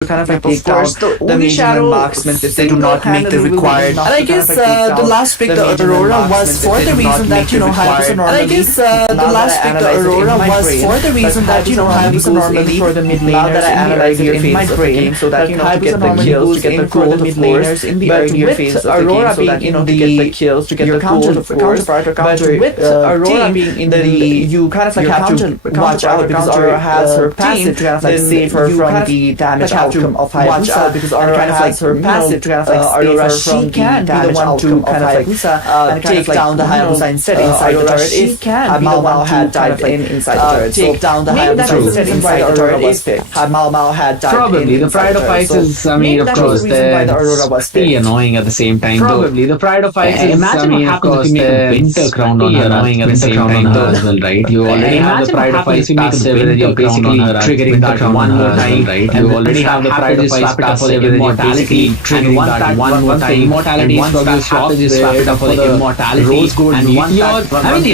to kind of like take down the mages and marksmen if they do not make the required. And I guess the last pick, the Aurora, was for the reason that Hayabusa normally. And I guess the last pick, the Aurora, was for the reason that Hayabusa normally for the mid laners. Now that I analyze it in my brain, so that to get the kills, to get the gold, of course. in the But earlier with phase of the Aurora game, so that being in to get the kills, to get the gold, of course. But with Aurora being in the you kind of like have to watch out because Aurora has her passive to kind of like save her from the damage outcome of Hayabusa, because Aurora kind of has her passive to kind of like save her from the damage outcome of Hayabusa and take down the Hayabusa instead inside the turret. If Mao Mao had dived in inside the turret, take down the Hayabusa instead inside the turret. If Mao Mao had dived in, probably the Pride of Ice is, I mean, of course, they're pretty annoying at the same time. Probably the Pride of Ice is, imagine what happens if you make a winter crown on her annoying at the same time as well, right? You already have the Pride of Ice passive, and you're basically triggering that one more time, right? You already have the Pride of Ice passive, and you're basically triggering that one more time. Immortality is probably swap it up for the immortality. Rose gold, I mean, the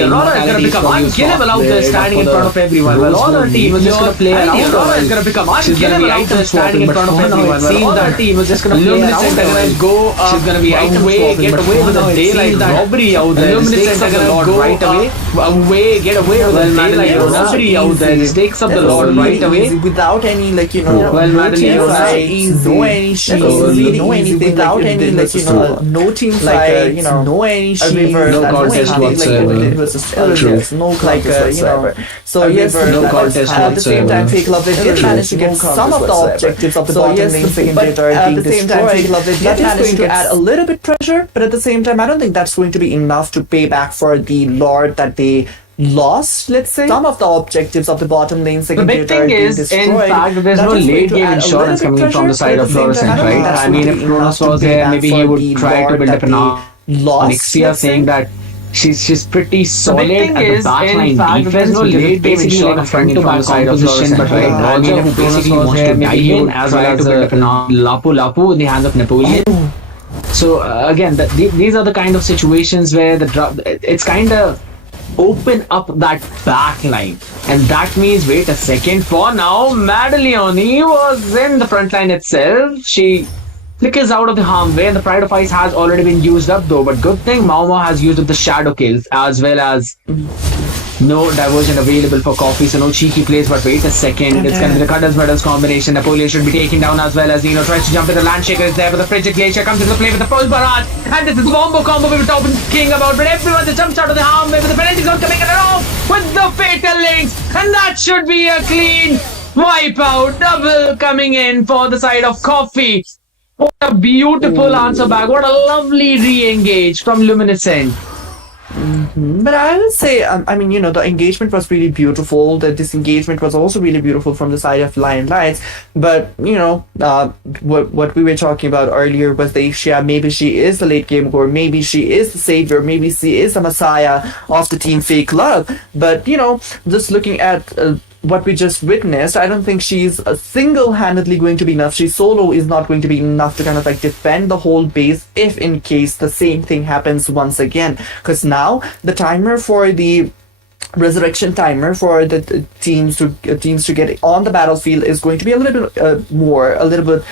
Aurora is going to become unkillable out there standing in front of everyone. Well, all her team is just going to play around. The Aurora is going to become unkillable out there standing in front of everyone. Well, all her team is just going to play around. She's going to be away, get away with a daylight robbery out there. Luminescent are going to go right away, get away with a daylight robbery out there. Just takes up the Lord right away. Without any, like, well, Madeline, no any shields, no anything, without any, like, no team fights, no any shields, no contest whatsoever. No contest whatsoever. So yes, no contest at the same time, Fake Lovely did manage to get some of the objectives of the bottom lane secondary turret being destroyed. Fake Lovely did manage to add a little bit pressure, but at the same time, I don't think that's going to be enough to pay back for the Lord that they lost, let's say. Some of the objectives of the bottom lane secondary turret being destroyed. In fact, there's no late game insurance coming in from the side of Fluorescent, right? I mean, if Kronos was there, maybe he would try to build up an Onyxia, saying that she's pretty solid at the backline defense. No late game insurance coming in from the side of Fluorescent, but right now, I mean, if Kronos was there, maybe he would try to build up an Lapu in the hands of Napoleon. So again, these are the kind of situations where it's kind of open up that back line, and that means, wait a second, for now Madeleine was in the front line itself. She flickers out of the harm way, and the Pride of Ice has already been used up though, but good thing Mao Mao has used up the shadow kills, as well as no diversion available for Coffee, so no cheeky plays. But wait a second, it's going to be the Cutters Medals combination. Napoleon should be taken down, as well as tries to jump in. The Landshaker is there, but the Frigid Glacier comes into play with the Pulse Barrage, and this is the combo we were talking king about. But everyone just jumps out of the harm way with the penalty zone coming in and off with the Fatal Links, and that should be a clean wipeout. Double coming in for the side of Coffee. What a beautiful answer back. What a lovely re-engage from Luminescent. But I would say, I mean, the engagement was really beautiful. The disengagement was also really beautiful from the side of Lion Lights. But, what we were talking about earlier was the Ixia. Maybe she is the late game core. Maybe she is the savior. Maybe she is the messiah of the team Fake Love. But, just looking at what we just witnessed, I don't think she's single-handedly going to be enough. She solo is not going to be enough to kind of like defend the whole base if in case the same thing happens once again. Because now the timer for the resurrection timer for the teams to get on the battlefield is going to be a little bit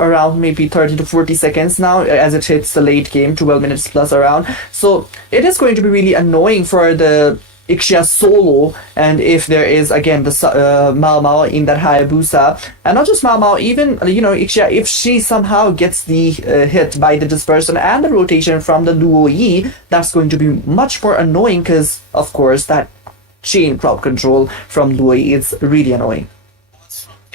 around maybe 30 to 40 seconds now, as it hits the late game, 12 minutes plus around. So it is going to be really annoying for the Ixia solo, and if there is again the Mao Mao in that Hayabusa, and not just Mao Mao, even Ixia, if she somehow gets the hit by the dispersion and the rotation from the Luo Yi, that's going to be much more annoying, because of course that chain crowd control from Luo Yi is really annoying.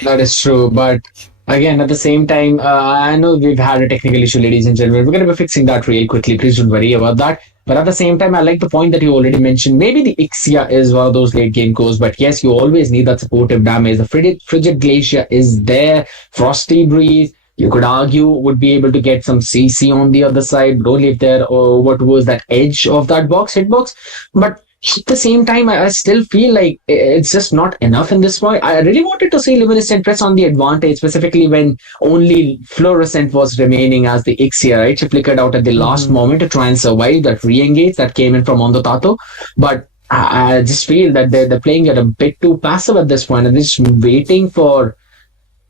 That is true, but again, at the same time, I know we've had a technical issue, ladies and gentlemen. We're going to be fixing that real quickly. Please don't worry about that. But at the same time, I like the point that you already mentioned. Maybe the Ixia is one of those late game cores, but yes, you always need that supportive damage. The Frigid Glacier is there. Frosty Breeze, you could argue, would be able to get some CC on the other side, but only if they're what was that edge of that hitbox. But at the same time, I still feel like it's just not enough in this point. I really wanted to see Luminescent press on the advantage, specifically when only Fluorescent was remaining as the Ixia, right? She flickered out at the last moment to try and survive that re-engage that came in from Ondo Tato. But I just feel that they're playing it a bit too passive at this point, and they're just waiting for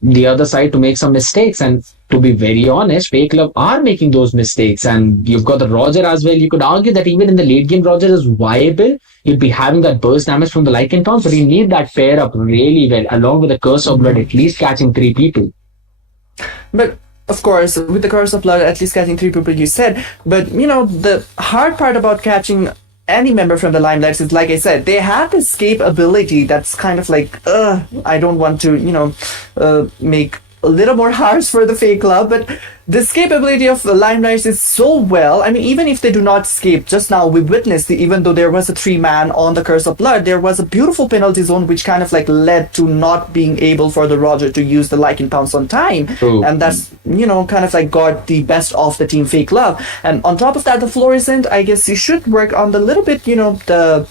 the other side to make some mistakes. And to be very honest, Fake Love are making those mistakes. And you've got the Roger as well. You could argue that even in the late game, Roger is viable. You'd be having that burst damage from the Lycan Taunt, but you need that pair up really well, along with the Curse of Blood, at least catching 3 people. But of course, with the Curse of Blood, at least catching 3 people, you said. But, the hard part about catching any member from the Limelights is, like I said, they have the escape ability that's kind of like, I don't want to, make a little more harsh for the Fake Love, but the escape ability of the Limelights is so well. I mean, even if they do not escape, just now we witnessed, even though there was a 3-man on the Curse of Blood, there was a beautiful penalty zone which kind of like led to not being able for the Roger to use the Lycan Pounce on time. Ooh. And that's, kind of like got the best of the team Fake Love. And on top of that, the Fluorescent, I guess you should work on the little bit, the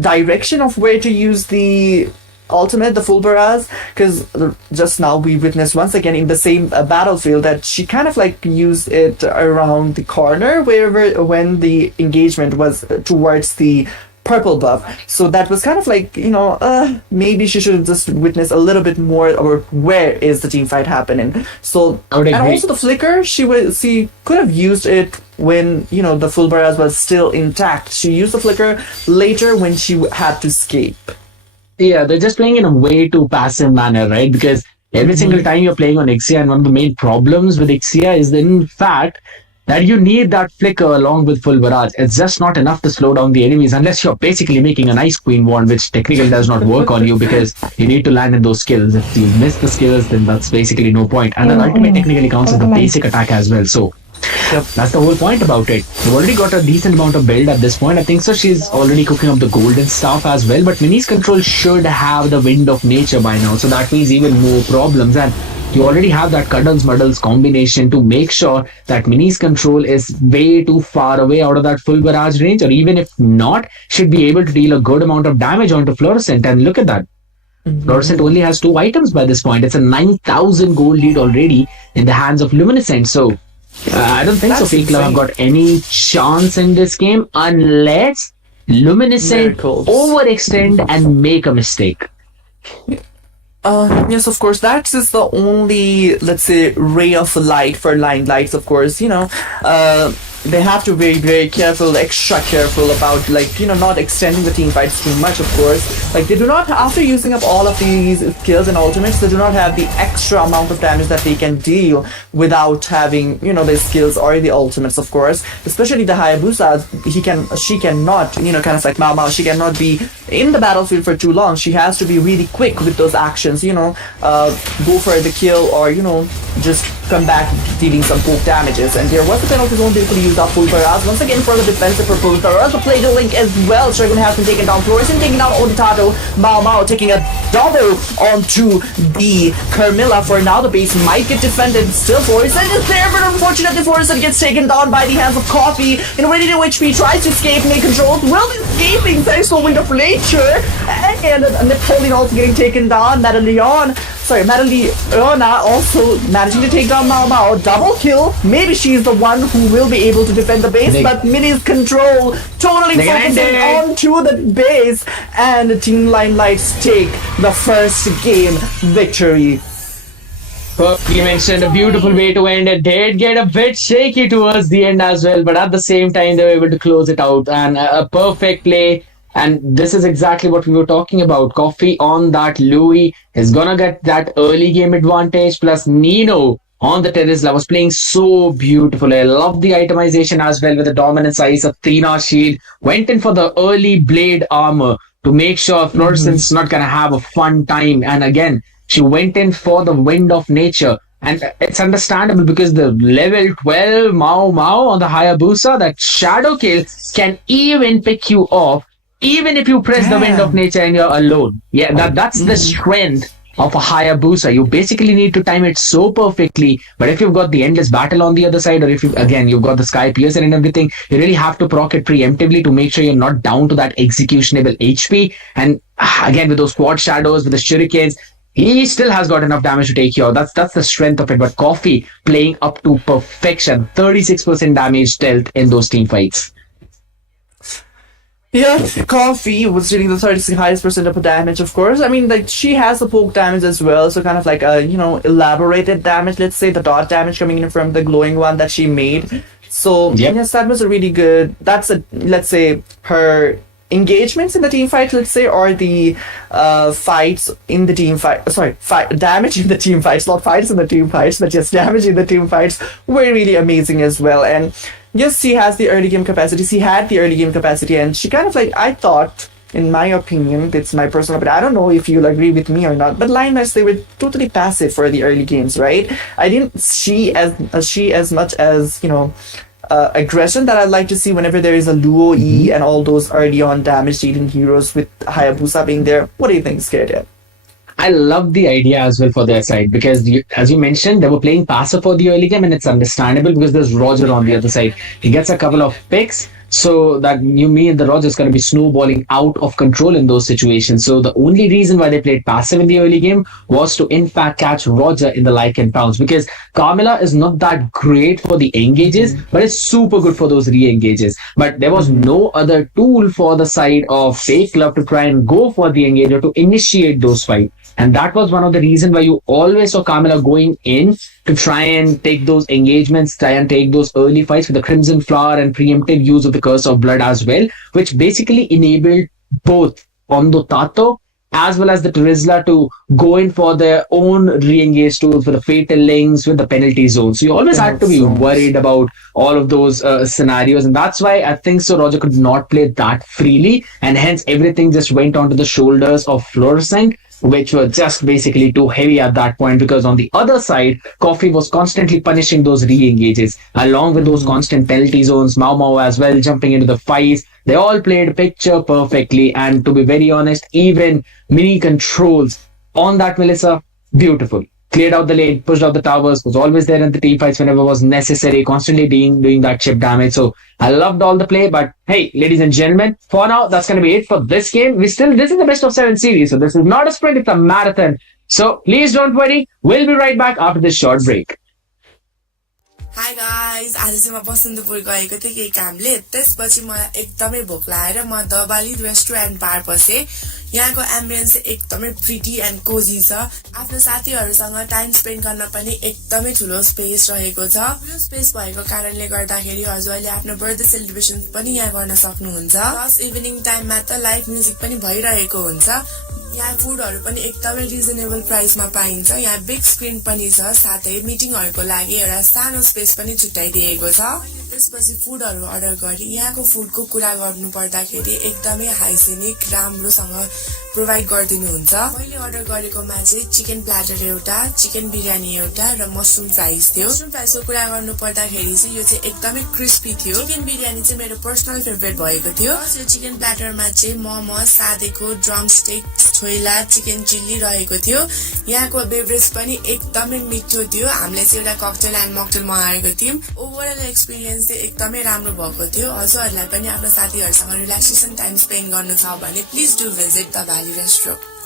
direction of where to use the ultimate, the full barrage, because just now we witnessed once again in the same battlefield that she kind of like used it around the corner when the engagement was towards the purple buff. So that was kind of like, maybe she should have just witnessed a little bit more or where is the team fight happening. So, and also the flicker, she could have used it when, the full barrage was still intact. She used the flicker later when she had to escape. Yeah, they're just playing in a way too passive manner, right? Because every single time you're playing on Ixia, and one of the main problems with Ixia is, in fact, that you need that flicker along with full barrage. It's just not enough to slow down the enemies unless you're basically making an Ice Queen wand, which technically does not work on you because you need to land in those skills. If you miss the skills, then that's basically no point. And then ultimate technically counts as the basic attack as well. So that's the whole point about it. You've already got a decent amount of build at this point. I think so. She's already cooking up the golden stuff as well. But Minnie's control should have the wind of nature by now. So that means even more problems. And you already have that Cuddles Muddles combination to make sure that Minnie's control is way too far away out of that full barrage range. Or even if not, should be able to deal a good amount of damage onto Fluorescent. And look at that. Fluorescent only has 2 items by this point. It's a 9,000 gold lead already in the hands of Luminescent. So I don't think That's Fake Love have got any chance in this game unless Luminescent overextend and make a mistake. Yes, of course, that is the only, let's say, ray of light for Limelights, of course, they have to be very, very careful, extra careful about, not extending the team fights too much, of course. Like, they do not, after using up all of these skills and ultimates, they do not have the extra amount of damage that they can deal without having, the skills or the ultimates, of course. Especially the Hayabusa, she cannot, kind of like Mao, she cannot be in the battlefield for too long. She has to be really quick with those actions, go for the kill or, just come back dealing some poke damages. And there was a penalty zone basically used up full barrage once again for the defensive purpose. There was a play to link as well. Shogun has been taken down. Fluorescent taking down Oditato. Mao taking a double onto the Carmilla. For now, the base might get defended. Still, Fluorescent is there, but unfortunately, Fluorescent gets taken down by the hands of Coffee. And ready to HP tries to escape, make control. Will be escaping thanks to Wind of Nature. And Napoleon also getting taken down. Madaleona also managing to take down Mao. Double kill. Maybe she's the one who will be able to defend the base, but Minnie's control totally focusing onto the base, and Team Limelights take the first game victory. You mentioned a beautiful way to end. It did get a bit shaky towards the end as well, but at the same time, they were able to close it out. And a perfect play. And this is exactly what we were talking about. Coffee on that Louis is gonna get that early game advantage. Plus Nino on the Terizla was playing so beautiful. I love the itemization as well with the dominance ice of Athena shield. Went in for the early blade armor to make sure Fluorescent's not gonna have a fun time. And again, she went in for the wind of nature. And it's understandable because the level 12 Mao on the Hayabusa, that shadow kill can even pick you off. Even if you press the wind of nature and you're alone. Yeah, that's the strength of a Hayabusa. You basically need to time it so perfectly. But if you've got the endless battle on the other side, or if you've got the Sky Piercer and everything, you really have to proc it preemptively to make sure you're not down to that executionable HP. And again, with those quad shadows, with the shurikens, he still has got enough damage to take you out. That's the strength of it. But Coffee playing up to perfection. 36% damage dealt in those team fights. Yeah, Coffee was dealing the 36 highest percent of damage, of course. I mean, like, she has the poke damage as well, so kind of like a, elaborated damage, let's say, the dot damage coming in from the glowing one that she made. So, Yep. yes, that was a really good, let's say, her engagements in the team fight, let's say, or the fights in the team fight, damage in the team fights, not fights in the team fights, but just damage in the team fights were really amazing as well. And yes, she has the early game capacity. She had the early game capacity, and she kind of like, I thought, in my opinion, it's my personal opinion. I don't know if you'll agree with me or not, but Lioness, they were totally passive for the early games, right? I didn't see as much as aggression that I'd like to see whenever there is a Luo E and all those early on damage dealing heroes with Hayabusa being there. What do you think, Scared? I love the idea as well for their side because, as you mentioned, they were playing passive for the early game, and it's understandable because there's Roger on the other side. He gets a couple of picks, so that me and the Roger is going to be snowballing out of control in those situations. So the only reason why they played passive in the early game was to, in fact, catch Roger in the like and pounce, because Carmilla is not that great for the engages, but it's super good for those re-engages. But there was no other tool for the side of Fake Love to try and go for the engager to initiate those fights. And that was one of the reasons why you always saw Carmilla going in to try and take those engagements, try and take those early fights with the Crimson Flower and preemptive use of the Curse of Blood as well, which basically enabled both Ondo Tato as well as the Terizla to go in for their own re-engage tools for the Fatal Links with the penalty zone. So you always had to be worried about all of those scenarios. And that's why I think so Roger could not play that freely. And hence everything just went onto the shoulders of Fluorescent, which were just basically too heavy at that point, because on the other side, Coffee was constantly punishing those re-engages along with those constant penalty zones, Mau Mau as well jumping into the fights. They all played picture perfectly, and to be very honest, even mini controls on that Melissa, beautiful. Cleared out the lane, pushed out the towers, was always there in the team fights whenever was necessary, constantly doing that chip damage. So I loved all the play, but hey, ladies and gentlemen, for now, that's going to be it for this game. This is the best of 7 series, so this is not a sprint, it's a marathon. So please don't worry, we'll be right back after this short break. Hi guys, आज चाहिँ म बसन्तपुर गएको थिएँ केही कामले। त्यसपछि मलाई एकदमै भोक लागेर म दबाली रेस्टुरेन्ट बार पसेँ। यहाँको एम्बियन्स चाहिँ एकदमै प्रिटी एन्ड कोजी छ। आफ्नो साथीहरूसँग टाइम स्पेन्ड गर्न पनि एकदमै ठुलो स्पेस रहेको छ। ठुलो स्पेस भएको कारणले गर्दाखेरि हजुरले आफ्नो बर्थडे सेलिब्रेसन पनि यहाँ गर्न सक्नुहुन्छ। प्लस इभिनिङ टाइममा त लाइभ म्युजिक पनि भइरहेको हुन्छ। यहाँ फुडहरू पनि एकदमै रिजनेबल प्राइसमा पाइन्छ। यहाँ बिग स्क्रिन पनि छ, साथै मिटिङहरूको लागि एउटा सानो स्पेस पनि छुट्याइदिएको छ। त्यसपछि फुडहरू अर्डर गरी यहाँको फुडको कुरा गर्नु पर्दाखेरि एकदमै हाइजेनिक राम्रोसँग प्रोभाइड गरिदिनुहुन्छ। मैले अर्डर गरेकोमा चाहिँ चिकन प्ल्याटर एउटा, चिकन बिरयानी एउटा र मसरुम फ्राइज थियो। मसरुम फ्राइजको कुरा गर्नु पर्दाखेरि चाहिँ यो चाहिँ एकदमै क्रिस्पी थियो। चिकन बिरयानी चाहिँ मेरो पर्सनल फेभरेट भएको थियो। यो चिकन प्ल्याटरमा चाहिँ momo, सादेको, drumstick, choila, chicken chilli रहेको थियो। यहाँको बेभरेज पनि एकदमै मिठो थियो। हामीले चाहिँ एउटा ककटेल एन्ड मकटेल मगाएको थियौँ। ओभरअल एक्सपिरियन्स चाहिँ एकदमै राम्रो भएको थियो। हजुरहरूलाई पनि आफ्नो साथीहरूसँग रिल्याक्सेसन टाइम स्पेन्ड गर्नु छ भने please do visit the valley restaurant.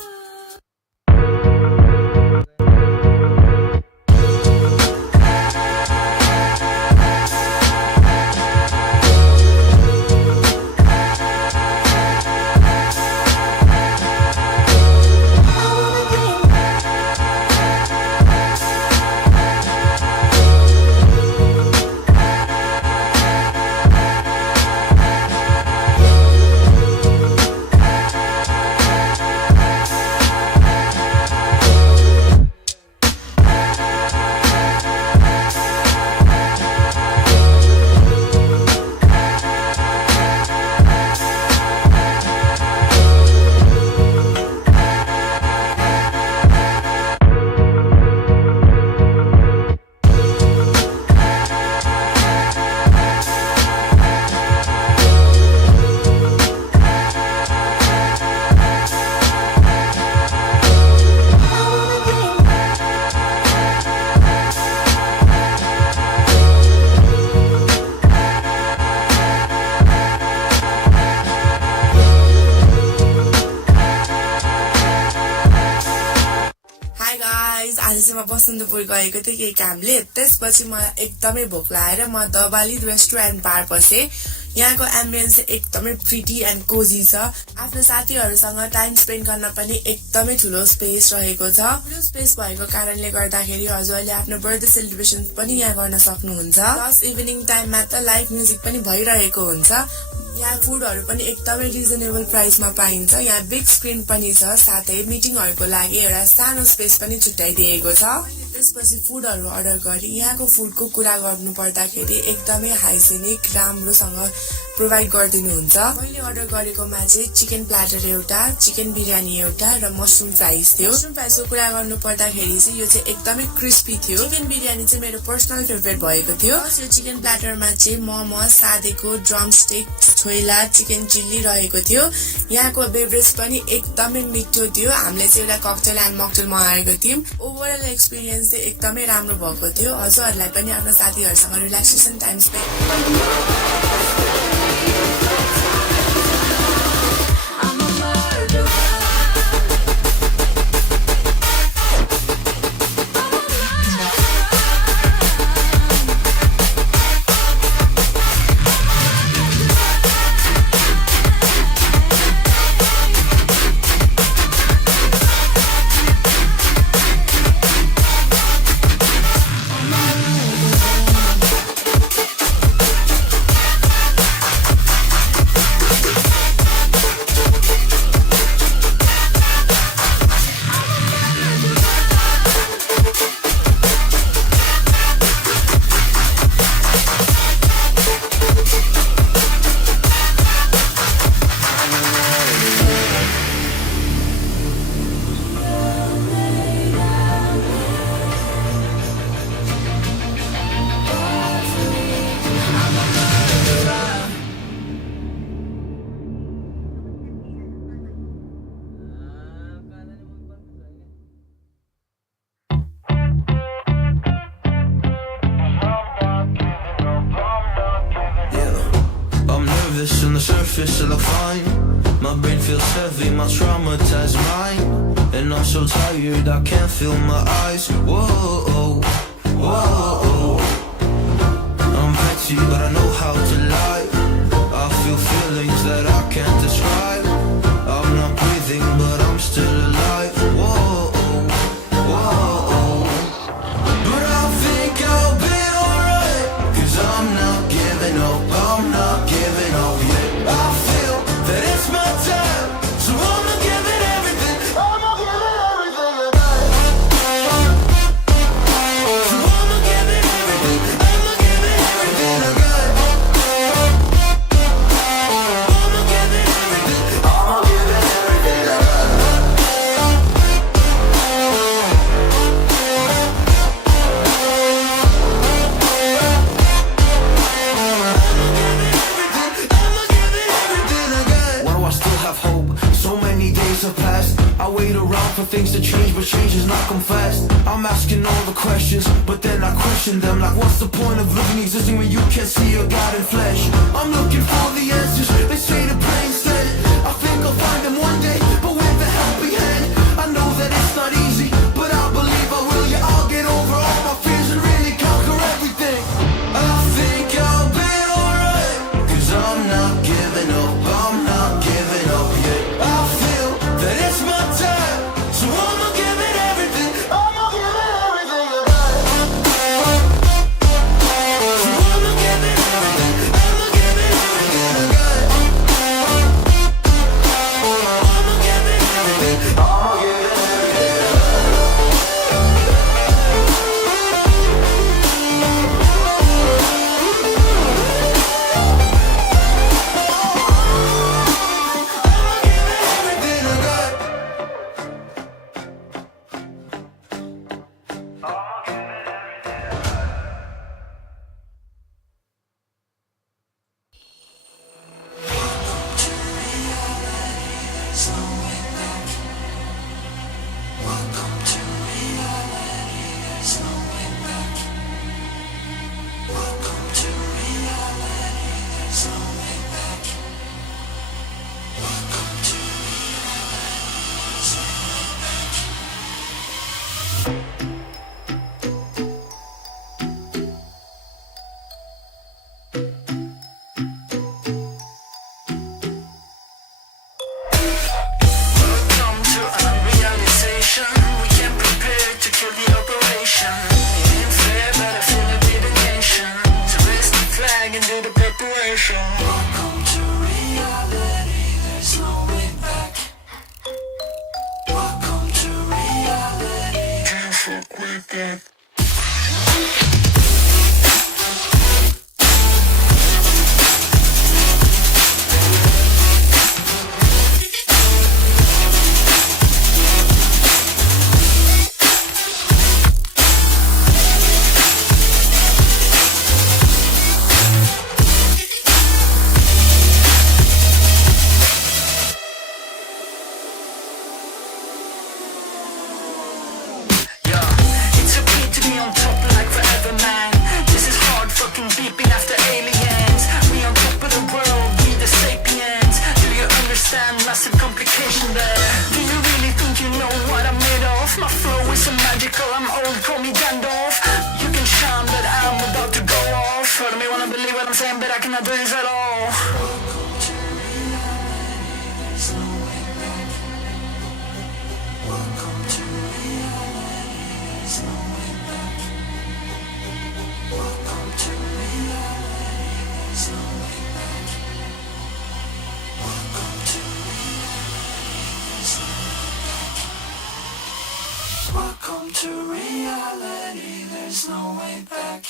Basantapur गएको थिएँ केही कामले। त्यसपछि मलाई एकदमै भोक लागेर म दबाली रेस्टुरेन्ट बार पसेँ। यहाँको एम्बियन्स चाहिँ एकदमै प्रिटी एन्ड कोजी छ आफ्नो साथीहरूसँग टाइम स्पेन्ड गर्न पनि एकदमै ठुलो स्पेस रहेको छ ठुलो स्पेस भएको कारणले गर्दाखेरि हजुरले आफ्नो बर्थडे सेलिब्रेसन पनि यहाँ गर्न सक्नुहुन्छ प्लस इभिनिङ टाइममा त लाइभ म्युजिक पनि भइरहेको हुन्छ यहाँ फुडहरू पनि एकदमै रिजनेबल प्राइसमा पाइन्छ यहाँ बिग स्क्रिन पनि छ साथै मिटिङहरूको लागि एउटा सानो स्पेस पनि छुट्याइदिएको छ त्यसपछि फुडहरू अर्डर गरी यहाँको फुडको कुरा गर्नु पर्दाखेरि एकदमै हाइजेनिक राम्रोसँग प्रोभाइड गरिदिनुहुन्छ मैले अर्डर गरेकोमा चाहिँ चिकन प्ल्याटर एउटा चिकन बिरयानी एउटा र मसरुम फ्राइज थियो मसरुम फ्राइजको कुरा गर्नु पर्दाखेरि चाहिँ यो चाहिँ एकदमै क्रिस्पी थियो चिकन बिरयानी चाहिँ मेरो पर्सनल फेभरेट भएको थियो यो चिकन प्ल्याटरमा चाहिँ मोमो सादेको ड्रम स्टिक छोइला चिकन चिल्ली रहेको थियो यहाँको बेभरेज पनि एकदमै मिठो थियो हामीले चाहिँ एउटा ककटेल एन्ड मकटेल मगाएको थियौँ ओभरअल एक्सपिरियन्स चाहिँ एकदमै राम्रो भएको थियो हजुरहरूलाई पनि आफ्नो साथीहरूसँग relaxation time spend On the surface I look fine. My brain feels heavy, my traumatized mind. And I'm so tired I can't feel my eyes. Whoa, whoa. I'm petty but I know how to lie. I feel feelings that I can't describe. I'm not breathing but I'm still alive. Whoa, whoa. But I think I'll be alright, 'cause I'm not giving up, I'm not giving up yet. I feel that it's my time, so I'ma give it everything. I'ma give it everything I got. So I'ma give it everything. I'ma give it everything I got. I'ma give it everything. I'ma give it everything I got. Why do I still have hope? So many days have passed. I wait around for things to change, but change is not come fast. I'm asking all the questions, but then I question them. Like, what's the point of living, existing when you can't see your God in flesh? I'm looking for the answers, they say to pray instead. I think I'll find them one day, but with a helping hand. I know that it's not easy, but I believe I will. Yeah, I'll get over all my fears and really conquer everything. I think I'll be alright, 'cause I'm not giving up, I'm not giving up yet. I feel that it's my time, so I'ma give it everything. I'ma give it everything I got. So I'ma give it everything. I'ma give it everything I got. I'ma It's a beat to be on top like forever, man. This is hard fucking beeping after aliens. We on top of the world, we the sapiens. Do you understand massive complication there? Do you really think you know what I'm made of? My flow is so magical, I'm old, call me Gandalf. You can shine, but I'm about to go off. Follow me, wanna believe what I'm saying, but I cannot do this at all. Welcome to reality, there's no way back.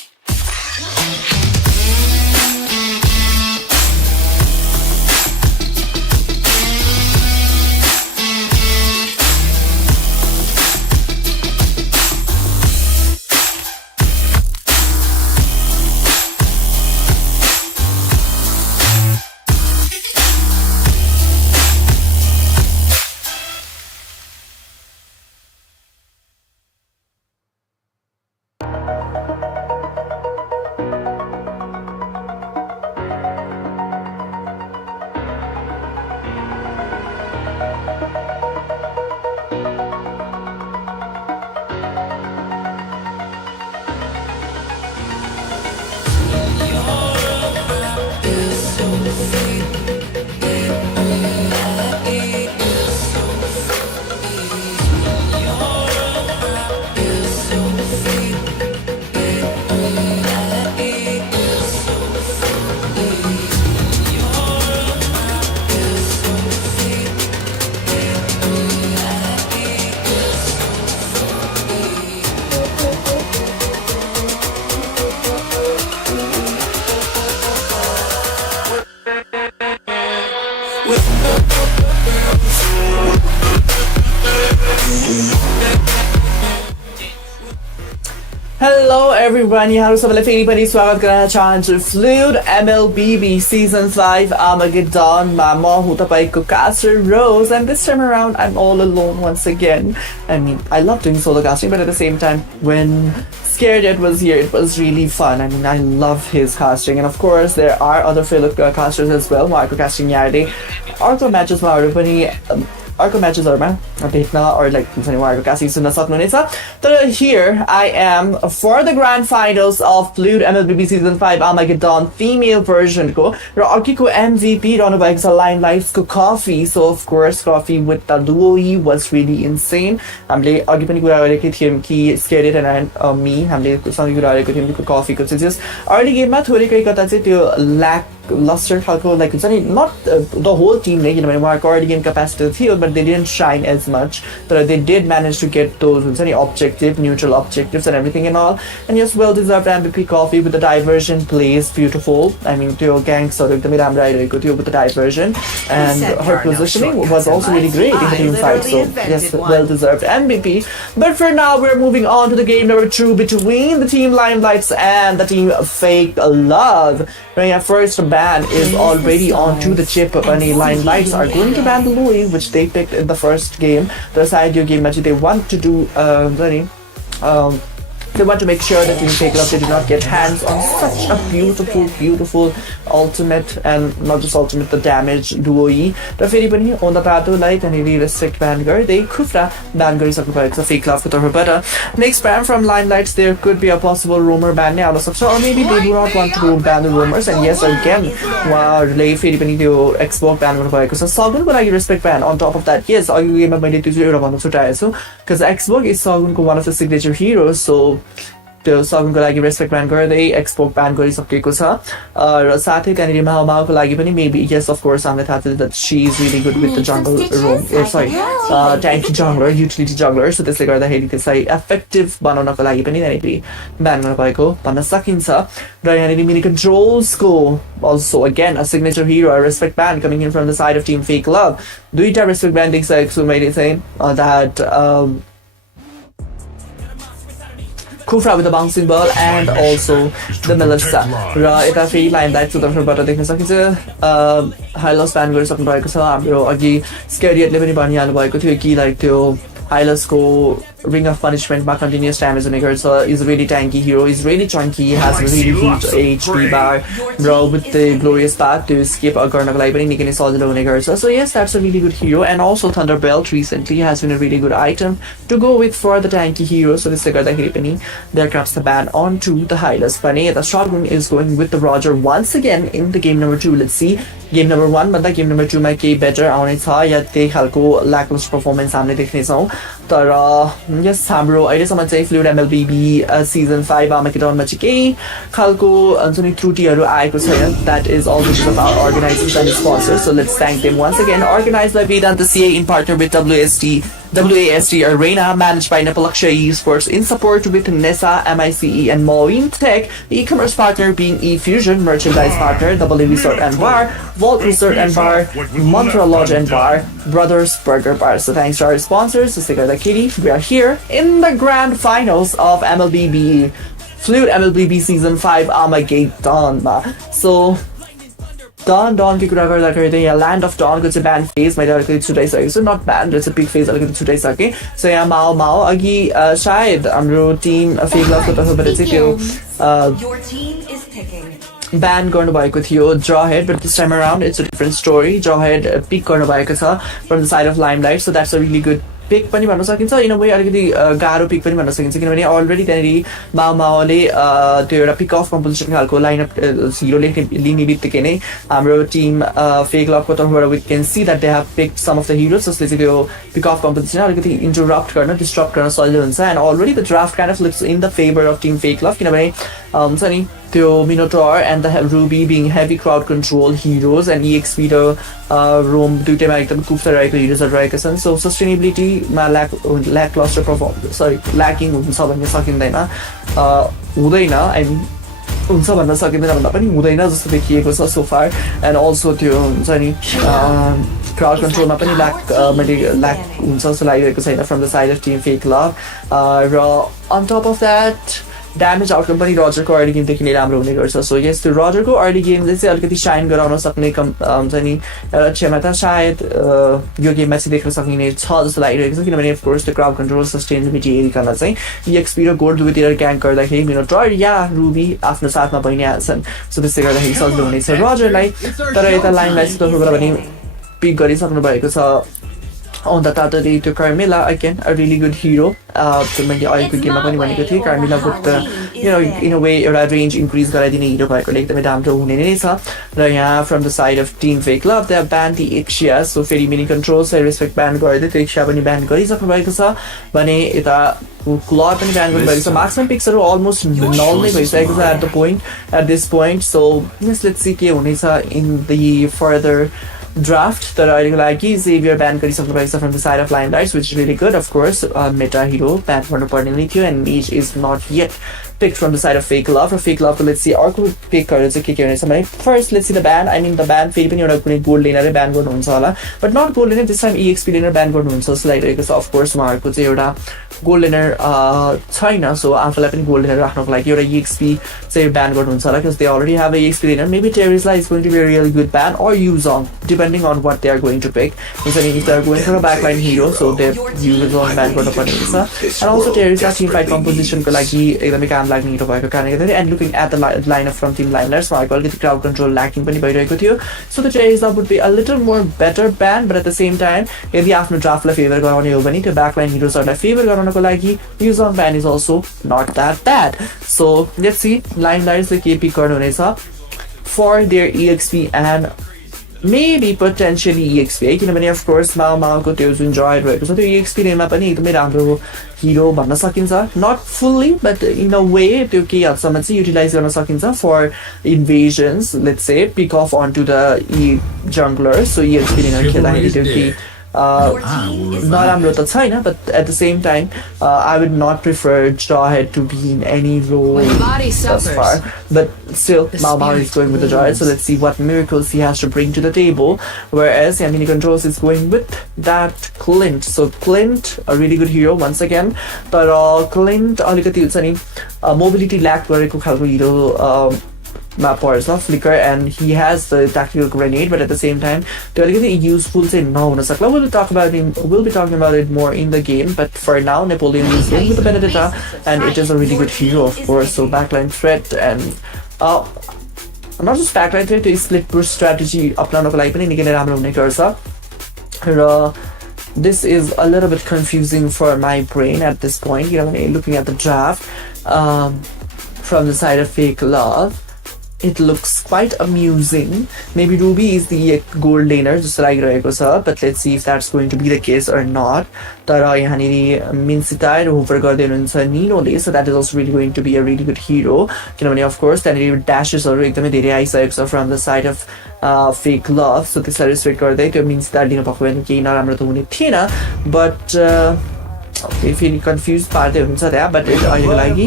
Hello everyone, यहाँ सबैलाई फेरि पनि स्वागत गर्न चाहन्छु fluid MLBB Season 5 Armageddon मा म हुँ तपाईको caster Rose, and this time around I'm all alone once again. I mean, I love doing solo casting, but at the same time when Scared Ed was here, it was really fun. I mean, I love his casting, and of course there are other fellow casters as well. उहाँको casting यहाँले अर्को म्याचेसहरूमा भेट्न or like उहाँको casting सुन्न सक्नुहुनेछ. तर here I am for the grand finals of Fluid MLBB Season 5 Armageddon female version को र अर्कीको MVP रहनु भएको छ Limelights को Coffee. So of course Coffee with the duo was really insane. हामीले अघि पनि कुरा गरेकै थियौँ कि Scared Ed and me हामीले सँगै कुरा गरेको थियौँ कि Coffee को चाहिँ जस्ट अर्ली गेममा थोरैकै कता चाहिँ त्यो lackluster खालको like हुन्छ नि not the whole team नै किनभने उहाँको अर्ली गेम क्यापेसिटी थियो but they didn't shine as much, but they did manage to get those neutral objectives and everything and all. And yes, well deserved MVP Coffee with the diversion plays beautiful. I mean, त्यो gangs एकदमै राम्रो आइरहेको थियो with the diversion, and her positioning was also really great in the team fight. So yes, well deserved MVP. But for now, we're moving on to the game number 2 between the team Limelights and the team Fake Love. Right, first ban is already onto the chip. Bunny Limelights are going to ban the Louis, which they picked in the first game. The side game match they want to do they want to make sure that in Fake Love they do not get hands on such a beautiful ultimate, and not just ultimate, the damage duo E. र फेरि पनि on the तातोलाई त्यहाँनिर restrict ban गर्दै खुफ्रा ban गरिसक्नु भएको छ Fake Love को तर्फबाट. Next ban from Limelights, there could be a possible rumor ban नै आउन सक्छ, or maybe they do not want to ban the rumors. And yes, again उहाँहरूले फेरि पनि त्यो Xbox ban गर्नुभएको छ सगुनको लागि respect ban. On top of that, yes, अघि गेममा मैले त्यो चाहिँ एउटा भन्न छुटाएको छु because Xbox is सगुनको one of the signature heroes, so त्यो सगुनको लागि रेस्पेक्ट ब्यान गर्दै एक्सपोर्ट ब्यान गरिसकेको छ र साथै त्यहाँनिर माओको लागि पनि मेबी यस अफ कोर्स हामीलाई थाहा छ that she is really good with the jungle roam tanky jungler utility jungler so त्यसले गर्दाखेरि त्यसलाई effective बनाउनको लागि पनि त्यहाँनिर ब्यान गर्नु भएको भन्न सकिन्छ र यहाँनिर mini कन्ट्रोल्सको also again a signature hero a respect ban coming in from the side of team Fake Love दुईटा respect ban देख्छु छु मैले चाहिँ that Kufra with the bouncing ball and also the Melissa र यता फेरि लाइनलाई तर्फबाट देख्न सकिन्छ हाइलस ब्यान गरिसक्नु भएको छ हाम्रो अघि स्केरियटले पनि भनिहाल्नु भएको थियो कि लाइक त्यो हाइलसको Ring of Punishment मा continuous damage हुने गर्छ is really tanky hero is really chunky has a really huge HP bar bro with the glorious path to escape गर्नको लागि पनि निकै नै सजिलो हुने गर्छ so yes that's a really good hero and also Thunder Belt recently has been a really good item to go with for the tanky hero so त्यसले गर्दाखेरि पनि there comes the ban onto the Hylas पनि the Shotgun is going with the Roger once again in the game number 2 let's see game number 1 भन्दा game number 2 मा केही better आउने छ या त्यही खालको lackluster performance हामीले देख्ने छौं तर यस हाम्रो अहिलेसम्म चाहिँ फ्लुइड MLBB सिजन 5 आर्मागेडनमा चाहिँ केही खालको जुन त्रुटिहरू आएको छैन that is all because of our organizers and sponsors so let's thank them once again organized by Vedanta CA in partner with WASD Arena managed by Nepalaksha Esports in support with Nessa MICE and Moin Tech e-commerce partner being eFusion merchandise partner W Resort and Bar Vault Resort and Bar Mantra Lodge and Bar Brothers Burger Bar so thanks to our sponsors so Sigurda Kitty we are here in the grand finals of MLBB Fluid MLBB season 5 Armageddon so Dawn की कुरा गर्दाखेरि यहाँ land of done को चाहिँ ब्यान phase मैले अलिकति छुटाइसकेको छु नट ब्यान र चाहिँ पिक फेज अलिकति छुटाइसकेँ सो यहाँ माओ अघि सायद हाम्रो टिम फेक लभको तर्फबाट चाहिँ त्यो ब्यान गर्नुभएको थियो ड्रहेड but this time around it's a different story ड्रहेड पिक गर्नुभएको छ from the side of Limelight so that's a really good pick पनि भन्न सकिन्छ इन अ वे अलिकति गाह्रो पिक पनि भन्न सकिन्छ किनभने अलरेडी त्यहाँनिर माओले त्यो एउटा पिक अफ कम्पोजिसन खालको लाइनअप हिरो लिने बित्तिकै नै हाम्रो टिम फेक लभको तर्फबाट we can see that they have picked some of the heroes जसले चाहिँ त्यो पिक अफ कम्पोजिसन अलिकति इन्टरप्ट गर्न डिस्टर्ब गर्न सजिलो हुन्छ and already the draft kind of looks in the favour of team Fake Love किनभने हुन्छ नि त्यो Minotaur and the Ruby being heavy crowd control heroes and EXP raw Roam दुईटैमा एकदम कुप्ता रहेको हिरोजहरू रहेका छन् सो सस्टेनेबिलिटीमा ल्याकलस्टर ल्याकिङ हुन्छ भन्ने सकिँदैन हुँदैन आई मिन हुन्छ भन्न सकिँदैन भन्दा पनि हुँदैन जस्तो देखिएको छ सो फार एन्ड अल्सो त्यो हुन्छ नि क्राउड कन्ट्रोलमा पनि ल्याक हुन्छ जस्तो लागिरहेको छैन from the side of team Fake Love र on top of that damage outcome पनि रजरको अर्ली गेमदेखि नै राम्रो हुने गर्छ सो यस त्यो रजरको अर्ली गेमले चाहिँ अलिकति साइन गराउन सक्ने हुन्छ नि एउटा क्षमता सायद यो गेममा चाहिँ देख्न सकिने छ जस्तो लागिरहेको छ किनभने अफकोर्स त्यो क्राउड कन्ट्रोल सस्टेनेबिलिटी हेरिकन चाहिँ EXP र गोल्ड दुवैतिर क्याङ्क गर्दाखेरि मिनोटर या रुबी आफ्नो साथमा भइ नै हाल्छन् सो त्यसले गर्दाखेरि सजिलो हुनेछ रजरलाई तर यता लाइनलाई तर्फबाट पनि पिक गरिसक्नु भएको छ on the Tatari to Carmilla again a really good hero मैले अहिलेको गेममा पनि भनेको थिएँ Carmilla with the in a way एउटा रेन्ज इन्क्रिज गराइदिने हिरो भएकोले एकदमै राम्रो हुने नै छ र यहाँ from the side of team Fake लभ दे ब्यान दि एक्सिया सो फेरि मिनी कन्ट्रोल्स रेस्पेक्ट ब्यान गर्दै त्यो एक्सिया पनि ब्यान गरिसक्नु भएको छ भने यता क्लर पनि ब्यान गर्नुभएको छ मार्क्सम्यान पिक्सहरू अलमोस्ट नल नै भइसकेको छ at this point so let's सी के हुनेछ इन द फर्दर draft तर अहिलेको लागि Xavier ब्यान गरिसक्नु भएको छ from the side of Limelights which is really good of course meta hero ban गर्नुपर्ने नै थियो and Mage is not yet picked from the side of Fake Love raw Fake Love को let's see अर्को पिकहरू चाहिँ के हुनेछ भने first let's see the ban I mean the ban फेरि पनि एउटा कुनै गोल्ड लेनरै ब्यान गर्नुहुन्छ होला but not gold learner this time EXP learner ब्यान गर्नुहुन्छ जस्तो लागिरहेको छ of course उहाँहरूको चाहिँ एउटा गोल्ड लेनर छैन सो आफूलाई पनि गोल्ड लेनर राख्नको लागि एउटा EXP चाहिँ ब्यान गर्नुहुन्छ होला because they already have a EXP learner maybe Terizla is going to be a really good ban or Yuzong depending on what they are going to pick if they are going for a backline hero so they Yuzong ब्यान गर्नुपर्ने हुन्छ and also Terizla team fight composition को लागि एकदमै काम लाग्ने हिरो भएको कारणले गर्दा and looking at the lineup from team Limelight उहाँको अलिकति क्राउड कन्ट्रोल ल्याकिङ पनि भइरहेको थियो so the Terizla would be a little more better ban but at the same time यदि आफ्नो ड्राफ्टलाई फेभर गराउने हो भने त्यो ब्याकलाइन हिरोजहरूलाई फेभर गराउनको लागि Yuzong ban is also not that bad so let's see Limelight ले के पिक गर्नुहुनेछ for their EXP and maybe potentially EXP किनभने of course माओको त्यो जुन joy रहेको छ त्यो EXP मा पनि एकदमै राम्रो हिरो भन्न सकिन्छ not fully but in a way त्यो केही हदसम्म चाहिँ युटिलाइज गर्न सकिन्छ for invasions let's say pick off onto the jungler so EXP ले खेल्दाखेरि त्यो केही नराम्रो त छैन but at the same time I would not prefer Jawhead to be in any role thus far but still Mao is going with the Jawhead so let's see what miracles he has to bring to the table whereas Mini Controls is going with that Clint so Clint a really good hero once again but Clint अलिकति हुन्छ नि mobility lack गरेको खालको hero मा पर्छ flicker and he has the tactical grenade but at the same time त्यो अलिकति useful चाहिँ नहुन सक्ला we'll be talking about it more in the game but for now Napoleon is going with the Benedetta and it is a really good hero of course so backline threat and not just backline threat त्यो split push strategy अपनाउनको लागि पनि निकै नै राम्रो हुने गर्छ र this is a little bit confusing for my brain at this point किनभने looking at the draft from the side of Fake Love it looks quite amusing. Maybe Ruby is the gold laner just like रहेको छ but let's see if that's going to be the case or not. तर यहाँनिर मिन्सिता र होभर गर्दै हुनुहुन्छ निनोले so that is also really going to be a really good hero किनभने of course त्यहाँनिर dashes-हरु एकदमै धेरै आइसकेको छ from the side of Fake Love so त्यसलाई रेस्ट्रिक्ट गर्दै त्यो मिन्सिता लिन भएको भने केही नराम्रो त हुने थिएन but फेरि कन्फ्युज पार्दै हुन्छ त्यहाँ बट अहिलेको लागि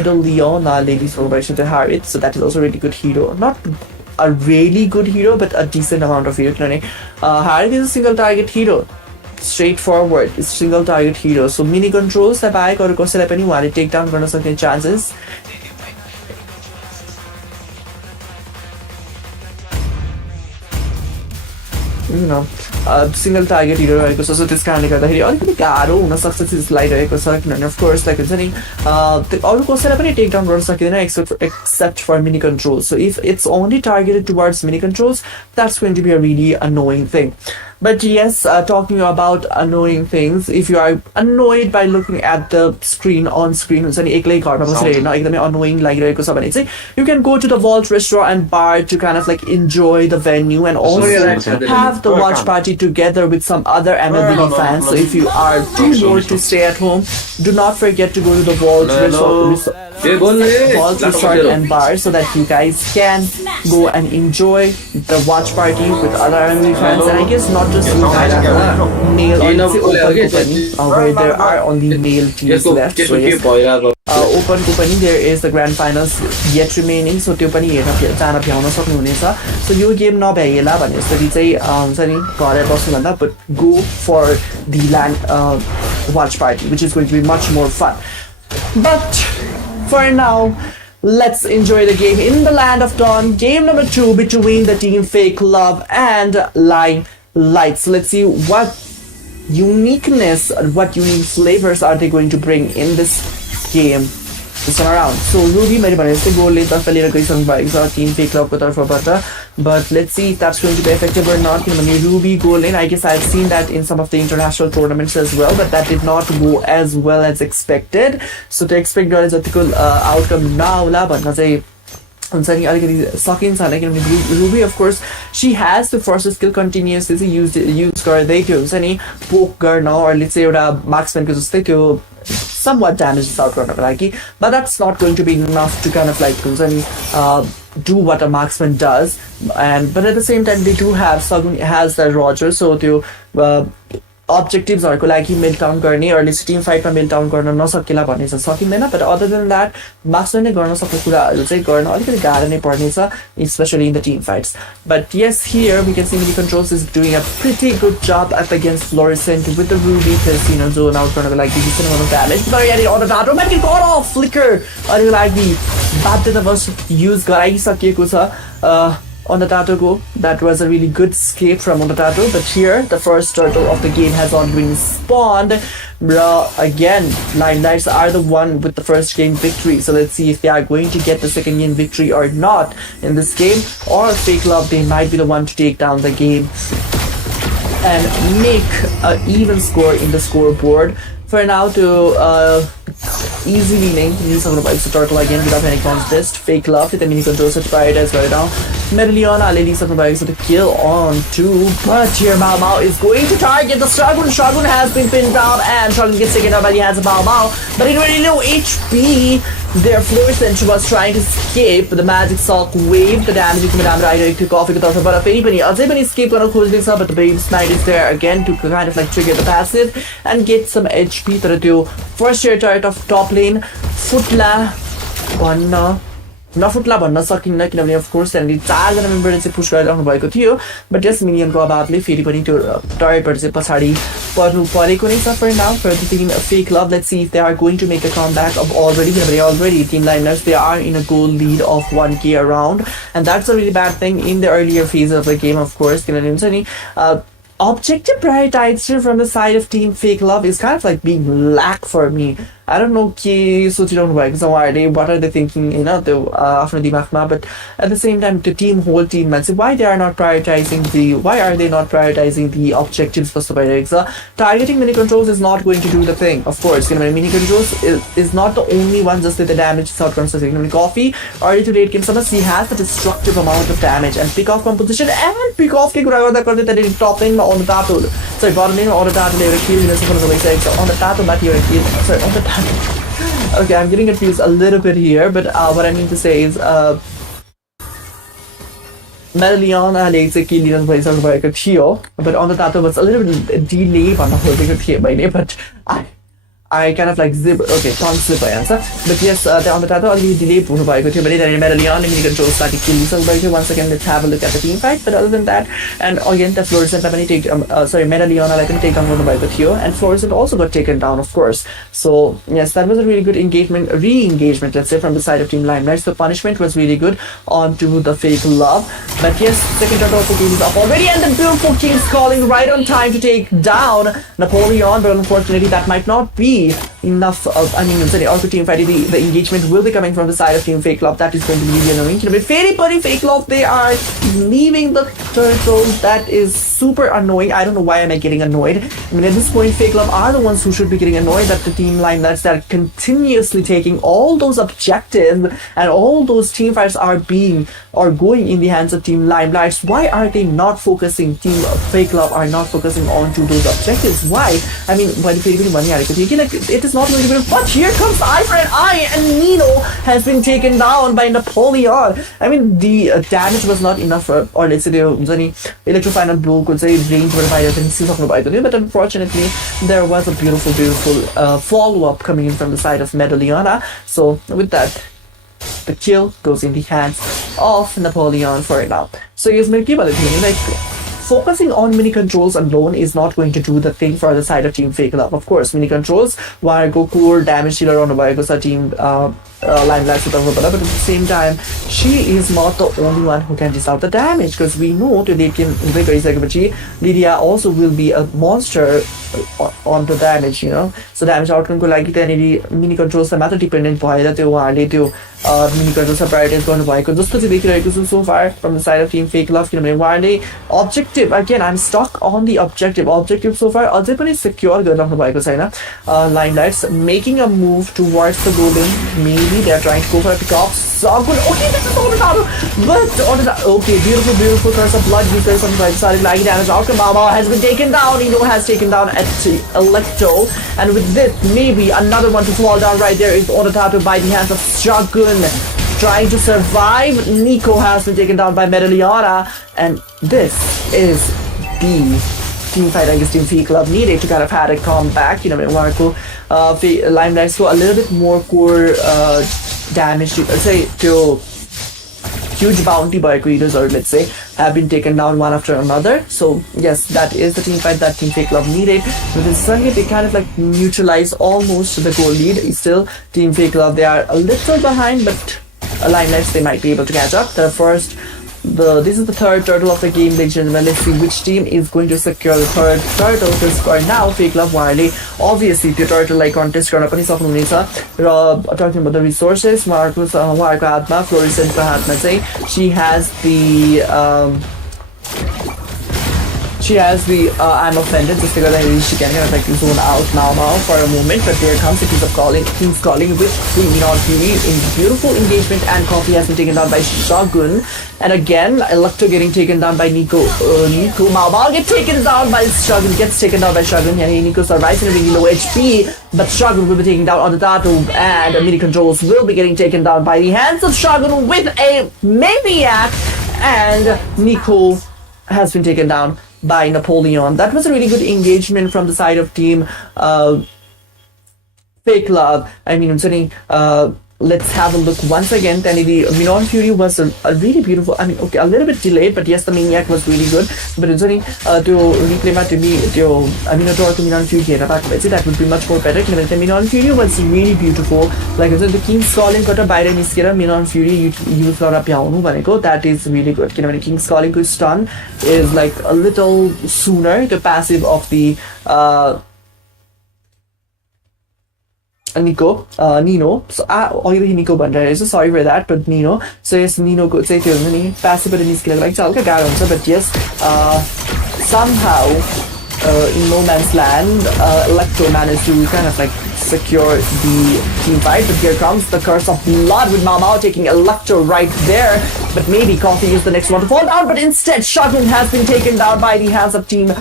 मेडलियोनाले डिस्ट्रोय भइसक्यो त्यो Harith so that is also really good hero not a really good hero but a decent amount of hero किनभने Harith is a single target hero straightforward is single target hero so mini कन्ट्रोल्सलाई बाहेक अरू कसैलाई पनि उहाँले take down गर्न सक्ने chances single target हिरो रहेको छ सो त्यस कारणले गर्दाखेरि अलिकति गाह्रो हुनसक्छ जस्तो लागिरहेको छ किनभने अफकोर्स लाइक हुन्छ नि अरू कसैलाई पनि टेक डाउन गर्न सकिँदैन except for mini control so if it's only targeted towards mini controls that's going to be a really annoying thing But yes, talking about annoying things, if you are annoyed by looking at the screen on screen, हुन्छ नि एक्लै घरमा बसेर हेर्न एकदमै annoying लागिरहेको छ भने चाहिँ you can go to the Vault restaurant and bar to kind of like enjoy the venue and also have the watch party together with some other MLBB fans. So if you are too bored to stay at home, do not forget to go to the Vault restaurant and bar so that you guys can go and enjoy the watch party with other MLBB fans and I guess not just male or where there are only male teams left so yes open को पनि there is the grand finals yet remaining so त्यो पनि हेर्न जान भ्याउन सक्नुहुनेछ so यो game नभ्याइएला भने जसरी चाहिँ हुन्छ नि घरै बस्नुभन्दा but go for the land watch party which is going to be much more fun but for now let's enjoy the game in the land of dawn game number 2 between the team Fake Love and Lights. Let's see what uniqueness, what unique flavors are they going to bring in this game this time around. So Ruby मैले भने जस्तै गोलले तर्फ लिएर गइसक्नु भएको छ Tim Fake Love को तर्फबाट but let's see if that's going to be effective or not किनभने Ruby goal in I guess I've seen that in some of the international tournaments as well but that did not go as well as expected so to expect गरे जतिको outcome नआउला भन्न चाहिँ हुन्छ नि अलिकति सकिन्छ होला किनभने ruby of course she has the first skill continuously चाहिँ युज गर्दै त्यो हुन्छ नि पोक गर्न अरूले चाहिँ एउटा मार्क्सम्यानको जस्तै त्यो somewhat damage out गर्नको लागि but that's not going to be enough to kind of like हुन्छ नि do what a marksman does and but at the same time they do have Sagun has the Roger so त्यो objectives हरुको लागि meltdown गर्ने अरले Tim फाइटमा meltdown गर्न नसकेला भन्ने चाहिँ सकिँदैन but other than that मार्क्सले नै गर्न सक्ने कुराहरु चाहिँ गर्न अलिकति गाह्रो नै पर्नेछ especially in the team fights but yes here we can see Mini Controls is doing a pretty good job up against Fluorescent with the Ruby Casino zone out गर्नको लागि decent amount of damage but yeah on the dart make it got off flicker अरले लागि बाध्यतावश use गराइसकेको छ on the Tato that was a really good escape from on the Tato but here the first turtle of the game has already been spawned again Limelights are the one with the first game victory so let's see if they are going to get the second game victory or not in this game or Fake Love they might be the one to take down the game and make an even score in the scoreboard for now to easily winning. It's a turtle again without any contest. Fake love with the mini controls to prioritize right now. Medallion ladies of the kill on 2. But here Mao Mao is going to target the Shogun. Shogun has been pinned down and Shogun gets taken out by the hands of Mao Mao. But in really low HP. Their Fluorescent was trying to escape. The Magic Sock wave the damage to Madame Rider to coffee to but a penny. Azebani escape gonna close this up, but the Babe Smite is there again to kind of like trigger the passive and get some HP to do. First year turret of top lane. Futla one नफुट्ला भन्न सकिन्न किनभने of course त्यहाँनिर 4 जना मेम्बरले चाहिँ push गरिराख्नु भएको थियो but yes मिनियनको अभावले फेरि पनि त्यो टर्रेटबाट चाहिँ पछाडि पर्नु परेको नै छ for now for the team Fake Love let's see if they are going to make a comeback of already team liners they are in a goal lead of 1k around and that's a really bad thing in the earlier phase of the game of course किनभने हुन्छ नि objective prioritization from the side of team fake love is kind of like being lack for me. I don't know what are they thinking, you know, after the magma, but at the same time the whole team man, so why are they not prioritizing the objectives for Super targeting mini controls is not going to do the thing, of course. You know, mini controls is not the only one just with the damage outcomes. Coffee early to late game he has the destructive amount of damage and pick off composition and pick off that top lane on the tato. Sorry, bottom lane on the tato they kill on the tato but you kill sorry on the tato. Okay, I'm getting confused a little bit here, but what I mean to say is Medallion चाहिँ किलिन भइसक्नुभएको थियो but on the tato was a little bit delay भन्नु खोजेको थिएँ मैले but I kind of like zip, okay, tongue slip answer. But yes, on the tato already delay puno bhayeko थियो भने त्यहाँनिर Medallion mini control started killing so once again let's have a look at the team fight. But other than that, and again the Fluorescent पनि take Medallion like take down गर्नु भएको थियो and Fluorescent also got taken down of course. So yes, that was a really good re-engagement let's say from the side of Team Limelight. So the punishment was really good onto the fake love. But yes, second turtle also game is up already and the beautiful King's calling right on time to take down Napoleon, but unfortunately that might not be enough of, I mean, also team fight, the engagement will be coming from the side of Team Fake Love. That is going to be really annoying. But very buddy Fake Love, they are leaving the turtle. That is super annoying. I don't know why am I getting annoyed. I mean, at this point, Fake Love are the ones who should be getting annoyed that the team lineups that are continuously taking all those objectives and all those team fights are going in the hands of Team Limelights. Why are they not focusing? Team Fake Love are not focusing on to those objectives. Why? I mean, it is not going to be, but here comes Eye for an Eye and Nino has been taken down by Napoleon. I mean, the damage was not enough for, or let's say the electro-final blow could say range but unfortunately there was a beautiful follow-up coming in from the side of Medallion. So with that, the kill goes in the hands of Napoleon for it now. So yes, like focusing on mini controls alone is not going to do the thing for the side of Team Fake Love. Of course, mini controls where Goku damage dealer on the team Limelight but at the same time she is not the only one who can dish out the damage because we know to Lydia also will be a monster on the damage, you know. So damage outcome को लागि त्यहाँनिर mini controls मा मात्र dependent भएर त्यो उहाँले त्यो mini controls prioritize गर्नु भएको जस्तो चाहिँ देखिरहेको छु so far from the side of Team Fake Love किनभने उहाँले objective again I'm stuck on the objective so far अझै पनि secure गरिराख्नु भएको छैन. Limelights making a move towards the golden. Maybe they are trying to go for a pick off. So good. Okay, this is all but okay, beautiful curse of blood users on the right side. Like damage outcome. Baba has been taken down. Eno has taken down at Electro, and with this maybe another one to fall down right there is Onatato by the hands of Shogun. Trying to survive. Nico has been taken down by Medallion, and this is the team fight against Team Fake Love needed to kind of had a comeback. You know, Marco Limelight so a little bit more core damage to say to huge bounty by creators or let's say have been taken down one after another. So yes, that is the team fight that Team Fake Love needed. With this suddenly they kind of like neutralize almost the goal lead. Still Team Fake Love they are a little behind, but Limelights they might be able to catch up. This is the third turtle of the game, ladies and gentlemen. Let's see which team is going to secure the third turtle. Because for now, Fake Love Wiley, obviously the turtle like contest गर्न पनि सक्नुहुनेछ. Talking about the resources, Marcus उहाँको हातमा Fluorescentको हातमा चाहिँ she has the she has the I'm offended just because she can kind of like zone out now for a moment, but there comes the King's calling with the Minon Fury in beautiful engagement, and Coffee has been taken down by Shogun. And again, Electro getting taken down by Nico. Mao Mao gets taken down by Shogun. And Nico survives in a really low HP, but Shogun will be taken down on the Tattoo, and mini controls will be getting taken down by the hands of Shogun with a Maniac, and Nico has been taken down by Napoleon. That was a really good engagement from the side of team Fake Love. I mean, I'm saying, let's have a look once again. Then the Minon Fury was a really beautiful, I mean, okay, a little bit delayed, but yes, the Maniac was really good. But it's only to replay to be to Minon Fury here, that would be much more better. The Minon Fury was really beautiful. Like I said, the King's Calling got a byte and Minon Fury use that is really good. King's Calling stun is like a little sooner the passive of the Nino. So Nico Bandra, so sorry for that, but Nino. So yes, Nino could say to passive, but but yes, somehow in no man's land, Electro managed to kind of like secure the team fight. But here comes the curse of blood with Mao taking Electro right there. But maybe Coffee is the next one to fall down, but instead Shogun has been taken down by the hands of team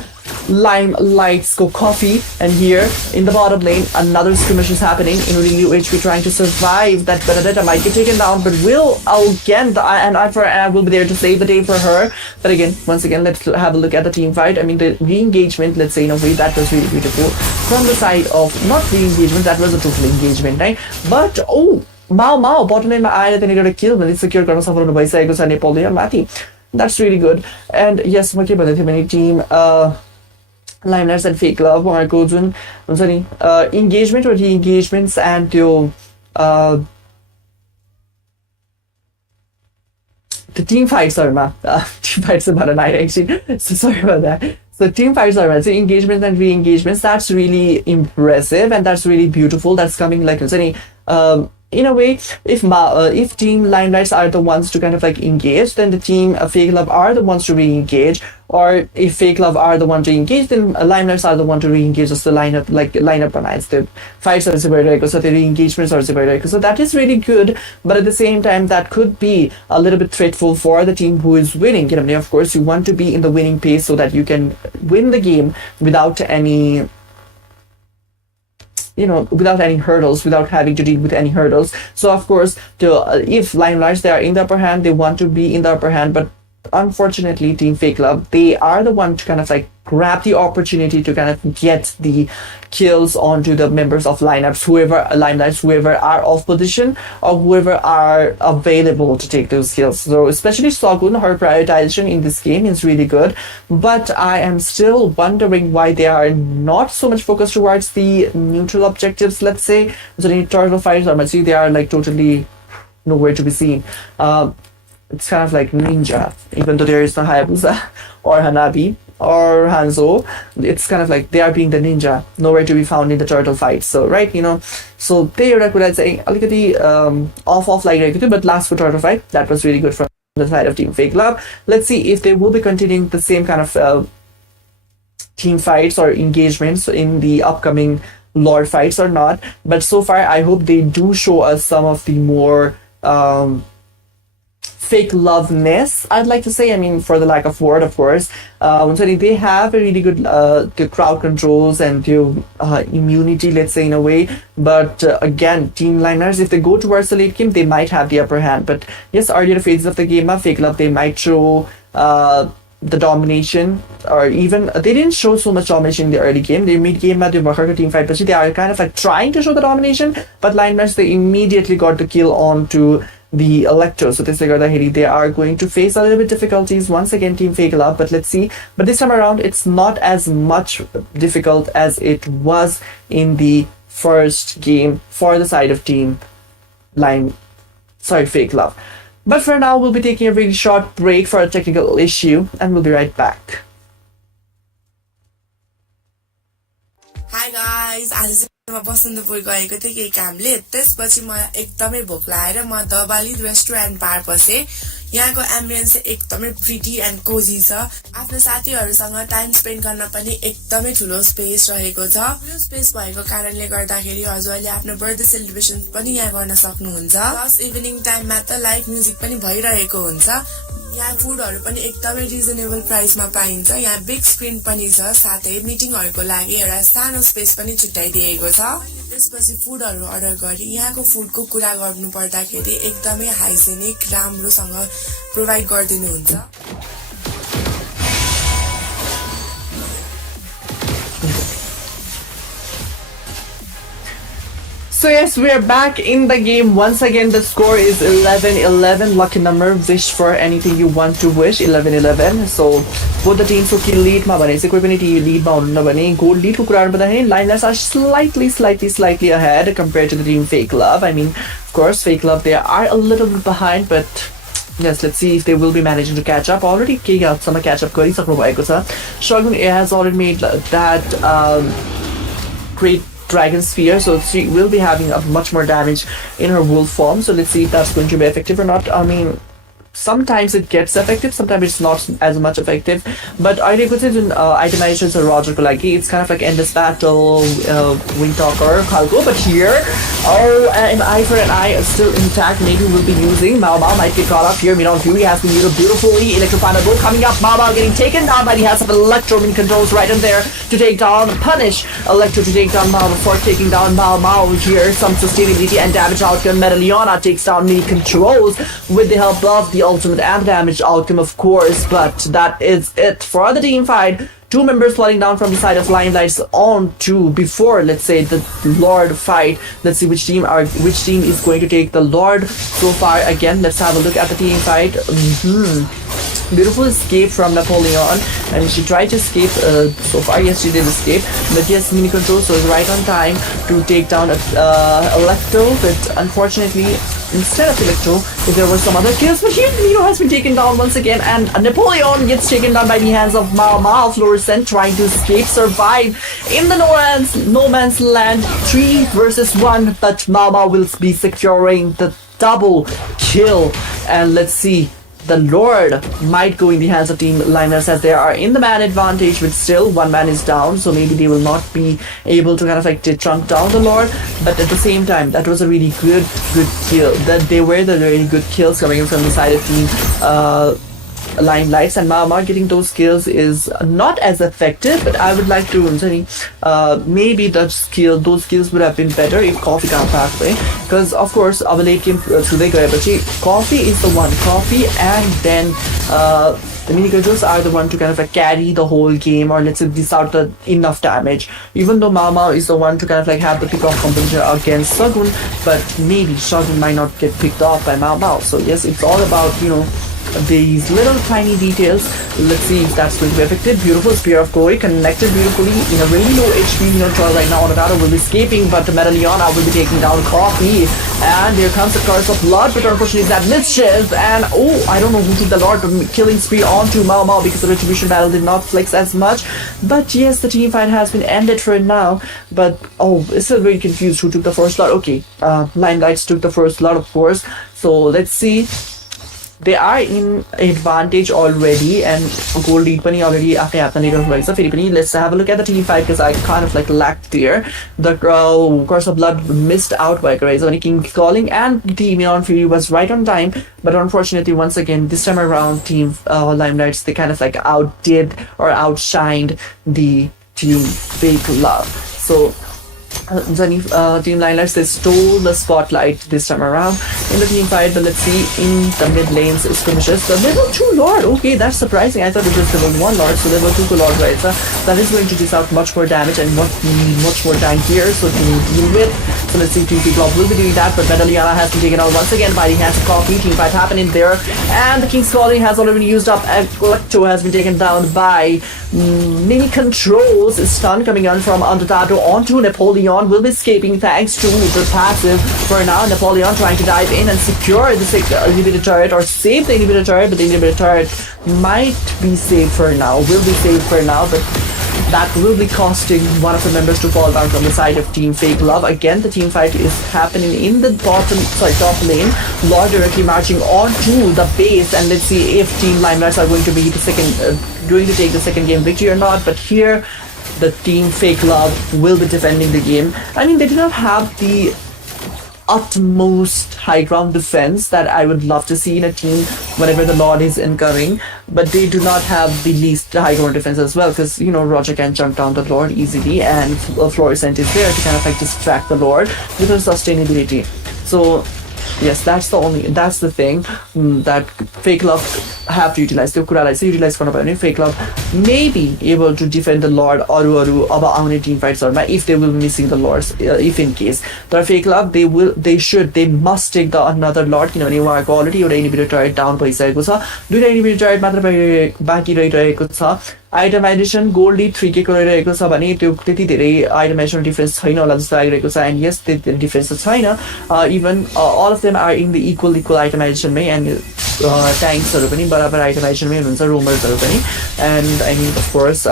Limelights go Coffee. And here in the bottom lane, another skirmish is happening. In really low HP trying to survive. That Benedetta might get taken down, but will again, and I will be there to save the day for her. But again, once again, let's have a look at the team fight. I mean, the re-engagement, let's say in a way, that was really beautiful. From the side of, not re-engagement, that was a total engagement, right? But, Mao, bottom lane, I then he got a kill when it's secured by Napoleon Mati. That's really good. And yes, many team, Limelights and Fake Love engagement or re-engagements and the team fights are team fights about a night actually. So sorry about that. So team fights are so engagements and re-engagements, that's really impressive and that's really beautiful. That's coming like in a way, if team Limelights are the ones to kind of like engage, then the team Fake Love are the ones to re-engage. Or if Fake Love are the one to engage, then Limelights are the one to re-engage. Just the lineup बनाएछ the fights are भइरहेको छ, the re-engagements are भइरहेको छ. So that is really good, but at the same time that could be a little bit threatful for the team who is winning. Of course, you want to be in the winning pace so that you can win the game without any hurdles, without having to deal with any hurdles. So of course, if Limelights, they are in the upper hand, they want to be in the upper hand, but unfortunately team Fake Love, they are the one to kind of like grab the opportunity to kind of get the kills onto the members of lineups, whoever are off position or whoever are available to take those kills. So especially Shogun, her prioritization in this game is really good, but I am still wondering why they are not so much focused towards the neutral objectives, let's say. So the turtle fighters are they are like totally nowhere to be seen. It's kind of like Ninja, even though there is no Hayabusa or Hanabi or Hanzo, it's kind of like they are being the ninja, nowhere to be found in the turtle fight. So right, so they would say off like but last for turtle fight, that was really good from the side of team Fake Love. Let's see if they will be continuing the same kind of team fights or engagements in the upcoming lore fights or not. But so far, I hope they do show us some of the more Fake Love-ness, I'd like to say. I mean, for the lack of word, of course. They have a really good crowd controls and immunity, let's say, in a way. But again, Team Limelights, if they go towards the late game, they might have the upper hand. But yes, earlier phases of the game, Fake Love, they might show the domination, or even they didn't show so much domination in the early game. The mid game, the team fight, but they are kind of like trying to show the domination. But Limelights, they immediately got the kill onto the Electro. So they are going to face a little bit difficulties once again, Team Fake Love, but let's see. But this time around, it's not as much difficult as it was in the first game for the side of Team Fake Love. But for now, we'll be taking a really short break for a technical issue, and we'll be right back. Hi guys, आज चाहिँ म बसन्तपुर गएको थिएँ केही कामले. त्यसपछि मलाई एकदमै भोक लागेर म दबाली रेस्टुरेन्ट पार पसे. यहाँको एम्बियन्स चाहिँ एकदमै प्रिटी एन्ड कोजी छ आफ्नो साथीहरूसँग टाइम स्पेन्ड गर्न पनि एकदमै ठुलो स्पेस रहेको छ ठुलो स्पेस भएको कारणले गर्दाखेरि हजुरले आफ्नो बर्थडे सेलिब्रेसन पनि यहाँ गर्न सक्नुहुन्छ प्लस इभिनिङ टाइममा त लाइभ म्युजिक पनि भइरहेको हुन्छ यहाँ फुडहरू पनि एकदमै रिजनेबल प्राइसमा पाइन्छ यहाँ बिग स्क्रिन पनि छ साथै मिटिङहरूको लागि एउटा सानो स्पेस पनि छुट्याइदिएको छ त्यसपछि फुडहरू अर्डर गरी यहाँको फुडको कुरा गर्नु पर्दाखेरि एकदमै हाइजेनिक राम्रोसँग प्रोभाइड गरिदिनुहुन्छ So yes, we are back in the game once again. The score is 11-11. Lucky number. Wish for anything you want to wish. 11-11. So both the teams को lead मा भने चाहिँ कोही पनि lead मा हुनुहुन्न भने goal lead को कुराहरु बताउँदाखेरि Liners are slightly ahead compared to the team Fake Love. I mean, of course, Fake Love they are a little bit behind, but yes, let's see if they will be managing to catch up. Already some catch up गरिसक्नु भएको छ. Shogun has already made that great Dragon Sphere, so she will be having a much more damage in her wolf form. So let's see if that's going to be effective or not. I mean, sometimes it gets effective, sometimes it's not as much effective. But I think with itemizations or Roger Kolaki, it's kind of like endless battle, Wing Talker, Kalgo. But here, an eye for an eye is still intact. Maybe we'll be using Mao Mao might get caught up here. Mid on Fury has been used beautifully. Electropanable coming up. Mao Mao getting taken down by the hands of Electro. Mini controls right in there to take down, punish Electro to take down Mao before taking down Mao Mao here. Some sustainability and damage outcome. Medalliona takes down Mini controls with the help of the ultimate and damage outcome, of course, but that is it for the team fight. Two members flooding down from the side of Limelights on to before, let's say, the Lord fight. Let's see which team is going to take the Lord so far. Again, let's have a look at the team fight. Beautiful escape from Napoleon, and she tried to escape so far. Yes, she did escape, but yes, Mini Control so is right on time to take down Electro, but unfortunately instead of Electro, if there were some other kills, but here Nino has been taken down once again, and Napoleon gets taken down by the hands of Mao Mao. Fluorescent trying to escape, survive in the no man's land, 3 versus 1, but Mao Mao will be securing the double kill, and let's see. The Lord might go in the hands of Team Liners as they are in the man advantage, but still one man is down, so maybe they will not be able to kind of like trunk down the Lord. But at the same time, that was a really good kill. That they were the really good kills coming in from the side of Team Limelights, and Mao getting those kills is not as effective, but I would like to say maybe those skills would have been better if Coffee got pathway, because of course our late game today but Coffee is the one, Coffee and then the mini controls are the one to kind of like carry the whole game, or let's say dish out the enough damage, even though Mao is the one to kind of like have the pick off composition against Shogun, but maybe Shogun might not get picked off by Mao. So yes, it's all about, you know, these little tiny details. Let's see if that's going to be effective. Beautiful Spear of Glory connected beautifully in a really low HP neutral right now. Onodado will be escaping, but the Medalliona will be taking down Coffee, and here comes the Curse of Blood, but unfortunately that misses, and I don't know who took the Lord, but killing spree onto Mao because the Retribution battle did not flex as much. But yes, the team fight has been ended for now, but it's still very confused who took the first Lord. Okay, Limelights took the first Lord, of course, so let's see. They are in advantage already, and goal lead pani already after happening. Let's have a look at the team fight, because I kind of like lacked there. The Curse of Blood missed out by Grace when King Calling, and Team on Fury was right on time, but unfortunately once again this time around Team Limelights, they kind of like outdid or outshined the Team Fake Love. So Team Limelights, they stole the spotlight this time around in the team fight, but let's see in the mid lanes skirmishes. The level 2 Lord, okay, that's surprising. I thought it was level 1 Lord, so level 2 Lord, right? So that is going to dish out much more damage and much more time here, so to deal with. So let's see if Team Glob will be doing that, but Medalliona has been taken out once again by the hands of Coffee. Team fight happening there, and the King's Calling has already been used up, and Electro has been taken down by Mini Controls. Stun coming on from Onodado onto Napoleon, will be escaping thanks to the passive. For now, Napoleon trying to dive in and secure the inhibitor turret, or save the inhibitor turret, but the inhibitor turret might be saved for now, will be saved for now, but that will be costing one of the members to fall down from the side of Team Fake Love. Again, the team fight is happening in the top lane. Lord directly marching onto the base, and let's see if Team Limelights are going to be going to take the second game victory or not. But here, the Team Fake Love will be defending the game. I mean, they do not have the utmost high ground defense that I would love to see in a team whenever the Lord is incoming, but they do not have the least high ground defense as well, because Roger can jump down the Lord easily, and Fluorescent is there to kind of like distract the Lord with her sustainability. So yes, that's the thing that Fake Love have to utilize. त्यो कुरालाई चाहिँ utilise गर्न भयो भने Fake Love may be able to defend the Lord अरू अब आउने team fights-हरुमा if they will be missing the Lords, if in case. तर Fake Love they must take the another Lord, किनभने उहाँको अलरेडी एउटा इनिबिटर टर्रेट डाउन भइसकेको छ, दुईटा इनिबिटर टर्रेट मात्र बाँकी रहिरहेको छ. आइटमाइजेसन गोल्डी 3k को रहिरहेको छ भने त्यो त्यति धेरै आइटमाइजेसन डिफरेन्स छैन होला जस्तो लागिरहेको छ, एन्ड यस त्यो डिफरेन्स छैन. Even all of them are in the equal आइटमाइजेसनमै, एन्ड ट्याङ्क्सहरू पनि बराबर आइटमाइजेसनमै हुनुहुन्छ, रोमर्सहरू पनि. एन्ड आई मिन अफ कोर्स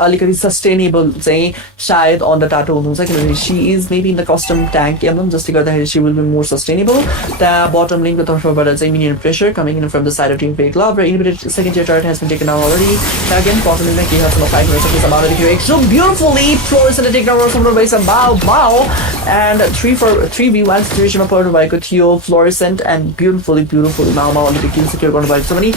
अलिकति सस्टेनेबल चाहिँ सायद अन द टाटो हुनुहुन्छ, किनभने she is maybe in the custom tank emblem, जसले गर्दाखेरि she will be more sustainable. त्यहाँ बटम लिङ्कको तर्फबाट चाहिँ minion pressure coming in from the side of team Fake Love, र inhibited second tier turret has been taken down already. Again bottom लिङ्कमा केही हदसम्म फाइट हुन सक्ने सम्भावना देखियो. So beautifully Fluorescent take down सम्भव भएछ. बाउ एन्ड 3v1 सिचुएसनमा पर्नु भएको थियो फ्लोरेसेन्ट, एन्ड ब्युटिफुल्ली माउमा अलिकति किल सेक्युर गर्नुभएको छ भने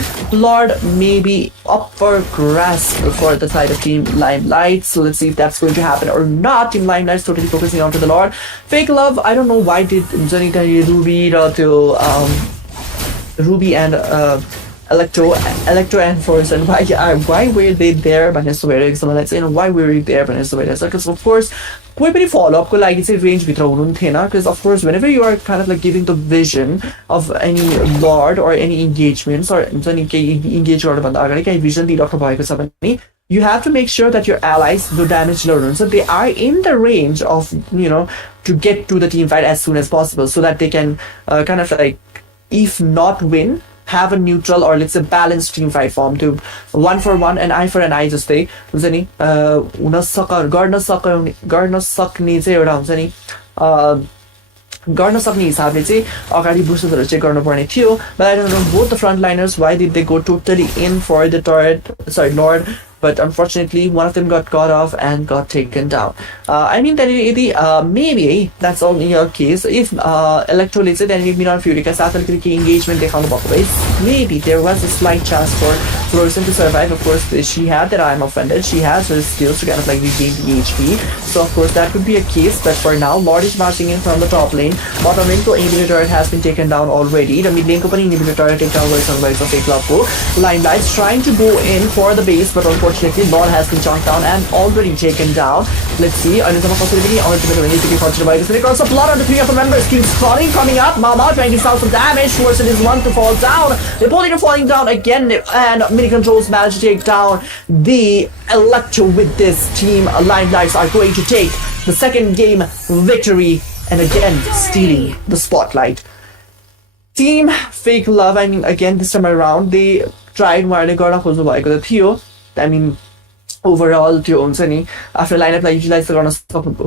lord maybe up for grasp for the side of Tim Limelight. So let's see if that's going to happen or not. Team Limelight is totally focusing on to the Lord. Fake Love, I don't know why did Janita Ruby and Electro and Force, and why were they there? Why were you there? Because of course कोही पनि follow-up को लागि चाहिँ range भित्र हुनुहुन्थेन, because of course whenever you are kind of like giving the vision of any Lord or any engagements, or engage गर्नुभन्दा अगाडि केही vision दिइराख्नु भएको छ भने you have to make sure that your allies, the damage learners, so they are in the range of to get to the team fight as soon as possible, so that they can kind of like, if not win, have a neutral or let's say balanced team fight form to 1-for-1 and eye for an eye जस्तै हुन्छ नि गर्न सक्ने चाहिँ एउटा हुन्छ नि गर्न सक्ने हिसाबले चाहिँ अगाडि बुस्टर्सहरु चेक गर्नुपर्ने थियो. But I don't know both the frontliners why did they go totally in for the Lord, but unfortunately one of them got caught off and got taken down. I mean that maybe that's only your case if Electrolytes and Miran Fury ka sath alikati engagement dekhanu bhako bhai maybe there was a slight chance for Fluorescent to survive. Of course she had that I'm offended, she has her skills to kind of like regain the HP, so of course that could be a case. But for now Lord is marching in from the top lane. Bottom lane ko inhibitor turret has been taken down already. The mid lane ko pani inhibitor turret take down by some Fake Love ko. Limelights trying to go in for the base, but unfortunately Lord has been chunked down and already taken down. Let's see, ultimate possibility need to be considered by this. Because of blood on the 3 of the members keeps falling, coming up. Mama trying to deal some damage. Forsen is one to fall down. The opponent falling down again, and mini controls manage to take down the Electro with this team. Limelights are going to take the second game victory, and again stealing the spotlight. Team Fake Love, I mean again this time around they tried उहाँहरूले गर्न खोज्नु भएको त थियो. I mean overall त्यो हुन्छ नि आफ्नो लाइनअपलाई युटिलाइज गर्न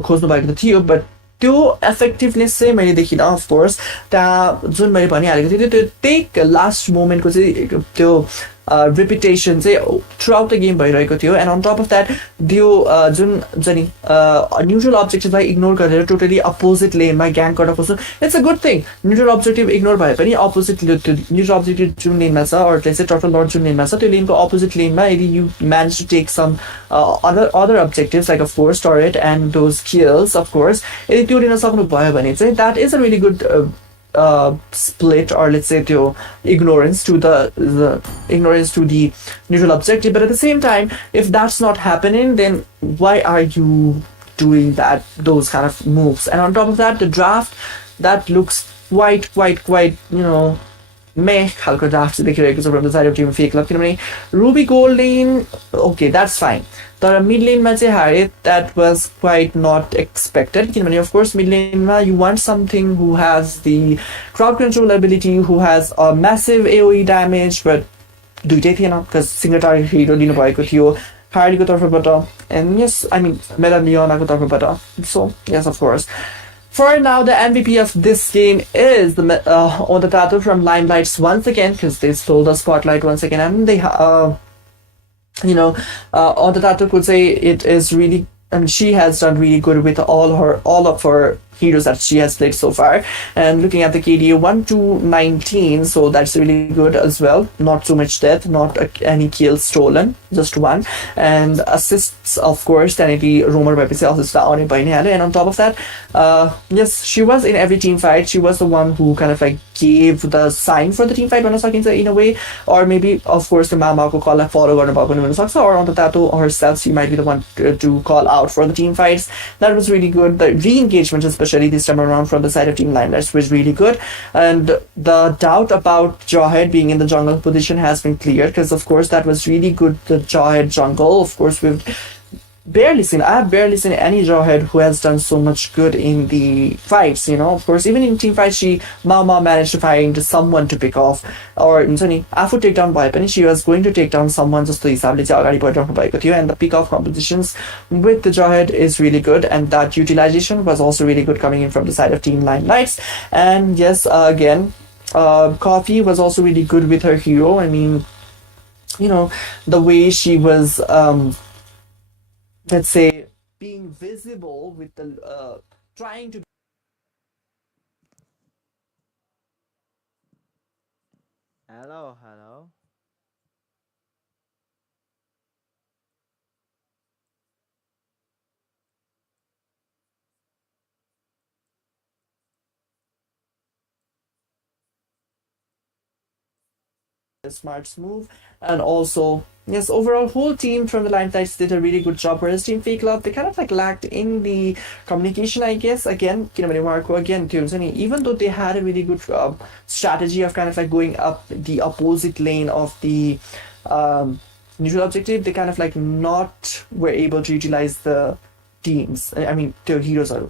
खोज्नु भएको त थियो, बट त्यो एफेक्टिभनेस चाहिँ मैले देखिनँ. अफ कोर्स त्यहाँ जुन मैले भनिहालेको थिएँ त्यो टेक लास्ट मोमेन्टको चाहिँ त्यो reputation चाहिँ throughout the game भइरहेको थियो. And on top of that त्यो जुन हुन्छ नि न्युट्रल अब्जेक्टिभलाई इग्नोर गरेर टोटली अपोजिट लेनमा ग्याङ गर्न खोज्नु, it's a good thing. Neutral objective ignore भए पनि अपोजिट न्युट्रल अब्जेक्टिभ जुन लेनमा छ अर त्यसै टर्टल लर्ड जुन लेनमा छ त्यो लेनको अपोजिट लेनमा यदि you manage to take some other objectives like of course turret and those kills, of course यदि त्यो लिन सक्नु भयो भने चाहिँ that is a really good split, or let's say to ignorance to the neutral objective. But at the same time, if that's not happening, then why are you doing those kind of moves? And on top of that, the draft that looks quite meh खालको draft देखिरहेको छ from the side of team Fake Love. किनभने Ruby Gold Lane, okay, that's fine. तर mid lane मा चाहिँ हारे, that was quite not expected. किनभने of course mid lane मा you want something who has the crowd control ability, who has a massive AoE damage, but दुइटै थिएन because single target हिरो दिनुभएको थियो हार्डीको तर्फबाट एन्ड यस आई मिन मेला लियोनाको तर्फबाट so yes of course For now, the MVP of this game is Ondatato from Limelights once again, because they stole the spotlight once again, and they, Ondatato could say it is really, and she has done really good with all of her heroes that she has played so far. And looking at the KDA 1 to 19, so that's really good as well. Not too much death, not any kills stolen, just one. And assists, of course, Tanity Romer Pepsi assist on Painale. And on top of that, yes, she was in every team fight. She was the one who kind of like gave the sign for the team fight in a way, or maybe of course the Mama ko call follow or on the Tato herself, she might be the one to call out for the team fights. That was really good. The re-engagement, especially this time around from the side of Team Limelights, was really good. And the doubt about Jawhead being in the jungle position has been cleared, because of course that was really good. The Jawhead jungle, of course, I have barely seen any Jawhead who has done so much good in the fights, of course, even in team fights, Mama managed to find someone to pick off, or Afu take down by Penny, she was going to take down someone just to and the pick off compositions with the Jawhead is really good, and that utilization was also really good coming in from the side of Team Limelights. And yes, again, Coffee was also really good with her hero. I mean, the way she was, let's say, being visible with the trying to Hello. smart move. And also, yes, overall whole team from the Limelights did a really good job, whereas Team Fake Love, they kind of like lacked in the communication, I guess. Again, even though they had a really good strategy of kind of like going up the opposite lane of the neutral objective, they kind of like not were able to utilize the teams, I mean their heroes are.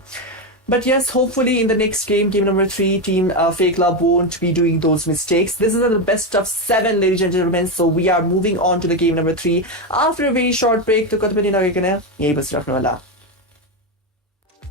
But yes, hopefully in the next game number 3, Team Fake Love won't be doing those mistakes. This is the best of 7, ladies and gentlemen. So we are moving on to the game number 3 after a very short break.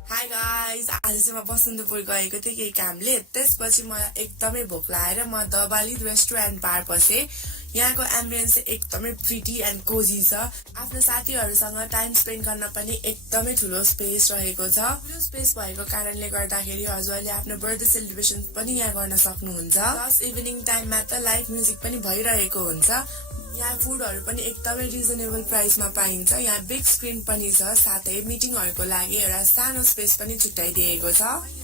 Hi guys आज चाहिँ म बसन्तपुर गएको थिएँ केही कामले त्यसपछि मलाई एकदमै भोक लागेर म दबाली रेस्टुरेन्ट बार पसेँ यहाँको एम्बियन्स चाहिँ एकदमै प्रिटी एन्ड कोजी छ आफ्नो साथीहरुसँग टाइम स्पेन्ड गर्न पनि एकदमै ठुलो स्पेस रहेको छ ठुलो स्पेस भएको कारणले गर्दाखेरि हजुरले आफ्नो बर्थडे सेलिब्रेसन पनि यहाँ गर्न सक्नुहुन्छ प्लस इभिनिङ टाइममा त लाइभ म्युजिक पनि भइरहेको हुन्छ यहाँ फुडहरु पनि एकदमै रिजनेबल प्राइसमा पाइन्छ यहाँ बिग स्क्रिन पनि छ साथै मिटिङहरुको लागि एउटा सानो स्पेस पनि छुट्याइदिएको छ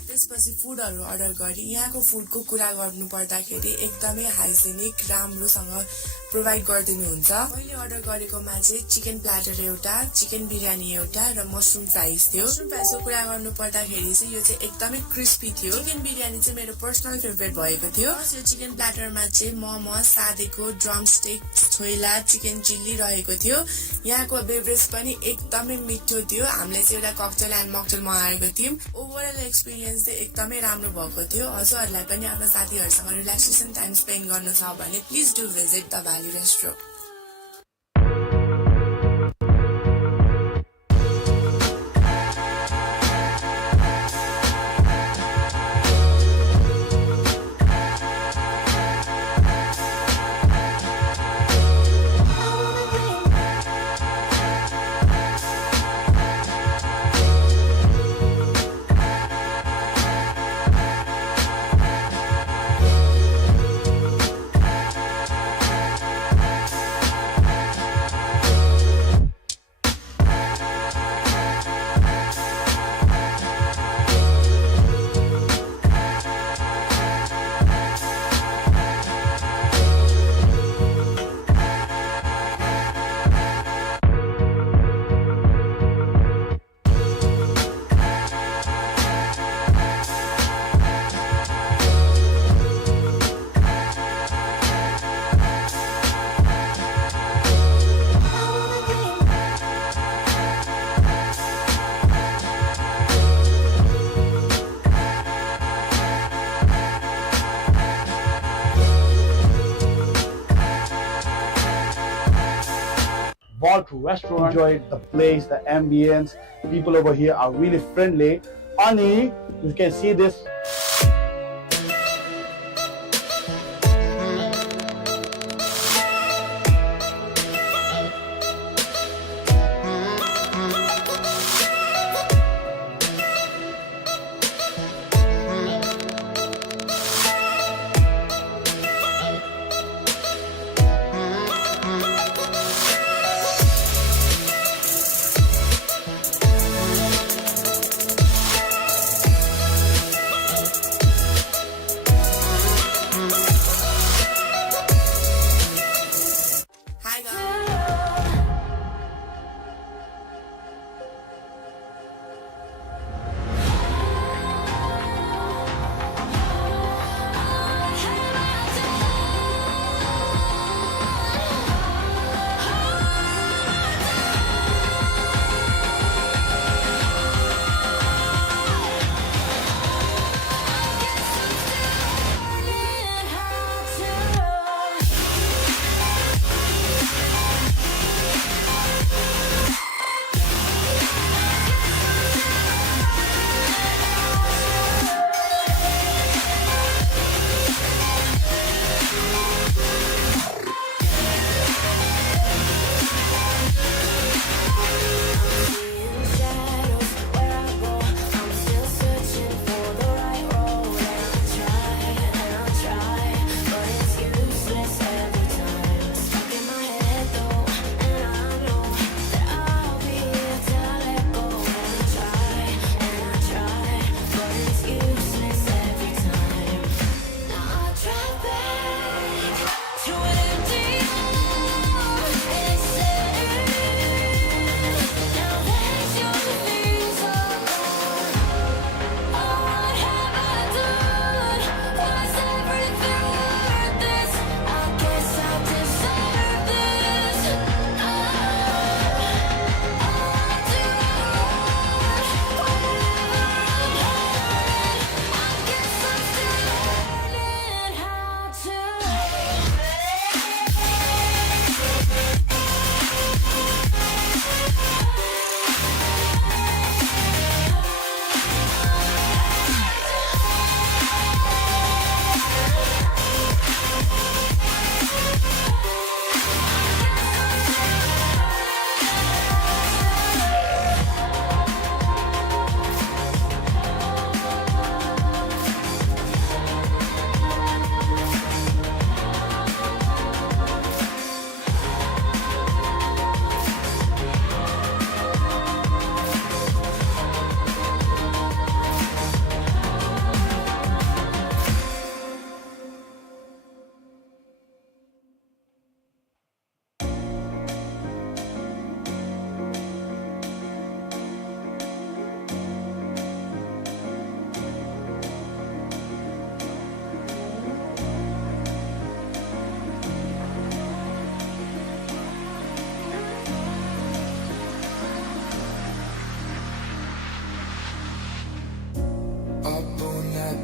त्यसपछि फुडहरु अर्डर गरी यहाँको फुडको कुरा गर्नु पर्दाखेरि एकदमै हाइजेनिक राम्रोसँग प्रोवाइड गर्दिनुहुन्छ मैले अर्डर गरेकोमा चाहिँ चिकन प्ल्याटर एउटा चिकन बिरयानी एउटा र मशरुम फ्राइज थियो मशरुम फ्राइजको कुरा गर्नु पर्दाखेरि चाहिँ यो चाहिँ एकदमै क्रिस्पी थियो चिकन बिरयानी चाहिँ मेरो पर्सनल फेभरेट भएको थियो यो चिकन प्ल्याटरमा चाहिँ मोमो सादेको ड्रम स्टिक छोइला चिकन चिल्ली रहेको थियो यहाँको बेभरेज पनि एकदमै मिठो थियो हामीले चाहिँ एउटा ककटेल एन्ड मकटेल मगाएको थियौं ओभरअल एक्सपिरियन्स चाहिँ एकदमै राम्रो भएको थियो हजुरहरुलाई पनि आफ्नो साथीहरुसँग रिल्याक्सेसन टाइम स्पेन्ड गर्न छ भने please do visit the valley restaurant mall to restaurant. Enjoyed the place, the ambience. People over here are really friendly. Ani, you can see this. Hi guys.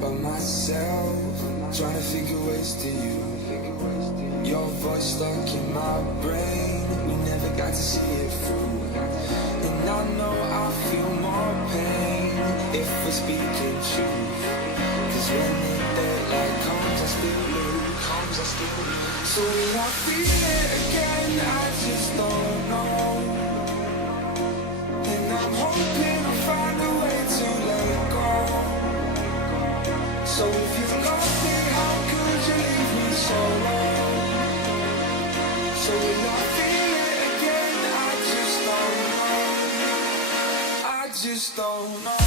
by myself, trying to figure ways to you. Your voice stuck in my brain, we never got to see it through. And I know I feel more pain if we're speaking truth. Cause when the daylight comes, I still lose. So when I feel it again, I just don't know. And I'm hoping I'll find a way to let go. So if you love me, how could you leave me so long? So when I feel it again, I just don't know. I just don't know.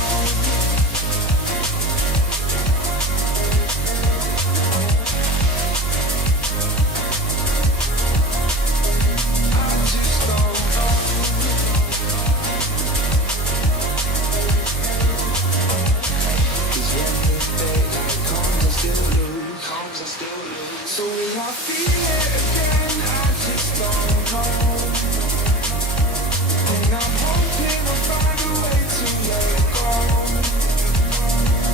So when I feel it again, I just don't know. And I'm hoping I'll find a way to let go.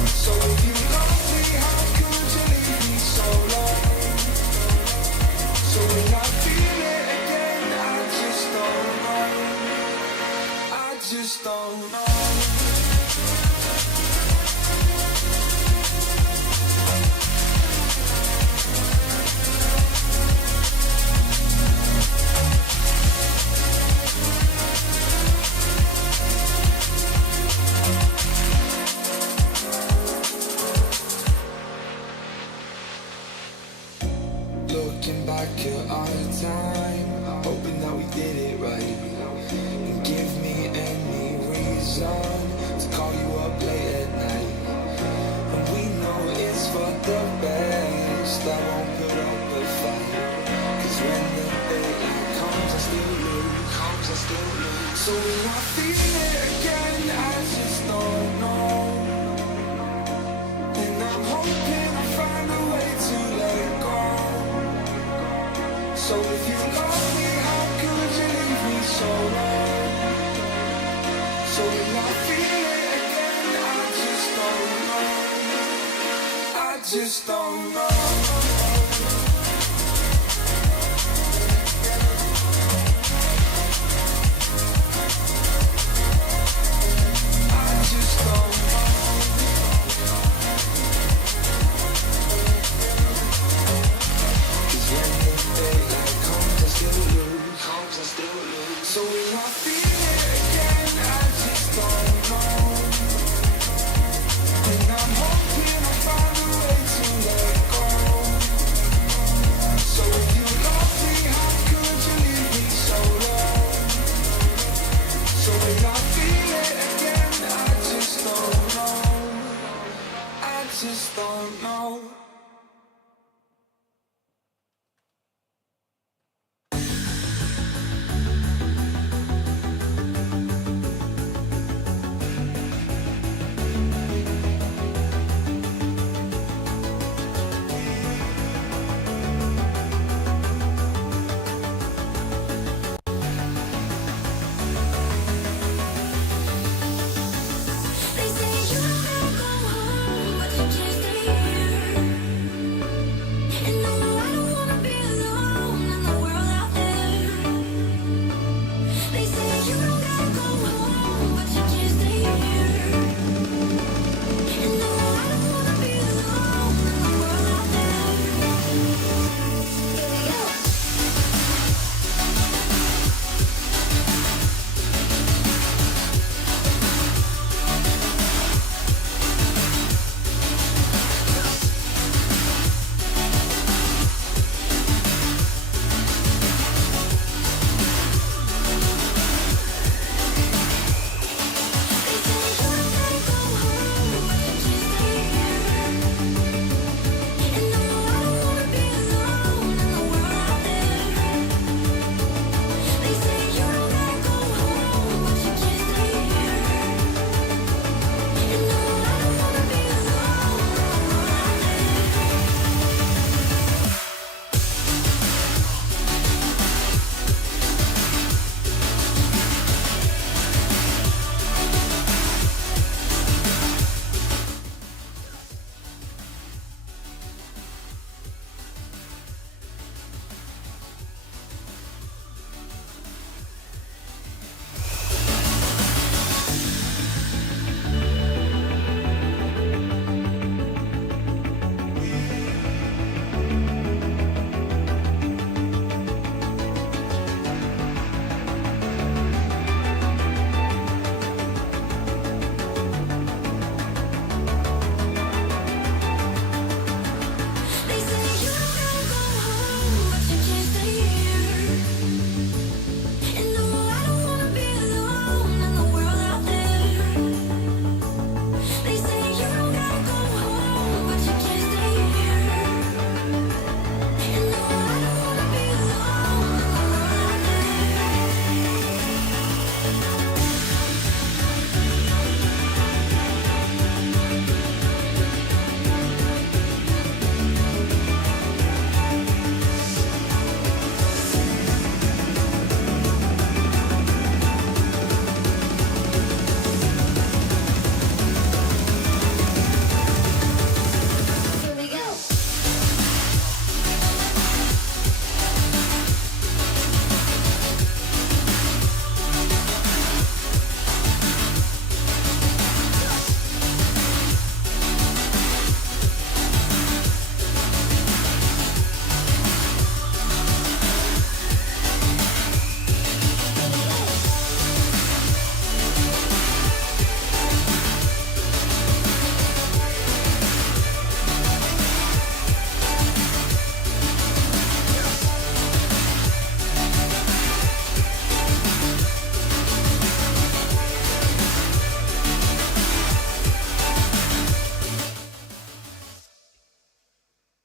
So if you love me, how could you leave me so long? So when I feel it again, I just don't know. like you're out of time, hoping that we did it right. And give me any reason to call you up late at night. And we know it's for the best, I won't put up a fight. Cause when the daylight comes I still lose, So when I feel it again I just don't know. And I'm hoping I find a way to let go. So if you love me, how could you leave me so long? So when I feel it again, I just don't know. I just don't know. I just don't know. Cause when the daylight comes, I still lose. So when I feel it again, I just don't know. And I'm hoping I find a way to let go. So if you love me, how could you leave me so long? So when I feel it again, I just don't know. I just don't know. They say you gotta go home, but you can't stay here.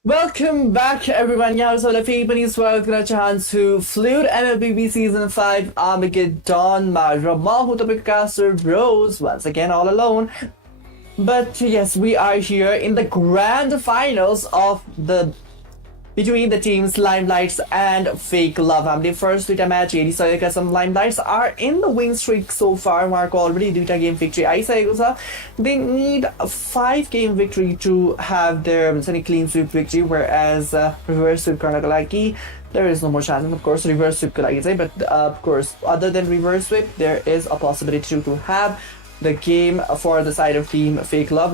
Welcome back, everyone. यहाँ सबैलाई फेरि पनि स्वागत गर्न चाहन्छु fluid MLBB Season 5 Armageddon मा र म हुँ तपाईँको caster Rose once again all alone. But yes, we are here in the grand finals of the between the teams Limelights and Fake Love. हामीले फर्स्ट दुईटा म्याच हेरिसकेका छौँ. Limelights are in the win streak so far. उहाँहरूको already दुईटा game victory आइसकेको छ. They need a 5-game victory to have their clean sweep victory, whereas reverse sweep गर्नको लागि there is no more chance. And of course, reverse sweep को लागि चाहिँ, but of course, other than reverse sweep, there is a possibility to have the game for the side of team Fake Love.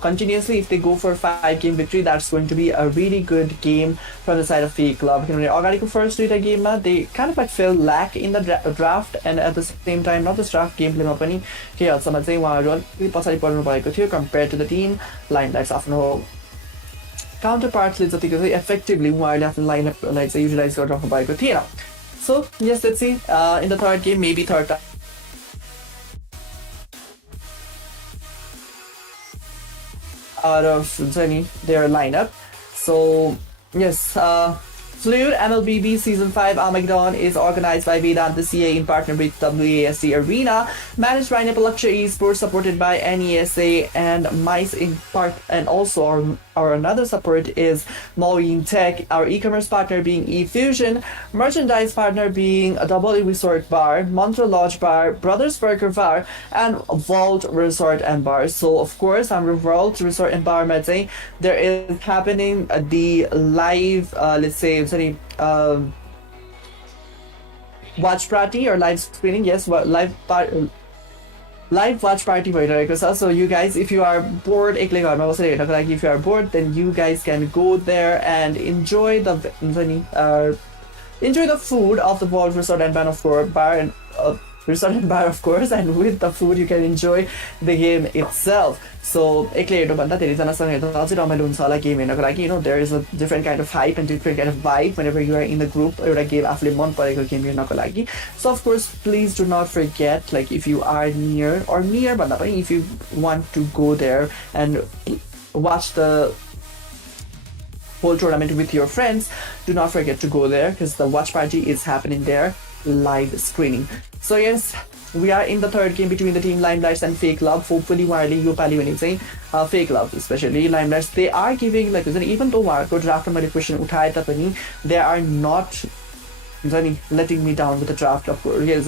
Continuously, if they go for a 5-game victory, that's going to be a really good game from the side of Fake Love. Already first game, they kind of like fell lack in the draft, and at the same time, not just draft gameplay ma pani compared to the team Limelights आफ्नो counterparts ले effectively उहाँहरूले आफ्नो lineup like utilize गरिराख्नु भएको थिएन. So yes, let's see in the third game, maybe third time out of their lineup. So yes, Fluid MLBB Season 5 Armageddon is organized by Vedanta CA in partner with WASD Arena, managed by Nepalaksha Esports, supported by NESA and MICE in part, and also our another support is Maureen Tech, our e-commerce partner being eFusion, merchandise partner being a W Resort Bar, Mantra Lodge Bar, Brothers Burger Bar, and Vault Resort and Bar. So of course, I'm Vault Resort and Bar Mete. There is happening the live, let's say, watch party or live screening. Yes, live watch party भइरहेको छ. So you guys, if you are bored, एक्लै घरमा बसेर हेर्नको लागि, if you are bored, then you guys can go there and enjoy the food of the Vault Resort and Bar and Resort and Bar, of course, and with the food you can enjoy the game itself. So एक्लै हेर्नुभन्दा धेरैजनासँग हेर्दा अझै रमाइलो हुन्छ होला game हेर्नको लागि. There is a different kind of hype and different kind of vibe whenever you are in the group एउटा game आफूले मन परेको गेम हेर्नको लागि. So of course, please do not forget, like if you are near भन्दा पनि if you want to go there and watch the whole tournament with your friends, do not forget to go there because the watch party is happening there, live screening. So yes, we are in the third game between the team Limelights and Fake Love. Hopefully उहाँहरूले यो पालि भने चाहिँ Fake Love, especially Limelights, they are giving like even though उहाँहरूको draftमा मैले question उठाए तापनि they are not letting me down with the draft, of course. Yes,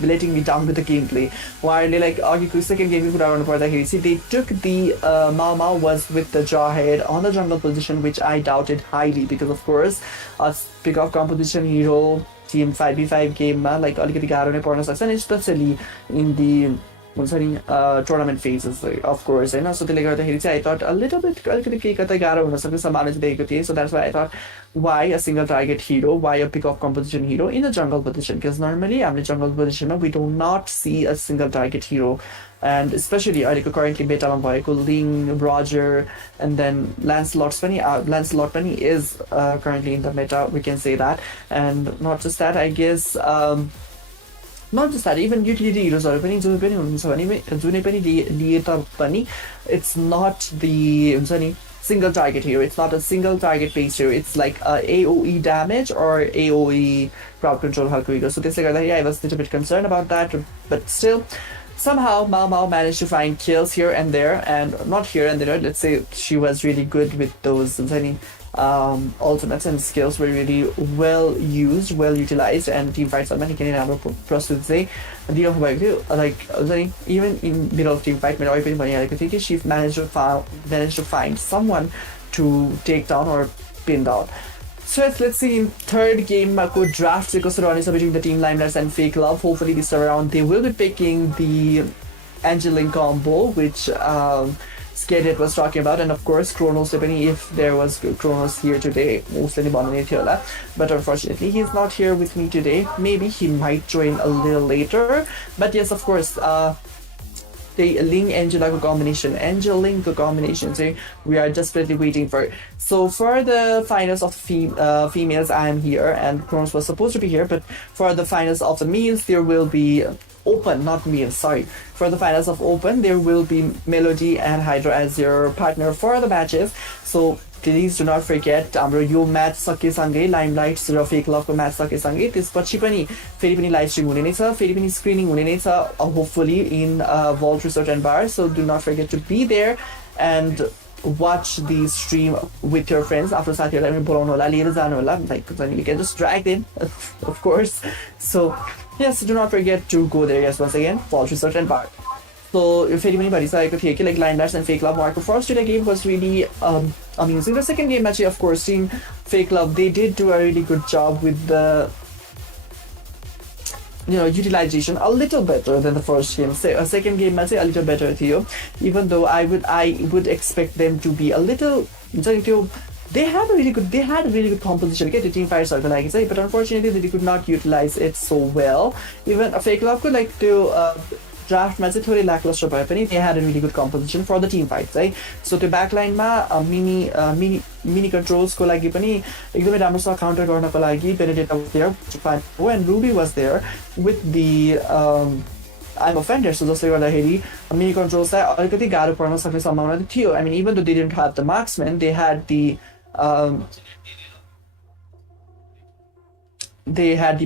letting me down with the gameplay. उहाँहरूले like अघिको second game कुरा गर्नु पर्दाखेरि चाहिँ they took the Mao was with the Jawhead on the jungle position, which I doubted highly because of course pick off composition hero team 5v5 game like अलिकति गाह्रो नै पर्न सक्छ, and especially in the tournament phases, of course, होइन. So त्यसले गर्दाखेरि चाहिँ I thought a little bit अलिकति केही कतै गाह्रो हुन सक्ने सम्भावना चाहिँ देखेको थिएँ. So that's why I thought, why a single target hero, why a pick off composition hero in the jungle position, because normally हामीले jungle position we do not see a single target hero, and especially अहिलेको currently beta मा भएको Ling, Roger, and then Lancelot पनि is currently in the meta, we can say that. And not just that, I guess not just that, even utility heroes are पनि जुनै पनि हुनुहुन्छ भने जुनै पनि लिए तापनि it's not the single target hero, it's not a single target based hero, it's like AoE damage or AoE crowd control खालको hero. So त्यसले गर्दाखेरि I was a little bit concerned about that, but still somehow Mao managed to find kills here and there, and not here and there, let's say she was really good with those ultimates, and skills were really well used, well utilized, and team fights many can have प्रस्तुत चाहिँ दिनु भएको थियो. Like even in middle of team fight मैले अघि पनि भनिहालेको थिएँ कि she managed to find someone to take down or pin down. So let's see in third game को draft चाहिँ कस्तो रहनेछ between the team Limelights and Fake Love. Hopefully this around they will be picking the Angeline combo, which Scared was talking about, and of course Kronos, if there was Kronos here today, but unfortunately he's not here with me today. Maybe he might join a little later, but yes, of course the Ling Angela combination, we are desperately waiting for it. So for the finals of females, I am here, and Kronos was supposed to be here, but for the finals of the males, there will be Open, not males, sorry. For the finals of Open, there will be Melody and Hydra as your partner for the matches. So please do not forget हाम्रो यो match सकेसँगै limelights र fake लभको match सकेसँगै त्यसपछि पनि फेरि पनि live stream हुने नै छ, फेरि पनि स्क्रिनिङ हुने नै छ, hopefully in vault resort and bar. So do not forget to be there and watch the stream with your friends. आफ्नो साथीहरूलाई पनि बोलाउनु होला, लिएर जानु होला, like you can just drag them of course. So yes, do not forget to go there. Yes, once again, Falls Resort and Bar. So फेरि पनि भनिसकेको थिएँ कि like Limelight's and Fake Love उहाँको first game was really amazing. The second game चाहिँ of course team Fake Love, they did do a really good job with the utilization a little better than the first game. Second game ma a little better थियो, even though I would expect them to be a little they had a really good composition के त्यो team fights हरुको लागि चाहिँ, but unfortunately they could not utilize it so well. Even Fake Love को like त्यो draft मा चाहिँ थोरै lackluster भए पनि they had a really good composition for the team fights है. So त्यो backline मा mini controls को लागि पनि एकदमै राम्रोसँग काउन्टर गर्नको लागि Benedetta was there and Ruby was there with the I'm offender. So जसले गर्दाखेरि mini controls चाहिँ अलिकति गाह्रो पर्न सक्ने सम्भावना थियो. I mean, even though they didn't have the marksman, they had the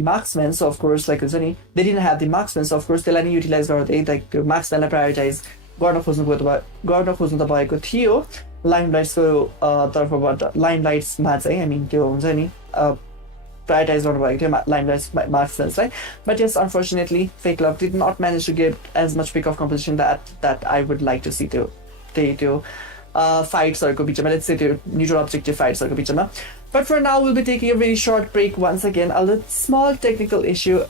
marksmen, so of course like they didn't have the marksmen, so of course त्यसलाई नै युटिलाइज गर्दै like marksmanलाई प्रायोरिटाइज गर्न खोज्नु त भएको थियो लाइमलाइट्सको तर्फबाट. लाइमलाइट्समा चाहिँ I mean त्यो हुन्छ नि prioritize गर्नुभएको थियो limelights marksmenलाई. But yes, unfortunately Fake Love did not manage to get as much pick of composition that I would like to see त्यो fights-हरुको बिचमा, let's say त्यो neutral objective fights-हरुको बिचमा. But for now, we'll be taking a very short break once again. A little small technical issue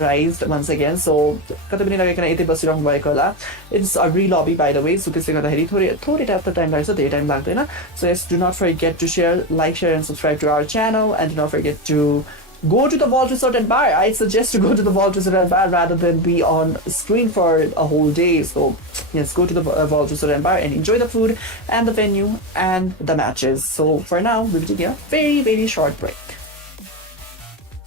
raised once again. So, कतै पनि नगइकन यतै बसिरहनु भएको होला. It's a re-lobby by the way. So, त्यसले गर्दाखेरि थोरै टाइम लाग्छ, धेरै टाइम लाग्दैन. So, yes, do not forget to like, share and subscribe to our channel, and do not forget to go to the Vault Resort and Bar. I suggest to go to the Vault Resort and Bar rather than be on screen for a whole day. So yes, go to the Vault Resort and Bar and enjoy the food and the venue and the matches. So for now, we'll be taking a very, very short break.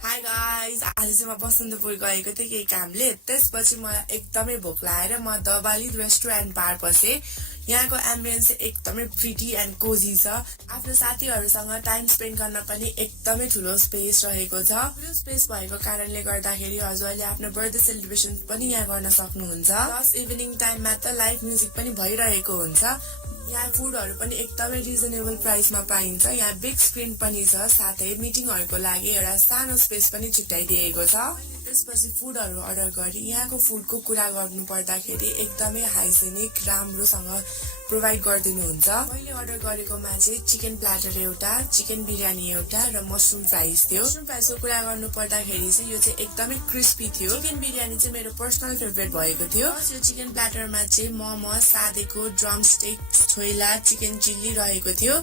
Hi guys, आज चाहिँ म बसन्तपुर गएको थिएँ केही कामले. त्यसपछि मलाई एकदमै भोक लागेर म दबाली रेस्टुरेन्ट बार पसेँ. यहाँको एम्बियन्स एकदमै प्रिटी एन्ड कोजी छ. आफ्नो साथीहरुसँग टाइम स्पेन्ड गर्न पनि एकदमै ठुलो स्पेस रहेको छ. ठुलो स्पेस भएको कारणले गर्दाखेरि हजुरले आफ्नो बर्थडे सेलिब्रेसन पनि यहाँ गर्न सक्नुहुन्छ. प्लस इभिनिङ टाइममा त लाइभ म्युजिक पनि भइरहेको हुन्छ. यहाँ फुडहरु पनि एकदमै रिजनेबल प्राइसमा पाइन्छ. यहाँ बिग स्क्रिन पनि छ, साथै मिटिङहरुको लागि एउटा सानो स्पेस पनि छुट्याइदिएको छ. त्यसपछि फुडहरु अर्डर गरी यहाँको फुडको कुरा गर्नु पर्दाखेरि एकदमै हाइजेनिक राम्रोसँग प्रोवाइड गरिदिनुहुन्छ. मैले अर्डर गरेकोमा चाहिँ चिकन प्ल्याटर एउटा, चिकन बिरयानी एउटा र मसरुम फ्राइज थियो. मसरुम फ्राइजको कुरा गर्नु पर्दाखेरि चाहिँ यो चाहिँ एकदमै क्रिस्पी थियो. चिकन बिरयानी चाहिँ मेरो पर्सनल फेभरेट भएको थियो. यो चिकन प्ल्याटरमा चाहिँ momo, सादेको, drumstick, choila, chicken chilli रहेको थियो.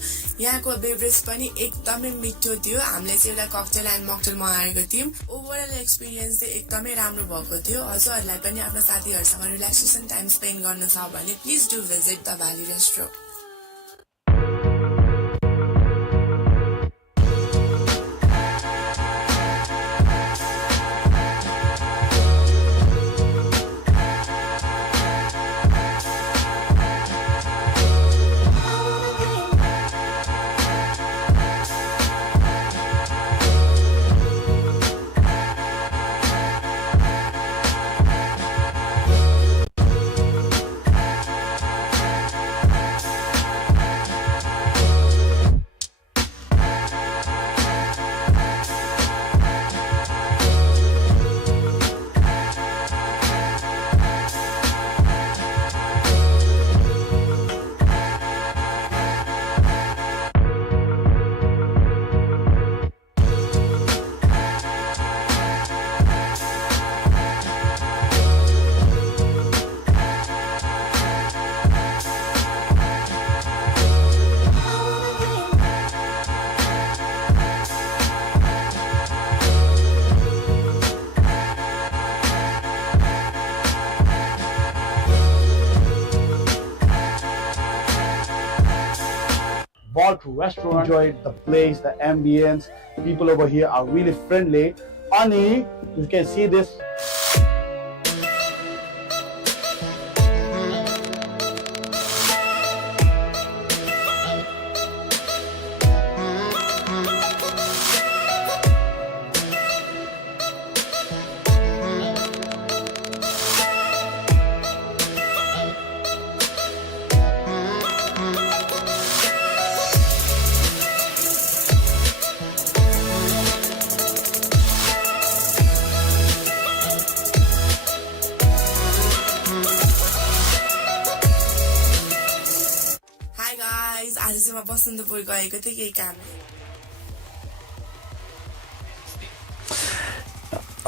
यहाँको बेभरेज पनि एकदमै मिठो थियो. हामीले चाहिँ एउटा ककटेल एन्ड मकटेल मगाएको थियौं. ओभरअल एक्सपिरियन्स चाहिँ एकदमै राम्रो भएको थियो. हजुरहरुलाई पनि आफ्नो साथीहरुसँग रिल्याक्सेसन टाइम स्पेन्ड गर्न छ भने please do visit the valley restaurant. Vault Restaurant. Enjoyed the place, the ambience. People over here are really friendly. Ani, you can see this. guys, आज चाहिँ म बसन्तपुर गएको थिएँ केही काम.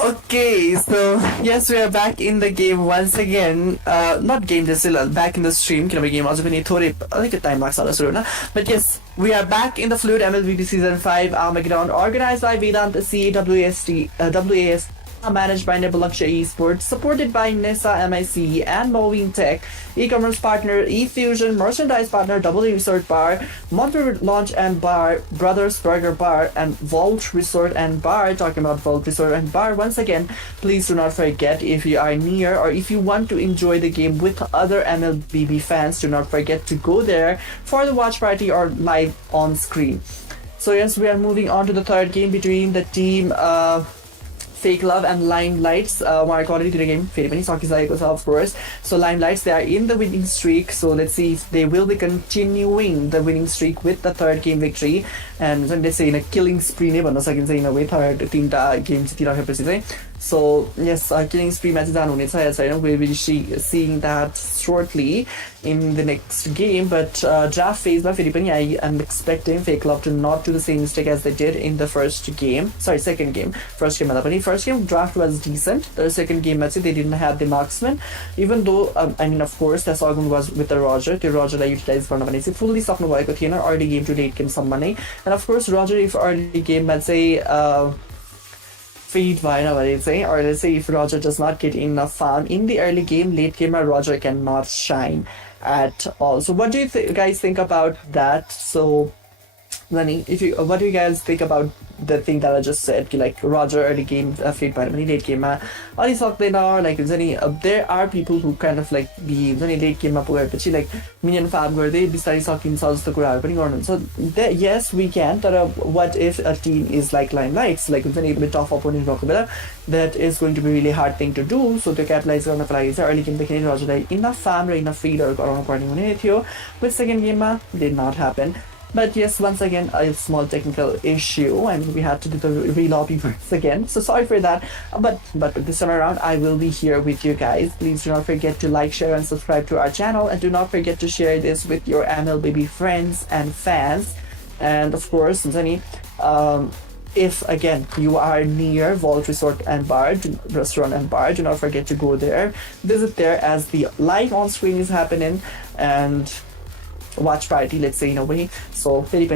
Okay, so yes, we are back in the game once again. Not game, just still back in the stream. किनभने game अझै पनि थोरै अलिकति टाइम लाग्छ होला सुरु हुन. But yes, we are back in the fluid MLBB Season 5 Armageddon, organized by Vedant C WAS, managed by Nebulaksha Esports, supported by Nissa MIC and Moving Tech, e-commerce partner eFusion, merchandise partner Double Resort Bar, Monterey Launch and Bar, Brothers Burger Bar, and Vault Resort and Bar. Talking about Vault Resort and Bar, once again, please do not forget, if you are near or if you want to enjoy the game with other MLBB fans, do not forget to go there for the watch party or live on screen. So yes, we are moving on to the third game between the team Fake Love and Limelights. Mark already did a game. Of course. So Limelights, they are in the winning streak. So let's see if they will be continuing the winning streak with the third game victory. And let's say in a killing spree, in a way, third team game. So yes, killing spree matches we'll be seeing that shortly in the next game. But draft phase, I am expecting Fake Love to not do the same mistake as they did in the second game. First game draft was decent. The second game they didn't have the marksman, even though of course the Sagun was with the Roger. The Roger I utilized for fully early game to late game some money. And of course Roger, if early game let's say feed by or let's say if Roger does not get enough farm in the early game, late game Roger cannot shine at all. So what do you guys think about that? So Lani, what do you guys think about the thing that I just said? Like Roger early game, feed by late game, like there are people who kind of like be late game like minion farm so yes we can, but what if a team is like Limelights, like a tough opponent that is going to be really hard thing to do. So to capitalize on the early game Roger enough farm enough feeder with second game did not happen. But yes, once again, a small technical issue, and we had to do the re-lobby once again. So sorry for that. But this time around, I will be here with you guys. Please do not forget to like, share, and subscribe to our channel. And do not forget to share this with your MLBB friends and fans. And of course, if again you are near Vault Resort and Bar, Restaurant and Bar, do not forget to go there. Visit there as the live on screen is happening and watch party, let's say in a way. So like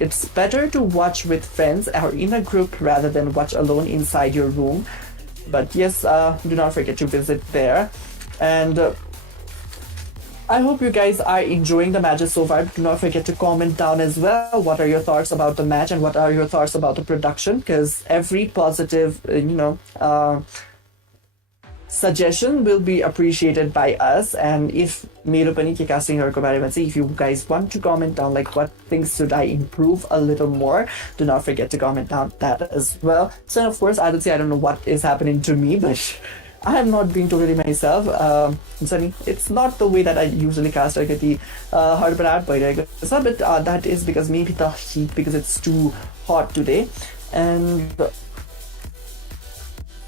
it's better to watch with friends or in a group rather than watch alone inside your room. But yes, do not forget to visit there. And I hope you guys are enjoying the matches so far. Do not forget to comment down as well. What are your thoughts about the match and what are your thoughts about the production? Because every positive, suggestion will be appreciated by us. And if if you guys want to comment down like what things should I improve a little more, do not forget to comment down that as well. So of course I don't know what is happening to me, but I am not being totally myself. It's not the way that I usually cast but that is because maybe the heat, because it's too hot today. And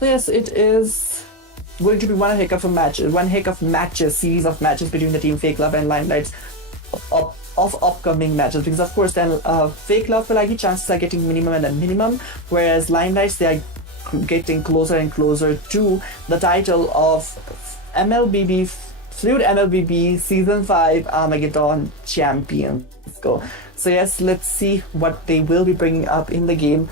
yes, it is going to be one heck of matches, series of matches between the team Fake Love and Limelights of upcoming matches, because of course then Fake Love chances are getting minimum and then minimum, whereas Limelights, they are getting closer and closer to the title of MLBB Fluid MLBB Season 5 Armageddon Champions. So yes, let's see what they will be bringing up in the game.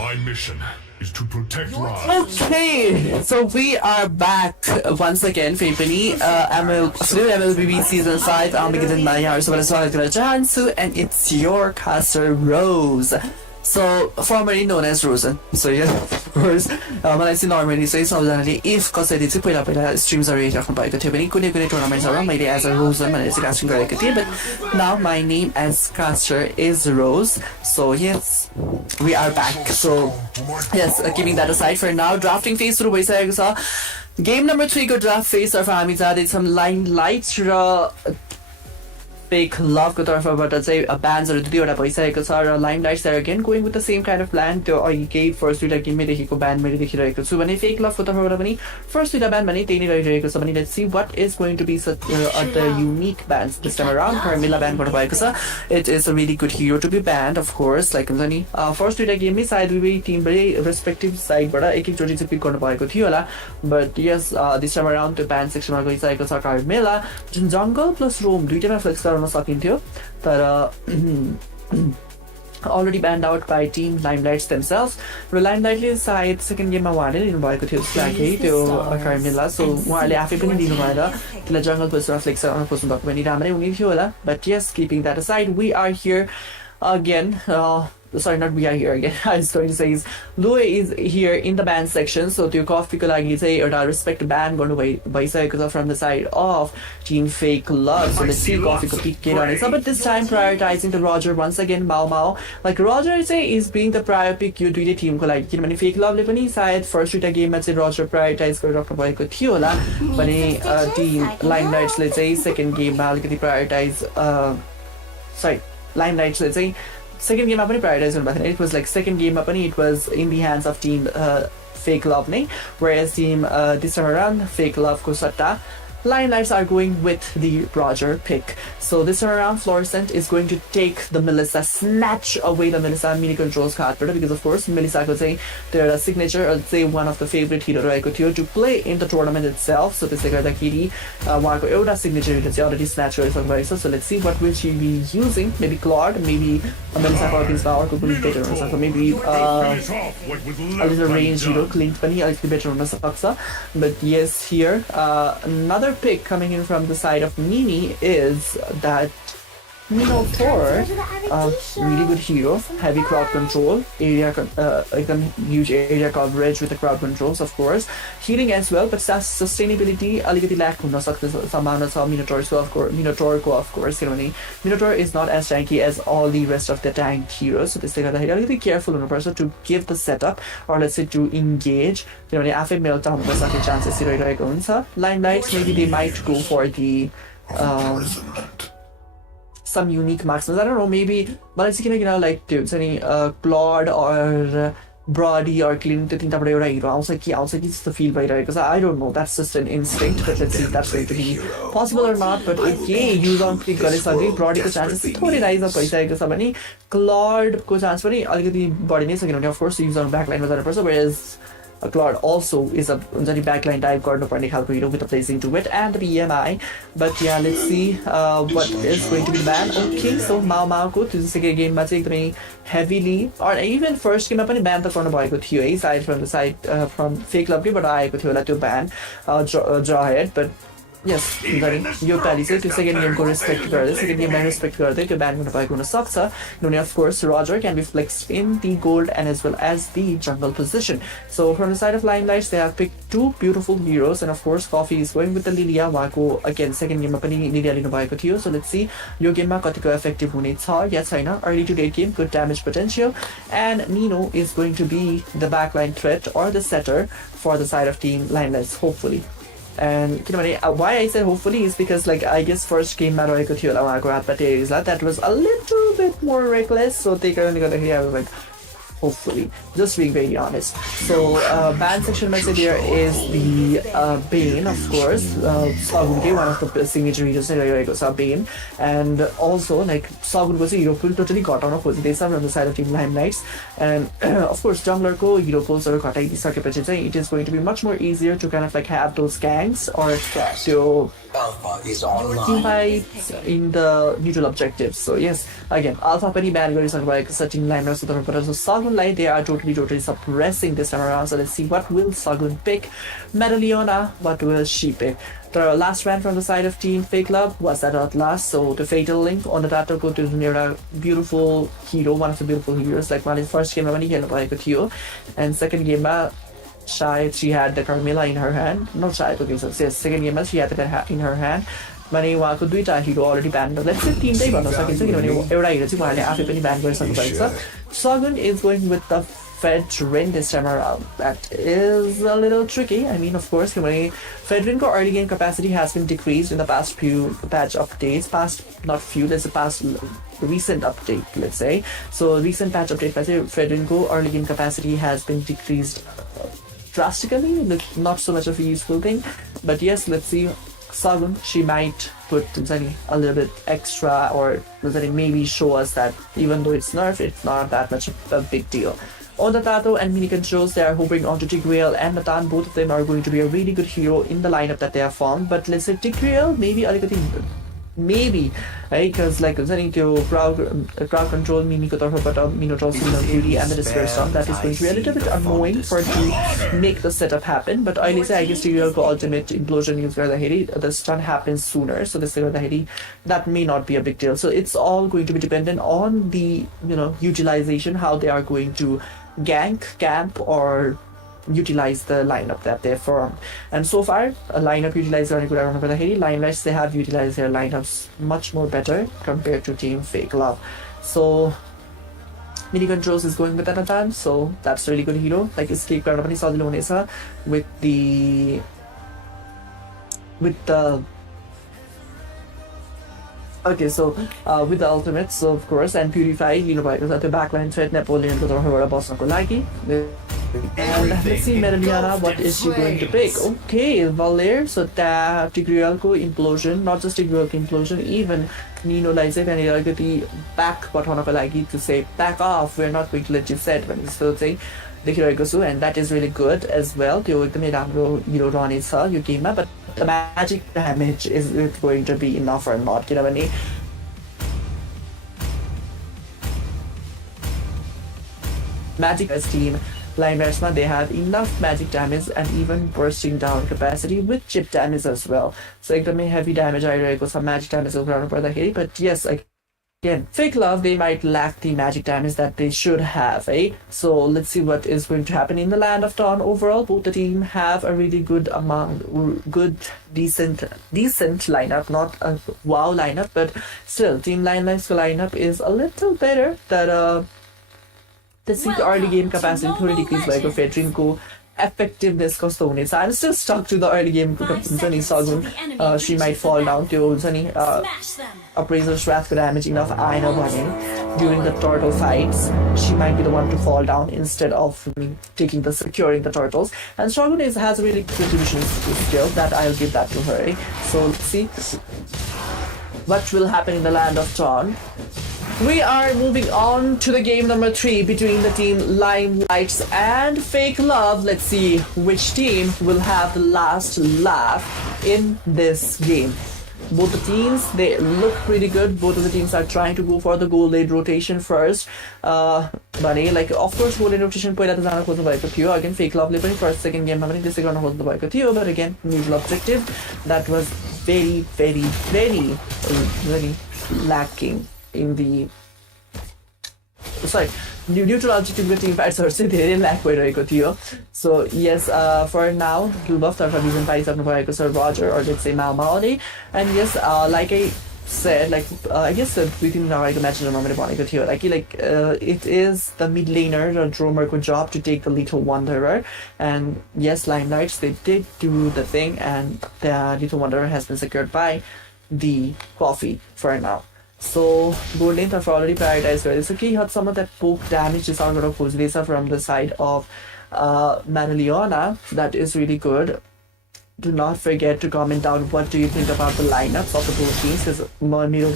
My mission is to protect lives. Okay, so we are back once again फेरि पनि MLBB season 5 Armageddon मा यहाँहरु सबैलाई स्वागत गर्न चाहन्छु and it's your caster Rose. So formerly known as Rosen. So yeah, of course. मलाई चाहिँ normally चाहिँ सबैजनाले if कसैले चाहिँ पहिला पहिला स्ट्रिम्सहरु हेरिराख्नु भएको थियो भने कुनै कुनै टुर्नामेन्ट्सहरुमा मैले as a Rosen भनेर चाहिँ कास्टिङ गरेको थिएँ, but now my name as caster is Rose. So yes, we are back. So yes, keeping that aside for now, drafting phase सुरु भइसकेको छ. Game number 3 को draft phase तर्फ हामी जाँदैछौँ. Limelight र Fake Love को तर्फबाट चाहिँ ब्यान्ड्सहरु दुईवटा भइसकेको छ र Limelight are again going with the same kind of plan. त्यो अघिकै फर्स्ट दुईटा गेममै देखेको ब्यान्ड मैले देखिरहेको छु भने Fake Love को तर्फबाट पनि फर्स्ट दुईटा ब्यान्ड भने त्यही नै गरिरहेको छ भने let's see what is going to be such the unique bands this time around. Carmilla band गर्नु भएको छ. It is a really good hero to be banned, of course. Like हुन्छ नि फर्स्ट दुईटा गेममै सायद दुवै टिमले रेस्पेक्टिभ साइडबाट एक एकचोटि चाहिँ पिक गर्नु भएको थियो होला, but yes, this time around त्यो ब्यान्ड सेक्सनमा गइसकेको छ Carmilla, जुन जंगल प्लस रोम दुईटैमा फ्लेक्स गर्न सकिन्थ्यो तर already banned out by team Limelights themselves. र Limelightले सायद सेकेन्ड गेममा उहाँले लिनु भएको थियो जस्तो लाग्यो त्यो Carmilla, so उहाँले आफै पनि लिनु भएर त्यसलाई जंगल प्लस फ्लेक्स गर्न खोज्नु भएको पनि राम्रै हुने थियो होला. But yes, keeping that aside, we are here again. Sorry, not we are here again. I was going to say is Louis is here in the band section. So त्यो कफीको लागि चाहिँ एउटा respect ban गर्नु भइसकेको छ from the side of team Fake Love. So let's see कफीको pick के रहनेछ, but this time prioritizing the Roger once again. Mao like Roger चाहिँ is being the prior pick यो दुईटै टिमको लागि, किनभने Fake Loveले पनि सायद फर्स्ट दुईटा गेममा चाहिँ Roger prioritize गरिराख्नु भएको थियो होला भने टिम Limelightsले चाहिँ सेकेन्ड गेममा अलिकति prioritize Limelightsले चाहिँ second game पनि prioritize गर्नु भएको थिएन. It was like second game पनि it was in the hands of team Fake Love नै, whereas team this time around Fake Love को सट्टा Limelights are going with the Roger pick. So this time around Fluorescent is going to take the Melissa, snatch away the Melissa mini controls card, because of course Melissa को चाहिँ त्यो एउटा signature or say one of the favorite hero रहेको थियो to play in the tournament itself. So त्यसले गर्दाखेरि उहाँको एउटा signature hero चाहिँ already snatch गरिसक्नु भएको छ. So let's see what will she be using. Maybe Claude, maybe Melissa को against power को पनि better हुन सक्छ. Maybe a little range hero Clint पनि अलिकति better हुन सक्छ. But yes, here another pick coming in from the side of Mimi is that Minotaur, really good hero, heavy crowd control, area huge area coverage with the crowd controls, of course, healing as well, but sustainability अलिकति lack हुन सक्छ सम्भावना छ Minotaur को of course किनभने Minotaur is not as tanky as all the rest of the tank heroes, so त्यसले गर्दाखेरि अलिकति careful हुनुपर्छ to give the setup or let's say to engage किनभने आफै meltdown हुन सक्ने chances रहिरहेको हुन्छ. Limelight, maybe they might go for the some unique marksmen. I don't know, maybe मलाई चाहिँ किन like त्यो हुन्छ नि Claude or Brody or Clint त्यो तिनटाबाट एउटा हिरो आउँछ कि जस्तो फिल भइरहेको छ. I don't know, that's just an instinct, but let's see if that's going to be possible or not. But okay, use on click गरेसँगै Brody को chances थोरै rise up भइसकेको छ भने Claude को चान्स पनि अलिकति बढी नै छ किनभने of course use on backline मा जानुपर्छ, whereas Claude also is a backline type गर्नुपर्ने खालको hero with a placing to it and the BMI. But yeah, let's see what is going to be the ban. Okay, so Mao को त्यो second game मा चाहिँ एकदमै heavily or even first game मा पनि ban त गर्नु भएको थियो है, side from the side from Fake Love बाट आएको थियो होला त्यो ban draw ahead. But yes, यो पालि चाहिँ त्यो सेकेन्ड गेमको रेस्पेक्ट गर्दै सेकेन्ड गेमलाई रेस्पेक्ट गर्दै त्यो ब्यान गर्नु भएको हुन सक्छ किनभने of course Roger can be flexed in the gold and as well as the jungle position. So from the side of Limelights, they have picked two beautiful heroes and of course Coffee is going with the Lilia. उहाँको again second game मा पनि Lilia लिनु भएको थियो. So let's see यो गेममा कतिको effective हुने छ या छैन. Early to late game, good damage potential, and Nino is going to be the backline threat or the setter for the side of team Limelights, hopefully. And why I said hopefully is because like I guess first game मा रहेको थियो होला उहाँको हातमा टेरिसला, that was a little bit more reckless, so त्यही कारणले गर्दाखेरि I was like hopefully, just being very honest. So band section मा चाहिँ there is the Bane, of course, Sagunke, one of the signature heroes नै रहेको छ Bane, and also like Sagunko चाहिँ hero pool totally घटाउन खोजिँदैछ from the side of team Limelights, and of course jungler को hero pools हरु घटाइदिसकेपछि चाहिँ it is going to be much more easier to kind of like have those ganks or त्यो team fights in the neutral objectives. So yes, again Alpha पनि ban गरिसक्नु भएको छ team Limelights को तर्फबाट. So Sagunलाई, they are totally suppressing this time around. So let's see what will Sagun pick. Medaliona, what will she pick? The last round from the side of Team Fake Love was that at last. So the Fatal Link on the Tato go to a beautiful hero, one of the beautiful heroes. Like one first game when he held like with you, and second game she had the Carmilla in her hand. Not shy, okay, so yes, second game she had that in her hand. Mane उहाँको दुईटा हिरो already ब्यान let's say तीनटै भन्न सकिन्छ किनभने एउटा हिरो चाहिँ उहाँले आफै पनि ब्यान गरिसक्नु भएको छ Sagun is going with the Fedrin this time around. That is a little tricky. I mean, of course, Fedrin's early game capacity has been decreased in the past few patch updates. Recent update, let's say. So, recent patch update, Fedrin's early game capacity has been decreased drastically. Not so much of a useful thing. But yes, let's see. Sagun, she might put a little bit extra or maybe show us that even though it's nerfed, it's not that much of a big deal. On the Tato and mini controls, they are hoping onto Tigreal and Matan. Both of them are going to be a really good hero in the lineup that they have formed. But let's say Tigreal, maybe, right? Because like crowd control, Mimiko Torhopata, Minotaur, Beauty, and the Disperse Storm, that is going to be a little bit annoying for to make the setup happen. But I guess Tigreal ko ultimate implosion use the stun happens sooner, so this that may not be a big deal. So it's all going to be dependent on the utilization, how they are going to gank, camp, or utilize the lineup that they formed. And so far, a lineup utilized Limelights, they have utilized their lineups much more better compared to Team Fake Love. So mini controls is going with Anatan, so that's a really good hero. Like escape card with the okay, so with the ultimates, so of course, and Purify, the backline threat, Napoleon, and let's see Medaliana, what is she going to pick? Okay, Valer, so that Tigrealco implosion, not just Tigrealco implosion, even Nino Liza and the back button of a lagi to say, back off, we're not going to let you set when it's still saying the Hirogosu, and that is really good as well. You run it, you came up, but the magic damage is it going to be enough or not? You know what I mean? Magic as team Linebarsma, they have enough magic damage and even bursting down capacity with chip damage as well. So एकदमै heavy damage आइरहेको छ magic damage गर्नु पर्दाखेरि, but yes, again, Fake Love, they might lack the magic damage that they should have, eh? So let's see what is going to happen in the Land of Dawn. Overall, both the team have a really good decent lineup, not a wow lineup, but still, Team Linelight's lineup is a little better. That let's see the early game capacity थोड़ी decrease भएको Fedrin को effectiveness कस्तो हुनेछ. I'm still stuck to the early game हुन्छ नि Sagun. She might fall down त्यो हुन्छ नि Appraiser's Wrath को damage enough आएन भने during the turtle fights she might be the one to fall down instead of securing the turtles. And Sagun has a really good contribution skill that I'll give that to her. So let's see what will happen in the Land of Dawn. We are moving on to the game number 3 between the team Limelights and Fake Love. Let's see which team will have the last laugh in this game. Both the teams, they look pretty good. Both of the teams are trying to go for the goal lane rotation first. But like of course goal lane rotation पहिला त जान खोज्नु भएको थियो. Again Fake Love ले पनि first second game मा पनि त्यसै गर्न खोज्नु भएको थियो. But again neutral objective that was very lacking in the neutral objective team fights are धेरै lack भइरहेको थियो. So yes, for now Gilbuff तर्फ vision पाइसक्नु भएको छ Roger, or let's say Malmality. And yes, like I said, like I guess within the match मैले भनेको थियो like it is the mid laner or Dromerको job to take the Little Wanderer. And yes, Limelights, they did do the thing, and the Little Wanderer has been secured by the coffee for now. So gold lane have already prioritized already. So key had some of that poke damage is out of Kuzlesa from the side of Madaliona. That is really good. do not forget to comment down what do you think about the lineups of the both teams, because मेरो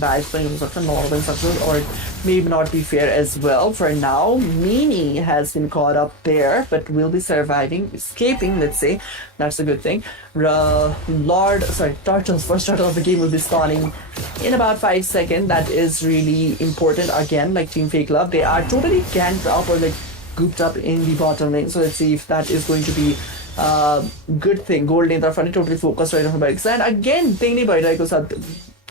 bias पनि हुन सक्छ, normal पनि सक्छ, or maybe not be fair as well. For now, Mini has been caught up there, but will be surviving, escaping, let's say. That's a good thing. Turtles, first turtle of the game will be spawning in about 5 seconds. That is really important. Again, like Team Fake Love, they are totally camped up or like gooped up in the bottom lane. So let's see if that is going to be good thing. Gold lane taraf totally focused right on. And again,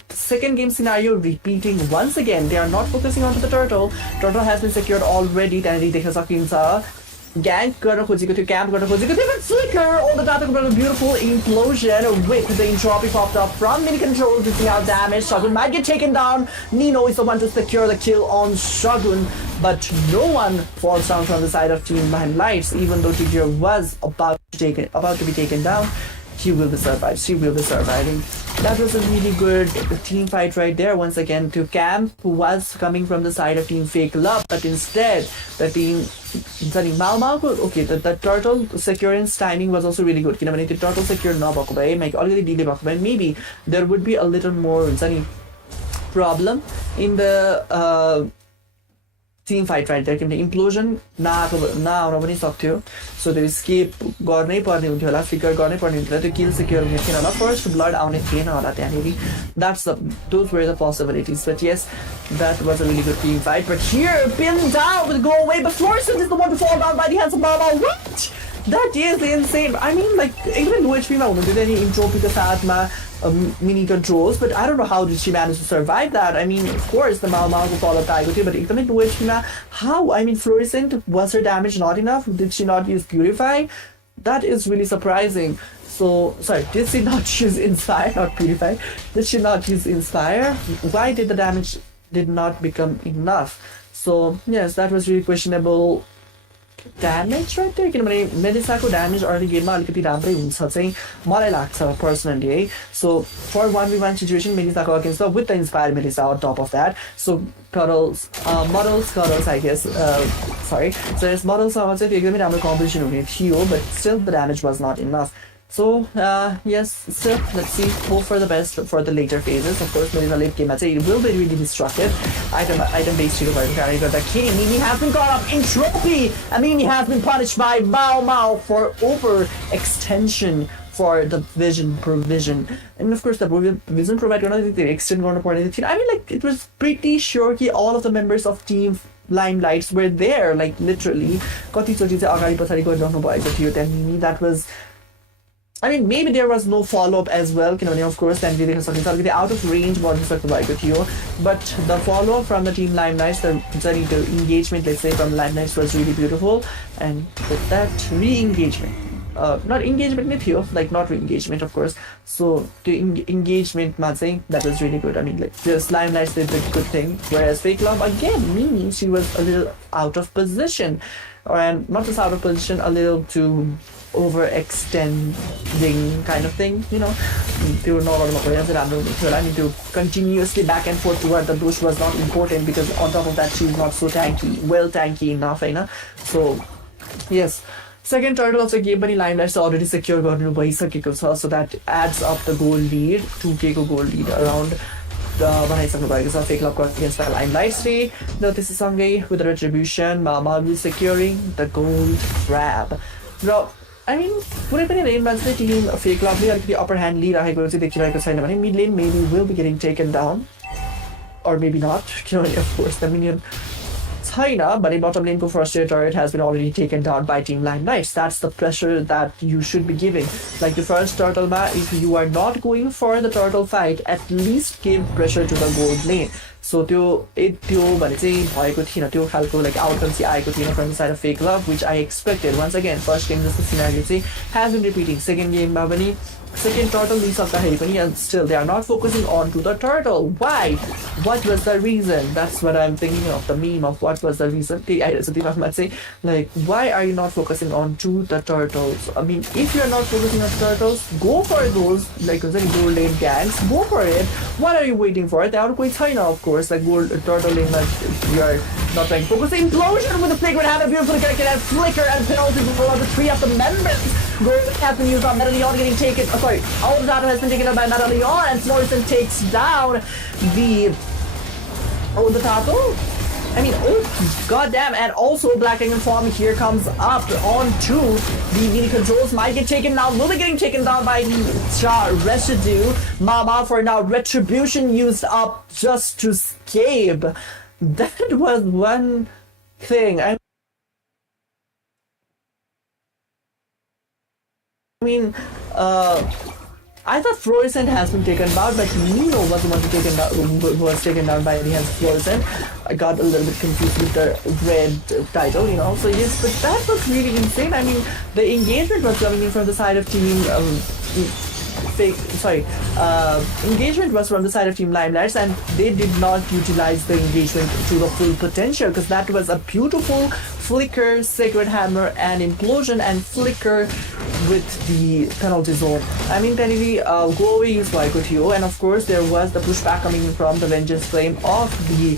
second game scenario repeating once again. They are not focusing onto the turtle. Turtle has been secured already. Gank गर्न खोजेको थियो, camp गर्न खोजेको थियो, but Flicker on the top of a beautiful implosion with the entropy popped up from mini control to see how damage. Shogun might get taken down. Nino is the one to secure the kill on Shogun, but no one falls down from the side of Team Lights. Even though TGR was about to be taken down, she will be surviving. That was a really good team fight right there. Once again, to Camp, who was coming from the side of Team Fake Love, but instead the team Mao, okay, the turtle securance timing was also really good. The turtle secured maybe there would be a little more problem in the team fight right there. Implosion नआउन पनि सक्थ्यो, so त्यो escape गर्नै पर्ने हुन्थ्यो होला, flicker गर्नै पर्ने हुन्थ्यो होला, त्यो kill secure हुने थिएन होला, first blood आउने थिएन होला त्यहाँनेरि. Those were the possibilities. But yes, that was a really good team fight. But here, pinned down with a go away, but Florissant is the one to fall down by the hands of Mama. What? That is insane. I mean, like, even low HP मा हुनुहुन्थ्यो त्यहाँ नि entropy को साथमा mini controls, but I don't know how did she manage to survive that. I mean, of course, the Mao को follow up आएको थियो, but एकदमै low HP मा how? I mean, Florissant, was her damage not enough? Did she not use Purify? That is really surprising. So, sorry, did she not use Inspire, not Purify? Did she not use Inspire? Why did the damage did not become enough? So, yes, that was really questionable damage right there. किनभने मेलिसाको damage early game मा अलिकति राम्रै हुन्छ चाहिँ मलाई लाग्छ personally है. So for 1v1 situation, Melissa against with the Inspire Melissa on top of that. So Cuddles, I guess. Sorry. So yes, Models चाहिँ एकदमै राम्रो competition हुने थियो, but still the damage was not enough. So, yes, still, let's see, hope for the best for the later phases. Of course, Melissa late game, I'd say it will be really destructive. Item-based hero fighter carry, but the king, Mimi has been caught up in trophy! And Mimi has been punished by Mao for overextension for the vision provision. And of course, the vision provider, they extend on I mean, like, it was pretty sure all of the members of Team Limelights were there, like, literally. That was... I mean, maybe there was no follow-up as well, of course, then the out of range but the follow-up from the Team Limelights, the engagement, let's say, from Limelights was really beautiful, and with that re-engagement, not engagement, like not re-engagement, of course, so the engagement, that was really good. I mean, like, just Limelights did the good thing, whereas Fake Love, again, Mimi, she was a little out of position, and not just out of position, a little too overextending kind of thing, I mean, to continuously back and forth toward the bush was not important, because on top of that she's not so tanky enough, so yes, second turtle of the game पनि Limelights already secure गर्नु भइसकेको छ, so that adds up the goal lead, 2k को goal lead around बनाइसक्नु भएको छ Fake Love against the Limelights. त्यसैसँगै with the retribution, Mama will be securing the gold grab. I mean, कुनै पनि laneमा चाहिँ team Fake Love ले अलिकति upper hand लिइरहेको चाहिँ देखिरहेको छैन भने mid lane maybe will be getting taken down, or maybe not, of course the minion छैन, but in bottom lane को first tier turret has been already taken down by Team Limelights. That's the pressure that you should be giving. Like the first turtle ma, if you are not going for the turtle fight, at least give pressure to the gold lane. So त्यो भने चाहिँ भएको थिएन, त्यो खालको like outcome चाहिँ आएको थिएन from the side of Fake Love, which I expected. Once again, first game जस्तो scenario चाहिँ has been repeating. Second game मा पनि second turtle लिइसक्दाखेरि पनि, and still they are not focusing on to the turtle. Why? What was the reason? That's what I'm thinking of, the meme of what was the reason. Like, why are you not focusing on to the turtles? I mean, if you're not focusing on turtles, go for those, like gold lane gangs, go for it. What are you waiting for? They are going China, of course, like gold turtle lane, like you are not trying to focus. Implosion with the flicker and a beautifully connected and flicker and penalty for the 3 of the members. Goal has been used on Medallion getting taken. All the data has been taken up by Medallion, and Florison takes down the tackle. I mean, oh goddamn! And also Black Dragon form here comes up onto the mini controls. Might get taken now. Will be getting taken down by the Char Residue. Mama for now. Retribution used up just to escape. That was one thing. I mean, I thought Fluorescent has been taken down, but Nino was the one who was taken down by the hands of Fluorescent. I got a little bit confused with the red title, you know. So yes, but that was really insane. I mean, the engagement was coming in from the side of team. Engagement was from the side of Team Limelights, and they did not utilize the engagement to the full potential, because that was a beautiful flicker, Sacred Hammer, and implosion, and flicker with the penalty zone. I mean, technically, go away used by Couture, and of course, there was the pushback coming in from the Vengeance Flame of the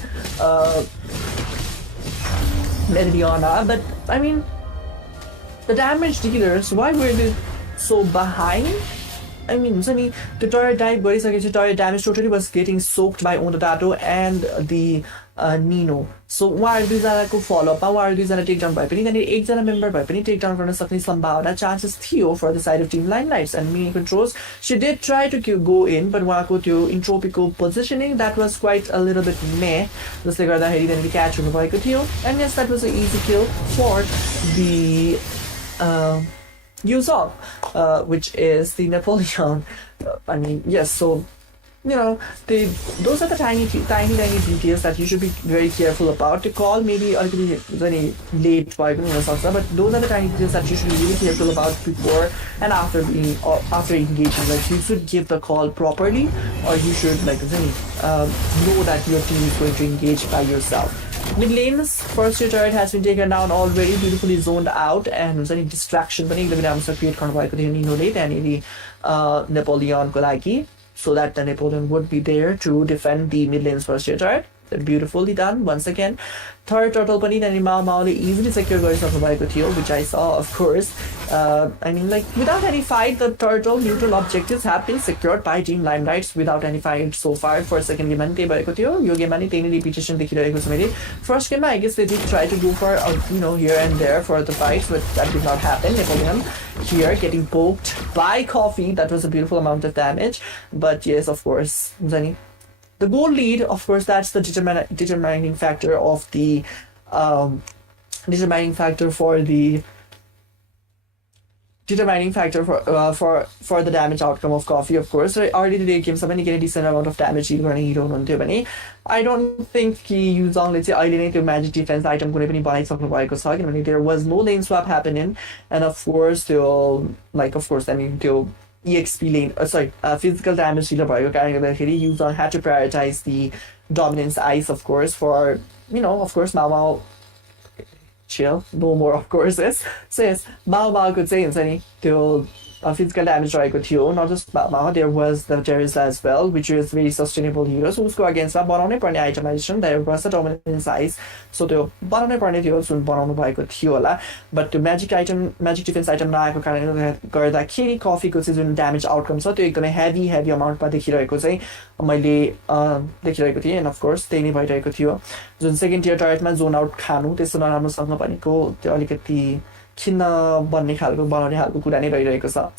Meridiana. But I mean, the damage dealers, why were they so behind? I mean, the turret dive turret damage totally was getting soaked by Ondodato and the Nino. So why are these follow up? Why are these take down by Penny? Then the 8 member by Penny take down from the Sakni Sambhava chances Theo for the side of Team Limelights and mini controls. She did try to go in, but Wako to intropical positioning, that was quite a little bit meh. Just like that, then the catch on the Theo. And yes, that was an easy kill for the Yuzong, which is the Napoleon. I mean, yes, so, you know, those are the tiny details that you should be very careful about. To call maybe a little bit late, but those are the tiny details that you should be really careful about before and after engaging. Like, you should give the call properly, or you should know that your team is going to engage by yourself. Mid lane's first turret has been taken down already, beautifully zoned out, and any distraction but the Vidam create convoy Nino late and the Napoleon Kolaki, so that the Napoleon would be there to defend the mid lane's first turret. Beautifully done once again. Third turtle bunny and Mao easily secure guys of the Theo, which I saw, of course. I mean, like, without any fight, the turtle neutral objectives have been secured by Team Limelights without any fight so far. For second game, Theo, your game repetition. First game, I guess they did try to go for here and there for the fights, but that did not happen. Napoleon here getting poked by Coffee. That was a beautiful amount of damage. But yes, of course, Zani. The goal lead, of course, that's the determining factor of the determining factor for the damage outcome of Coffee. Of course, already today came somebody get a decent amount of damage. I don't think he used on, let's say, alienative magic defense item. There was no lane swap happening, and of course they'll EXP lane, physical damage dealer by your character. User had to prioritize the dominance ice, of course, for, of course, Mao chill, no more, of course, yes. So yes, Mao could say insane to physical damage right Theo, not just Mao, there was the Terrace as well, which is very sustainable heroes who go against the bottom itemization. There was a dominant size, so the bottom heroes will bottom by Theo, but the magic defense item na garda Kitty Coffee goes in damage outcome, so to a heavy amount by the hero goes a and of course they need by Theo. So second tier turret man zone out Kanu, this one I'm not go the किन बन्ने खालको बनाउने खालको कुरा नै रहिरहेको छ.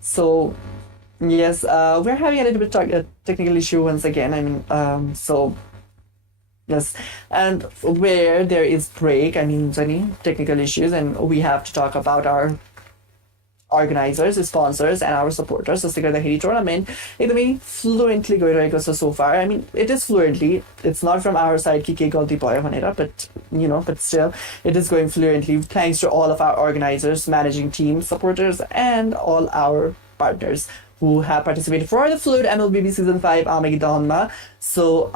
So yes, we're having a little bit technical issue once again. I mean, so yes, and where there is break, I mean, any technical issues, and we have to talk about our organizers, sponsors, and our supporters. So the tournament, it's fluently going so far. I mean, it is fluently. It's not from our side, but but still, it is going fluently. Thanks to all of our organizers, managing teams, supporters, and all our partners who have participated for the Fluid MLBB Season 5 ARMAGEDDON. So,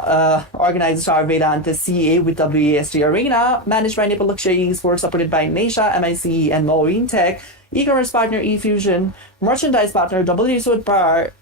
organizers are Vedanta CA with WASD Arena, managed by Nepal Luxury Esports, supported by Nesha, MICE, and Maureen Tech. e-commerce partner eFusion, merchandise partner Double Resort Bar,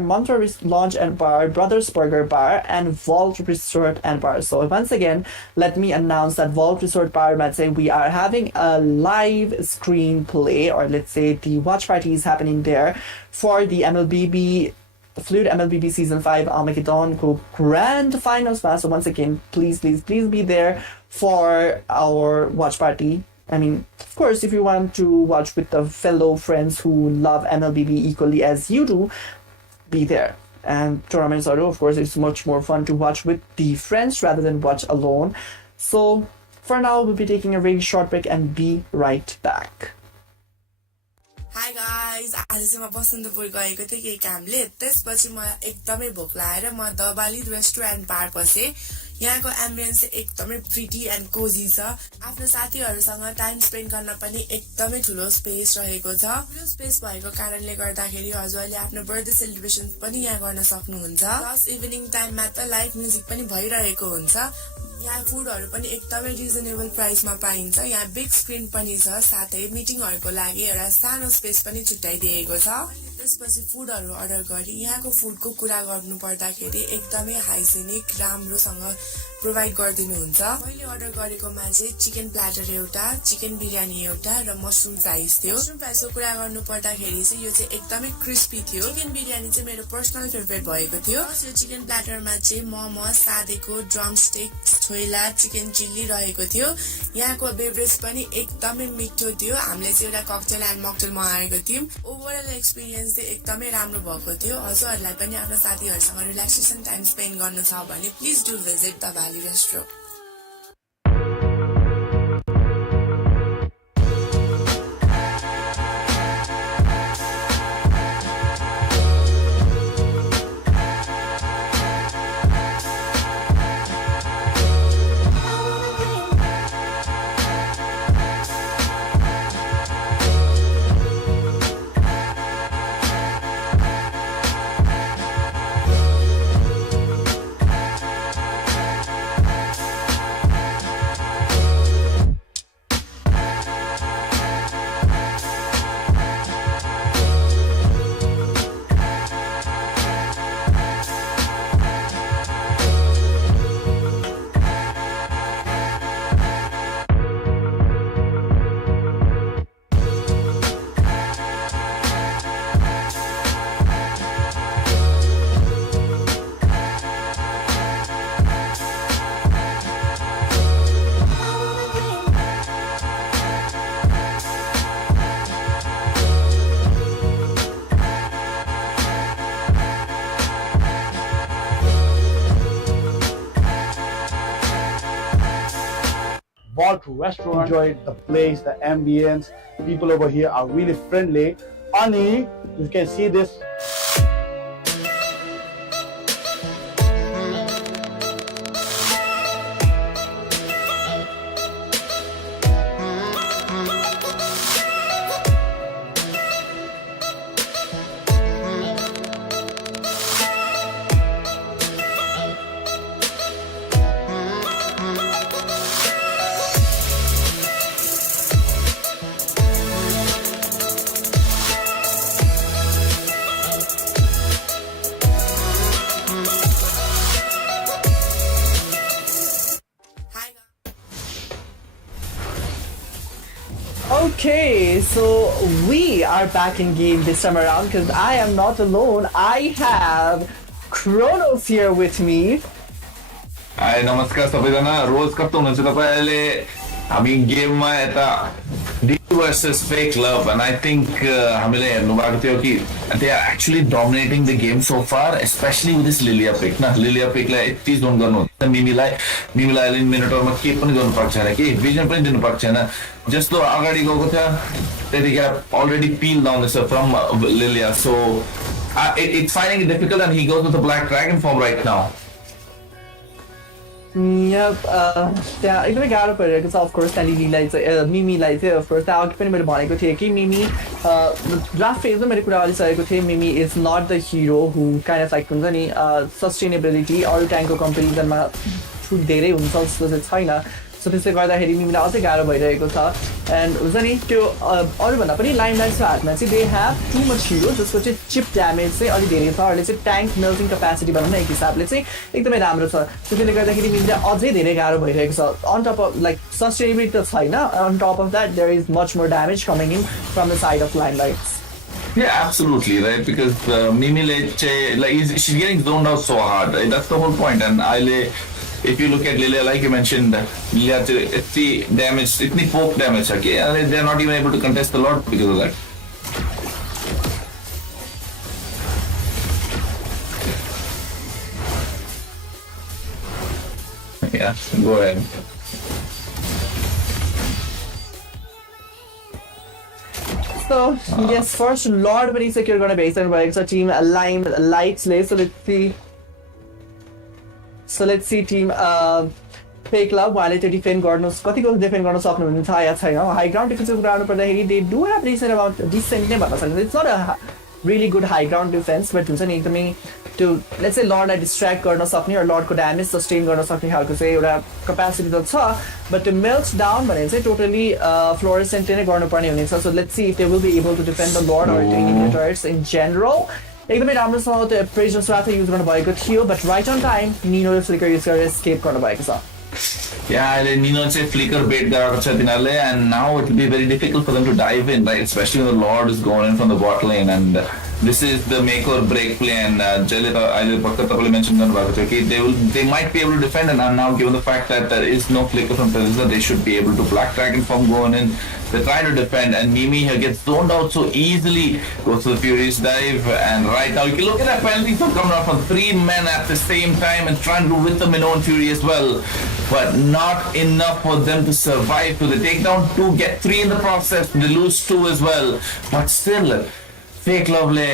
Mantra Lounge and Bar, Brothers Burger Bar, and Vault Resort and Bar. So once again, let me announce that Vault Resort Bar, let's say we are having a live screen play, or let's say the watch party is happening there for the MLBB Fluid MLBB Season 5 Armageddon Grand Finals. So once again, please be there for our watch party. I mean, of course, if you want to watch with the fellow friends who love MLBB equally as you do, be there. And tournaments are, of course, it's much more fun to watch with the friends rather than watch alone. So for now, we'll be taking a very short break and be right back. Hi guys आज चाहिँ म बसन्तपुर गएको थिएँ केही कामले त्यसपछि मलाई एकदमै भोक लागेर म दबाली रेस्टुरेन्ट बार पसेँ यहाँको एम्बियन्स चाहिँ एकदमै प्रिटी एन्ड कोजी छ आफ्नो साथीहरूसँग टाइम स्पेन्ड गर्न पनि एकदमै ठुलो स्पेस रहेको छ ठुलो स्पेस भएको कारणले गर्दाखेरि हजुरले आफ्नो बर्थडे सेलिब्रेसन पनि यहाँ गर्न सक्नुहुन्छ प्लस इभिनिङ टाइममा त लाइभ म्युजिक पनि भइरहेको हुन्छ यहाँ फुडहरू पनि एकदमै रिजनेबल प्राइसमा पाइन्छ यहाँ बिग स्क्रिन पनि छ साथै मिटिङहरूको लागि एउटा सानो स्पेस पनि छुट्याइदिएको छ त्यसपछि फुडहरू अर्डर गरी यहाँको फुडको कुरा गर्नु पर्दाखेरि एकदमै हाइजेनिक राम्रोसँग प्रोभाइड गरिदिनुहुन्छ मैले अर्डर गरेकोमा चाहिँ चिकन प्ल्याटर एउटा चिकन बिरयानी एउटा र मसरुम फ्राइज थियो मसरुम फ्राइजको कुरा गर्नु पर्दाखेरि चाहिँ यो चाहिँ एकदमै क्रिस्पी थियो चिकन बिरयानी चाहिँ मेरो पर्सनल फेभरेट भएको थियो यो चिकन प्ल्याटरमा चाहिँ मोमो सादेको ड्रम स्टिक छोइला चिकन चिल्ली रहेको थियो यहाँको बेभरेज पनि एकदमै मिठो थियो हामीले चाहिँ एउटा ककटेल एन्ड मकटेल मगाएको थियौँ ओभरअल एक्सपिरियन्स चाहिँ एकदमै राम्रो भएको थियो हजुरहरूलाई पनि आफ्नो साथीहरूसँग रिल्याक्सेसन टाइम स्पेन्ड गर्नु छ भने please do visit the valley restaurant Vault restaurant. Enjoyed the place, the ambience. People over here are really friendly. Ani, you can see this. Okay, so we are back in game this time around because I am not alone. I have Kronos here with me. Hi, नमस्कार सबैजना रोज कस्तो हुनुहुन्छ तपाईहरुले हामी गेममा यता D versus fake love and I think हामीले हेर्नु भएको थियो कि they are actually dominating the game so far especially with this Lilia pick na Lilia pick lie please don't गर्नु मिमीलाई मिनेटरमा के पनि गर्नु पर्छ हैन के भिजन पनि दिनु पर्छ हैन जस्तो अगाडि गएको थियो त्यतिखेर already peeled down this from Lilia so it's finding it difficult and he goes with the black dragon form right now. Yep, त्यहाँ एकदमै गाह्रो परिरहेको छ अफ कोर्स त्यहाँ लिलीलाई चाहिँ मिमीलाई चाहिँ अफ कोर्स त्यहाँ अघि पनि मैले भनेको थिएँ कि मिमी ड्राफ्ट फेजमा मैले कुरा गरिसकेको थिएँ मिमी is not the hero who kind of like हुन्छ नि सस्टेनेबिलिटी अरू ट्याङ्कको कम्पेरिजनमा छुट धेरै हुन्छ जस्तो चाहिँ छैन सो त्यसले गर्दाखेरि मिमीलाई अझै गाह्रो भइरहेको छ एन्ड हुन्छ नि त्यो अरूभन्दा पनि लाइमलाइटको हातमा चाहिँ दे हेभ टु मच हिरो जसको चाहिँ चिप ड्यामेज चाहिँ अलिक धेरै छ अरूले चाहिँ ट्याङ्क मेल्टिङ क्यापेसिटी भनौँ न एक हिसाबले चाहिँ एकदमै राम्रो छ त्यसले गर्दाखेरि मिमीलाई अझै धेरै गाह्रो भइरहेको छ on top of like sustainability त छैन on top of that there is much more damage coming in from the side of Limelights. Yeah, absolutely, right? Because Mimi Leche, like, she's getting zoned out so hard, right? That's the whole point. And if you look at Lilia, like you mentioned, Lilia, it's the damage, it's the poke damage, okay? And they're not even able to contest a lot because of that. Yeah, go ahead. So yes, first Lord पनि secure गर्न भइसक्नु भएको छ team लाइट्सले. So let's see team Fake Love उहाँले त्यो defend गर्नु कतिको डिफेन्ड गर्न सक्नुहुन्छ या छैन. हाई ग्राउन्ड डिफेन्सको कुरा गर्नुपर्दाखेरि they do have recent about decent नै भन्न सकिन्छ. It's not a really good high ground defence but हुन्छ नि एकदमै त्यो लेट्स से लर्डलाई डिस्ट्र्याक्ट गर्न सक्ने र लर्डको ड्यामेज सस्टेन गर्न सक्ने खालको चाहिँ एउटा क्यापेसिटी त छ बट त्यो मेल्ट डाउन भने चाहिँ टोटली फ्लोरेसेन्टले नै गर्नुपर्ने हुनेछ. So let's see if they will be able to defend the lord or inhibitors in general. एकदमै राम्रोसँग त्यो प्रेजर स्वाथ युज गर्नुभएको थियो बट राइट अन टाइम निनोले फ्लिकर युज गरेर एस्केप गर्नुभएको छ. Yeah, Nino say flicker bait garaeko cha tinarle and now it will be very difficult for them to dive in, right? Especially when the Lord is going in from the bot lane and this is the make or break play and Jalita I mentioned about it. Okay, they might be able to defend and now given the fact that there is no flicker from Felisa, they should be able to Black Dragon from going in. They're trying to defend and Mimi here gets zoned out so easily, goes to the Furious dive and right now you can look at that penalty from coming out from 3 men at the same time and trying to do with the Minnow and Fury as well, but not enough for them to survive. So they take down 2, get 3 in the process, they lose 2 as well, but still Fake Lovely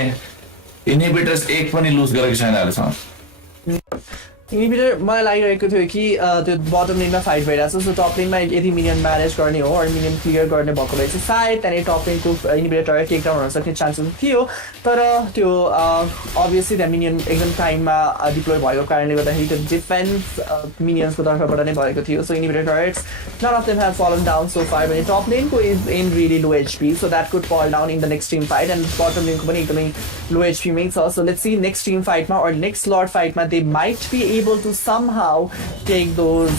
Inhibitors 1 पनि लुज गरेको छैन अहिलेसम्म. Inhibitor मलाई लागिरहेको थियो कि त्यो बटम लेनमा फाइट भइरहेको छ. सो टप लेनमा यदि मिनियन म्यानेज गर्ने हो अरू मिनियन क्लियर गर्ने भएको भए चाहिँ सायद त्यहाँनिर टप लेनको इनिबिटर टेक डाउन हुन सक्ने चान्सेस थियो तर त्यो अभियसली त्यहाँ मिनियन एकदम टाइममा डिप्लोय भएको कारणले गर्दाखेरि त्यो डिफेन्स मिनियन्सको तर्फबाट नै भएको थियो. So inhibitor turrets none of them have fallen down so far भने टप लेनको is in really low HP so that could fall down in the next team fight and bottom लेनको पनि एकदमै लो एचपीमै छ. So let's see next team फाइटमा or next lord फाइटमा they might be able to somehow take those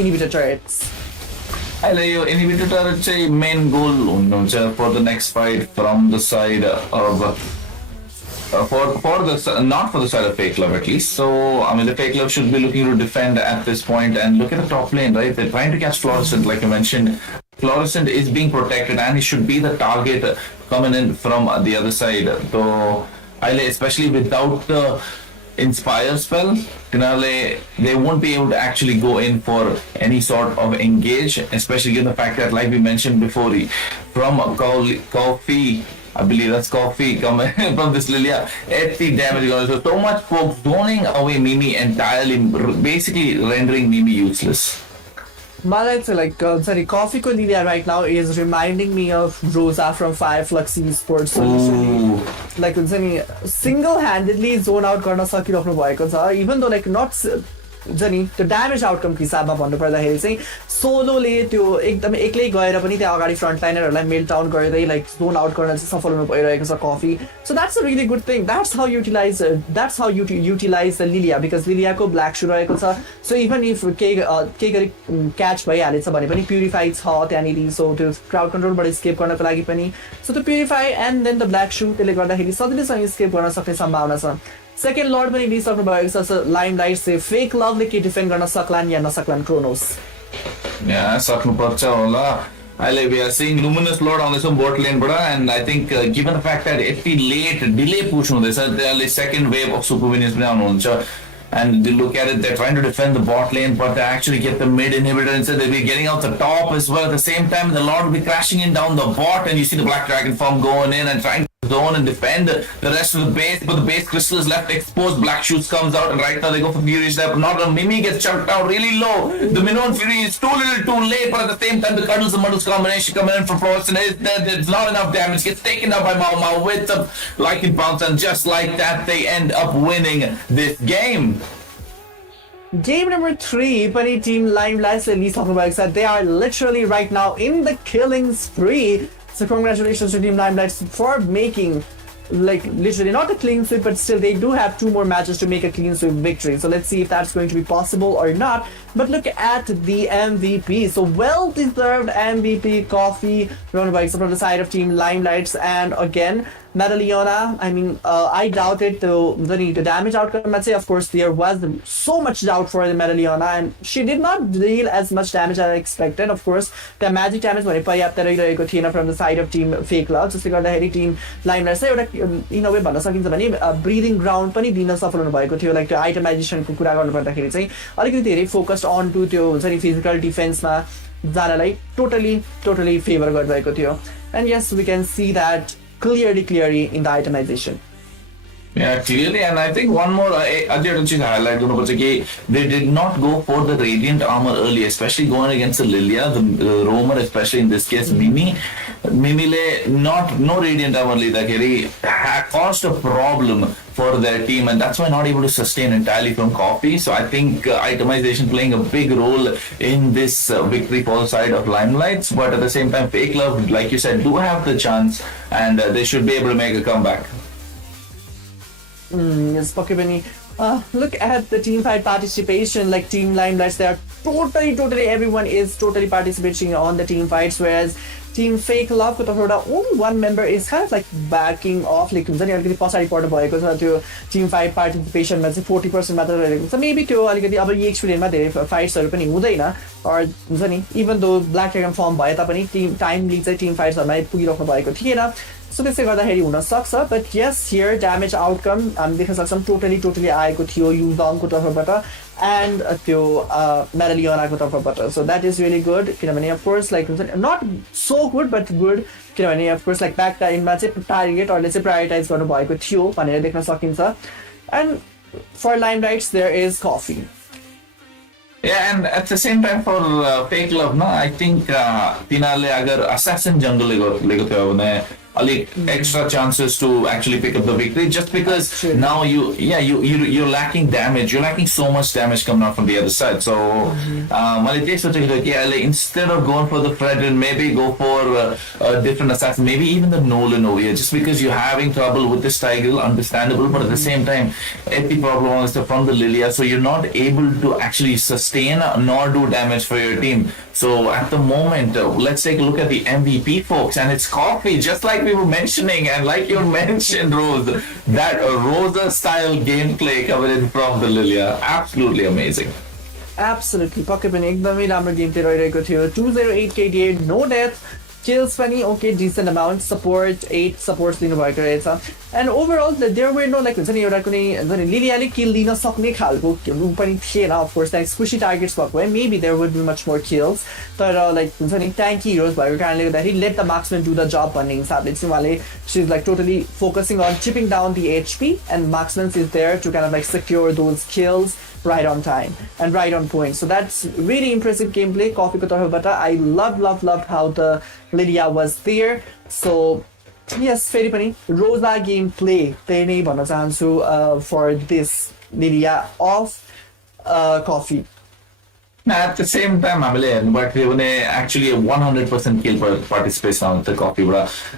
inhibitor turrets. Your inhibitor turret चाहिँ main goal हुनुहुन्छ for the next fight from the side of not for the side of Fake Love at least. So I mean the Fake Love should be looking to defend at this point and look at the top lane, right? They're trying to catch Fluorescent like you mentioned. Fluorescent is being protected and he should be the target coming in from the other side. So especially without the Inspire spell, they won't be able to actually go in for any sort of engage, especially given the fact that, like we mentioned before, from Coffee, I believe that's Coffee coming from this Lilia, 80 damage. So much folks zoning away Mimi entirely, basically rendering Mimi useless. मलाई चाहिँ like sorry कफीको Lylia right now is reminding me of Roza from Fire Flux sports. Like हुन्छ नि single handedly zone out गर्न सकिराख्नु भएको छ even though like not हुन्छ नि त्यो ड्यामेज आउटकमको हिसाबमा भन्नुपर्दाखेरि चाहिँ सोलोले त्यो एकदमै एक्लै गएर पनि त्यहाँ अगाडि फ्रन्ट लाइनरहरूलाई मेल्ट डाउन गर्दै लाइक जोन आउट गर्न चाहिँ सफल हुनु भइरहेको छ Coffee. So that's a really good thing. That's how utilize the Lylia because लिलियाको ब्ल्याक सु रहेको छ. सो इभन इफ केही गरी क्याच भइहालेछ भने पनि प्युरिफाई छ त्यहाँनिर. सो त्यो क्राउड कन्ट्रोलबाट स्केप गर्नको लागि पनि सो त्यो purify and then the black सु त्यसले गर्दाखेरि सजिलैसँग स्केप गर्न सक्ने सम्भावना छ. सेकेन्ड लर्ड पनि लिइसक्नु भएको छ. लाइम लाइट चाहिँ फेक लभले के डिफेन्ड गर्न सक्लान् या नसक्लान् क्रोनोस. सक्नुपर्छ होला. We are seeing Luminous Lord on this bot lane and I think given the fact that if late delay push हुँदैछ त्यसले second wave of super minions पनि आउनुहुन्छ and they look at it, they're trying to defend the bot lane but they actually get the mid inhibitor instead. They'll be getting out the top as well at the same time. The Lord will be crashing in down the bot and you see the Black Dragon farm going in and trying to zone and defend the rest of the base, but the base crystal is left exposed. Black Shoots comes out and right now they go for Furious there, but not a Mimi gets chucked down really low. The Minnow and Fury is too little too late, but at the same time the Cuddles and Muddles combination coming in from Frost and there's not enough damage. Gets taken out by Mau Mau with the Lycan Bounce and just like that they end up winning this game. Game number 3, Pani Team Limelight they are literally right now in the killing spree. So congratulations to Team Limelight for making literally not a clean sweep, but still they do have 2 more matches to make a clean sweep victory. So let's see if that's going to be possible or not. But look at the MVP. So well-deserved MVP Coffee from the side of Team Limelights. And again, Madaliona, I doubt it. The damage outcome, let's say, of course, there was so much doubt for the Madaliona, and she did not deal as much damage as I expected. Of course, the magic damage from the side of Team Fake Love. So Team Limelight in a way breathing ground पनि दिन सफल हुनुभएको थियो. Like itemization को कुरा गर्नु पर्दाखेरि चाहिँ अलिकति धेरै focused on to त्यो हुन्छ नि physical defense मा जानलाई totally favor गरिरहेको थियो. And yes, we can see that clearly in the itemization. Yeah, clearly, and I think one more highlight they did not go for the radiant armor early, especially going against the Lilia, the roamer, especially in this case Mimi no radiant armor caused a problem for their team, and that's why not able to sustain entirely from Coffee. So I think itemization playing a big role in this victory for the side of Limelights, but at the same time Fake Love, like you said, do have the chance, and they should be able to make a comeback. Yes, Pokebani. Look at the team fight participation, like Team Limelights, they are totally everyone is totally participating on the team fights, whereas Team Fake Love only one member is kind of like backing off, like team fight participation 40% so maybe fights or even though Black Dragon form team time leads team fights so त्यसले गर्दाखेरि हुन सक्छ. But yes, here damage outcome देख्न सक्छौं totally आएको थियो युजङको तर्फबाट and त्यो Madalionaको तर्फबाट. So that is really good किनभने of course like not so good but good किनभने of course like back time मा चाहिँ टार्गेटहरुले चाहिँ प्रायोरिटाइज गर्नु भएको थियो भनेर देख्न सकिन्छ. And for Limelights there is Coffee. Yeah, and at the same time for Fake Love, I think तिनीहरुले अगर assassin jungle लेको थियो भने extra chances to actually pick up the victory, just because now you're lacking damage, you're lacking so much damage coming out from the other side. So instead of going for the Fredrin, maybe go for a different assassin, maybe even the Nolan over here, just because you're having trouble with this Tiger, understandable, but at the same time the problem is from the Lilia, so you're not able to actually sustain nor do damage for your team. So at the moment, let's take a look at the MVP, folks, and it's Coffee, just like we were mentioning, and like you mentioned, Rose, that Rosa style gameplay coming in from the Lilia, absolutely amazing. Absolutely, Pocket पनि एकदमै राम्रो gameplay रहिरहेको थियो. 208 KDA, no death, kills पनि okay, decent amount, support 8 supports दिनु भएको रहेछ. And overall there were no like हुन्छ नि एउटा कुनै लिलियाले किल दिन सक्ने खालको पनि थिएन. Of course like squishy targets भएको भए maybe there would be much more kills, तर like हुन्छ नि tanky heroes भएको कारणले गर्दाखेरि let the marksman do the job भन्ने हिसाबले चाहिँ उहाँले she's like totally focusing on chipping down the HP, and marksman is there to kind of like secure those kills right on time and right on point. So that's really impressive gameplay. Coffee ko tarfबाट I loved how the Lilia was there. So yes, फेरि पनि Rosa gameplay त्यही नै भन्न चाहन्छु for this Lilia of Coffee. At the same time, but actually a 100% kill participation on the Coffee,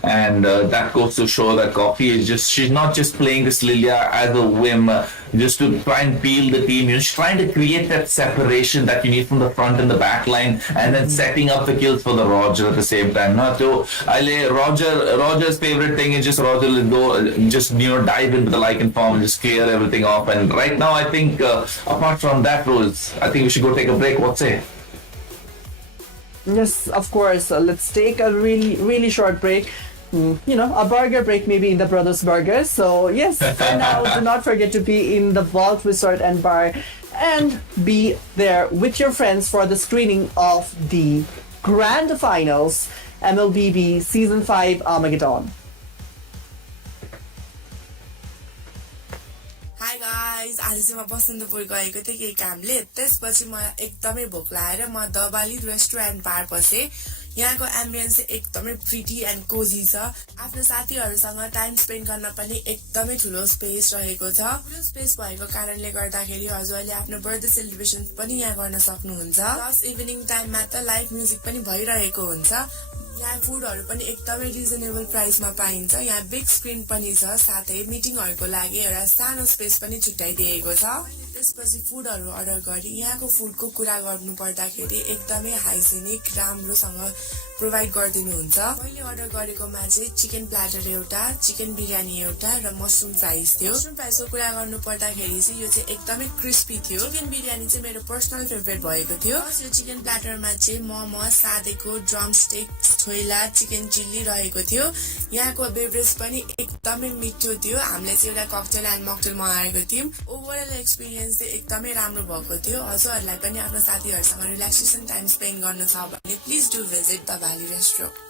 and that goes to show that Coffee is she's not just playing this Lilia as a whim, just to try and peel the team. She's trying to create that separation that you need from the front and the back line, and then setting up the kills for the Roger at the same time. Roger's favorite thing is just Roger will go, just dive into the Lycan form and just clear everything off. And right now, I think apart from that, Rose, I think we should go take a break. What say? Yes, of course. Let's take a really short break. A burger break maybe in the Brothers Burger. So yes, for now, do not forget to be in the Vault Resort and Bar and be there with your friends for the screening of the Grand Finals MLBB Season 5 Armageddon. Hi guys, guys आज चाहिँ म बसन्तपुर गएको थिएँ केही कामले त्यसपछि मलाई एकदमै भोक लागेर म दबाली रेस्टुरेन्ट बार पसेँ यहाँको एम्बियन्स चाहिँ एकदमै प्रिटी एन्ड कोजी छ आफ्नो साथीहरूसँग टाइम स्पेन्ड गर्न पनि एकदमै ठुलो स्पेस रहेको छ ठुलो स्पेस भएको कारणले गर्दाखेरि हजुरले आफ्नो बर्थडे सेलिब्रेसन पनि यहाँ गर्न सक्नुहुन्छ प्लस इभिनिङ टाइममा त लाइभ म्युजिक पनि भइरहेको हुन्छ यहाँ फुडहरू पनि एकदमै रिजनेबल प्राइसमा पाइन्छ यहाँ बिग स्क्रिन पनि छ साथै मिटिङहरूको लागि एउटा सानो स्पेस पनि छुट्याइदिएको छ त्यसपछि फुडहरू अर्डर गरी यहाँको फुडको कुरा गर्नु पर्दाखेरि एकदमै हाइजेनिक राम्रोसँग प्रोभाइड गरिदिनुहुन्छ मैले अर्डर गरेकोमा चाहिँ चिकन प्ल्याटर एउटा चिकन बिरयानी एउटा र मसरुम फ्राइज थियो मसरुम फ्राइजको कुरा गर्नु पर्दाखेरि चाहिँ यो चाहिँ एकदमै क्रिस्पी थियो चिकन बिरयानी चाहिँ मेरो पर्सनल फेभरेट भएको थियो यो चिकन प्ल्याटरमा चाहिँ मोमो सादेको ड्रम स्टिक छोइला चिकन चिल्ली रहेको थियो यहाँको बेभरेज पनि एकदमै मिठो थियो हामीले चाहिँ एउटा ककटेल एन्ड मकटेल मगाएको थियौँ ओभरअल एक्सपिरियन्स चाहिँ एकदमै राम्रो भएको थियो हजुरहरूलाई पनि आफ्नो साथीहरूसँग रिल्याक्सेसन टाइम स्पेन्ड गर्नु छ भने please do visit the valley restaurant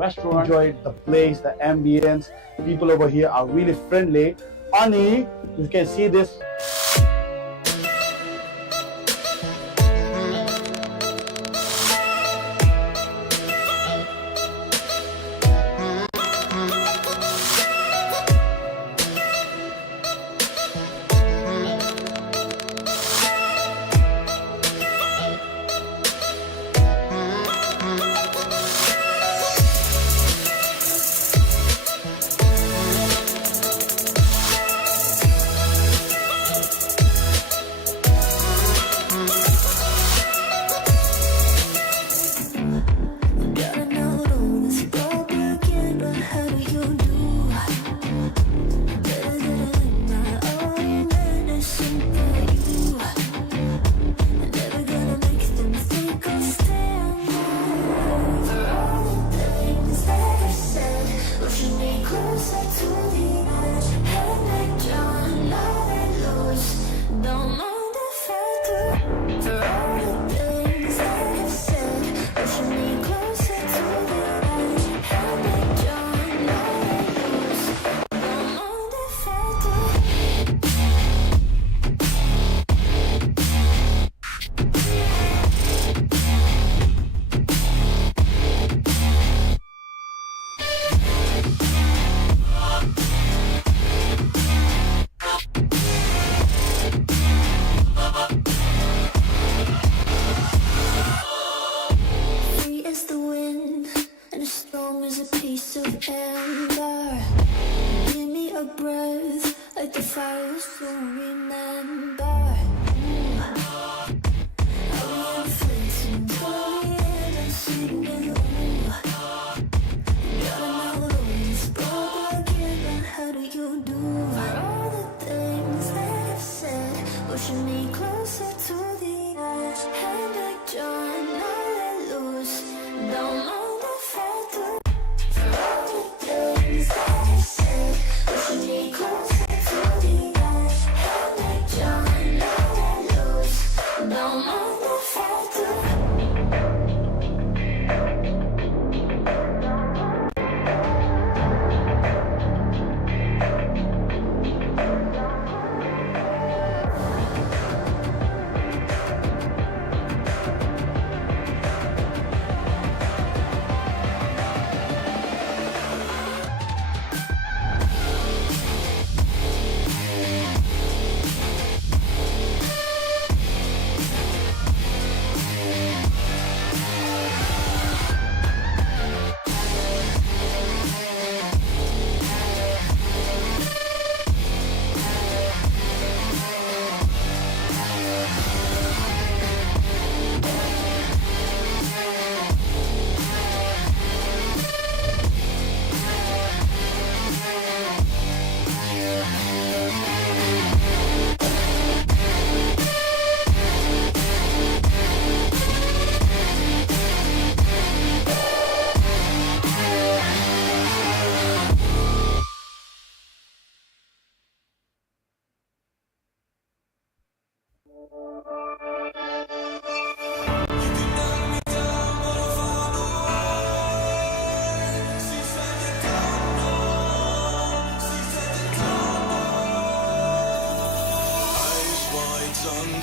Restaurant. Enjoyed the place, the ambience. People over here are really friendly. Ani, you can see this.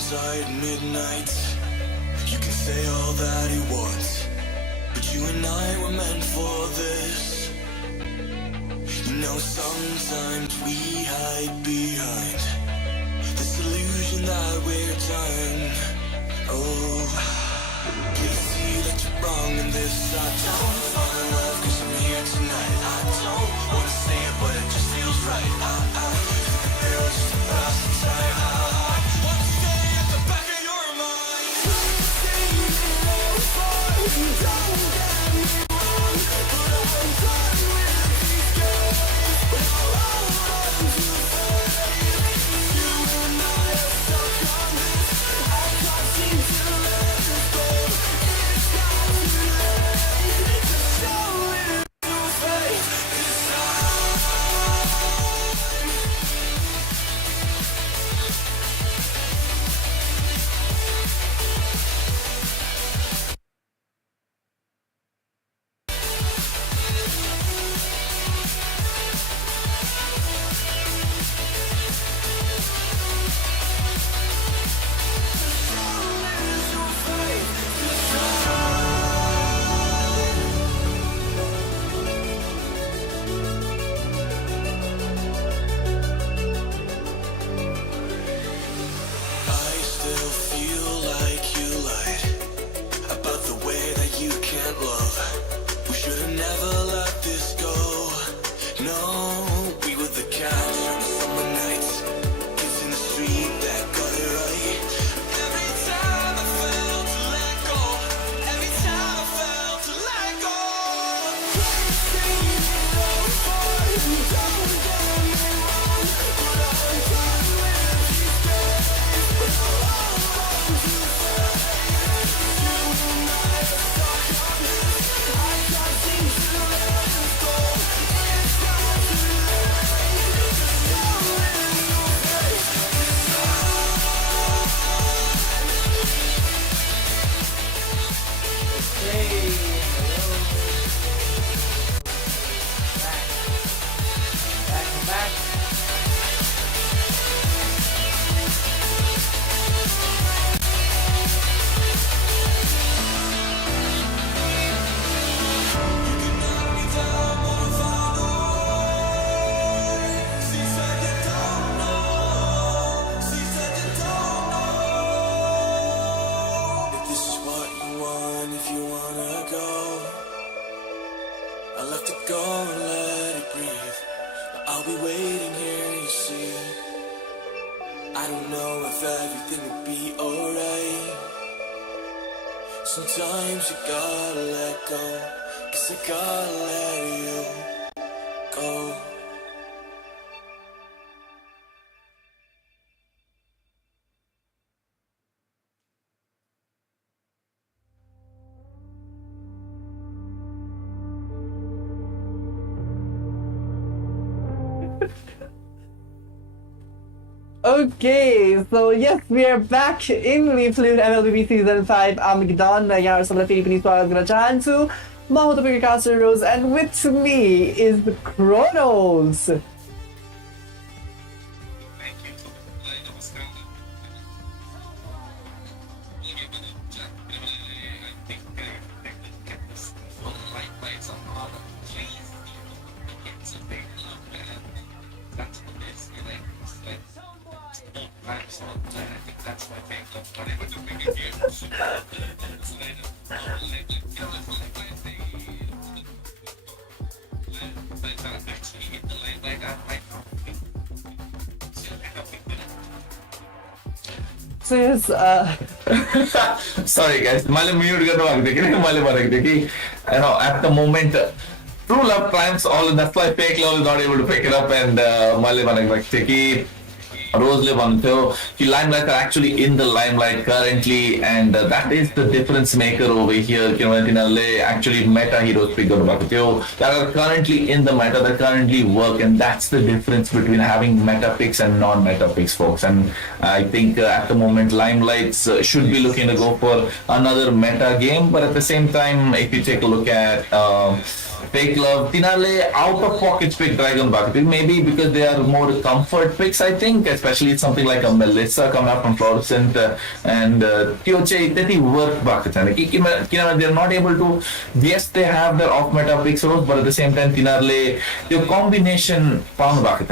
outside midnight. You can say all that you want, but you and I were meant for this. You know, sometimes we hide behind this illusion that we're done. Oh, please see that you're wrong in this. I don't fall in love 'cause I'm here tonight. I don't wanna say it, but it just feels right. Just a bill, just a pass the time. I wanna stay at the back of your mind. Say you know for don't get me wrong, but I'm done with these games. I'll hold on to faith. You and I are stuck on this. I can't seem to let this go. It's not too late to show it to faith. It's I still feel like you lied about the way that you can't love. We should have never let this go. No, we were the cats on the summer nights, kids in the street that got it right. Every time I felt to let go, every time I felt to let go. Say you know for don't get me wrong, but I'm done with these games. But I'll hold on to faith. You and I are stuck on this. I can't seem to let this go. It's not too late to show it to faith. If this is what you want, if you wanna go, I'll have to go and let it breathe. But I'll be waiting here, you see. I don't know if everything will be alright. Sometimes you gotta let go, 'cause I gotta let you go. Okay, so yes, we are back in Leaf Flute MLBB Season 5 Armageddon. यहाँ सबलाई फेरि पनि स्वागत गर्न चाहन्छु। म हो तपाईको caster Rose and with me is the Chronos. So yes, Sorry guys, मैले म्युट गर्नुभएको थियो किन मैले भनेको थिएँ कि you know at the moment true love triumphs all, that's why fake love is not able to pick it up, and मैले भनेको थिएँ कि रोजले भन्थ्यो कि limelight are actually in the limelight currently, and that is the difference maker over here किनभने तिनीहरूले actually meta heroes pick गर्नुभएको थियो that are currently in the meta, that currently work, and that's the difference between having meta picks and non-meta picks, folks. And I think at the moment limelights should be looking to go for another meta game, but at the same time if you take a look at Fake Love, Tinale out of pocket pick Dragon Bucket. Maybe because they are more comfort picks, I think, especially something like a Melissa coming up from Florissant and Tioche, Teti work bucket. They're not able to, yes, they have their off meta picks, but at the same time, Tinale, the combination pound bucket.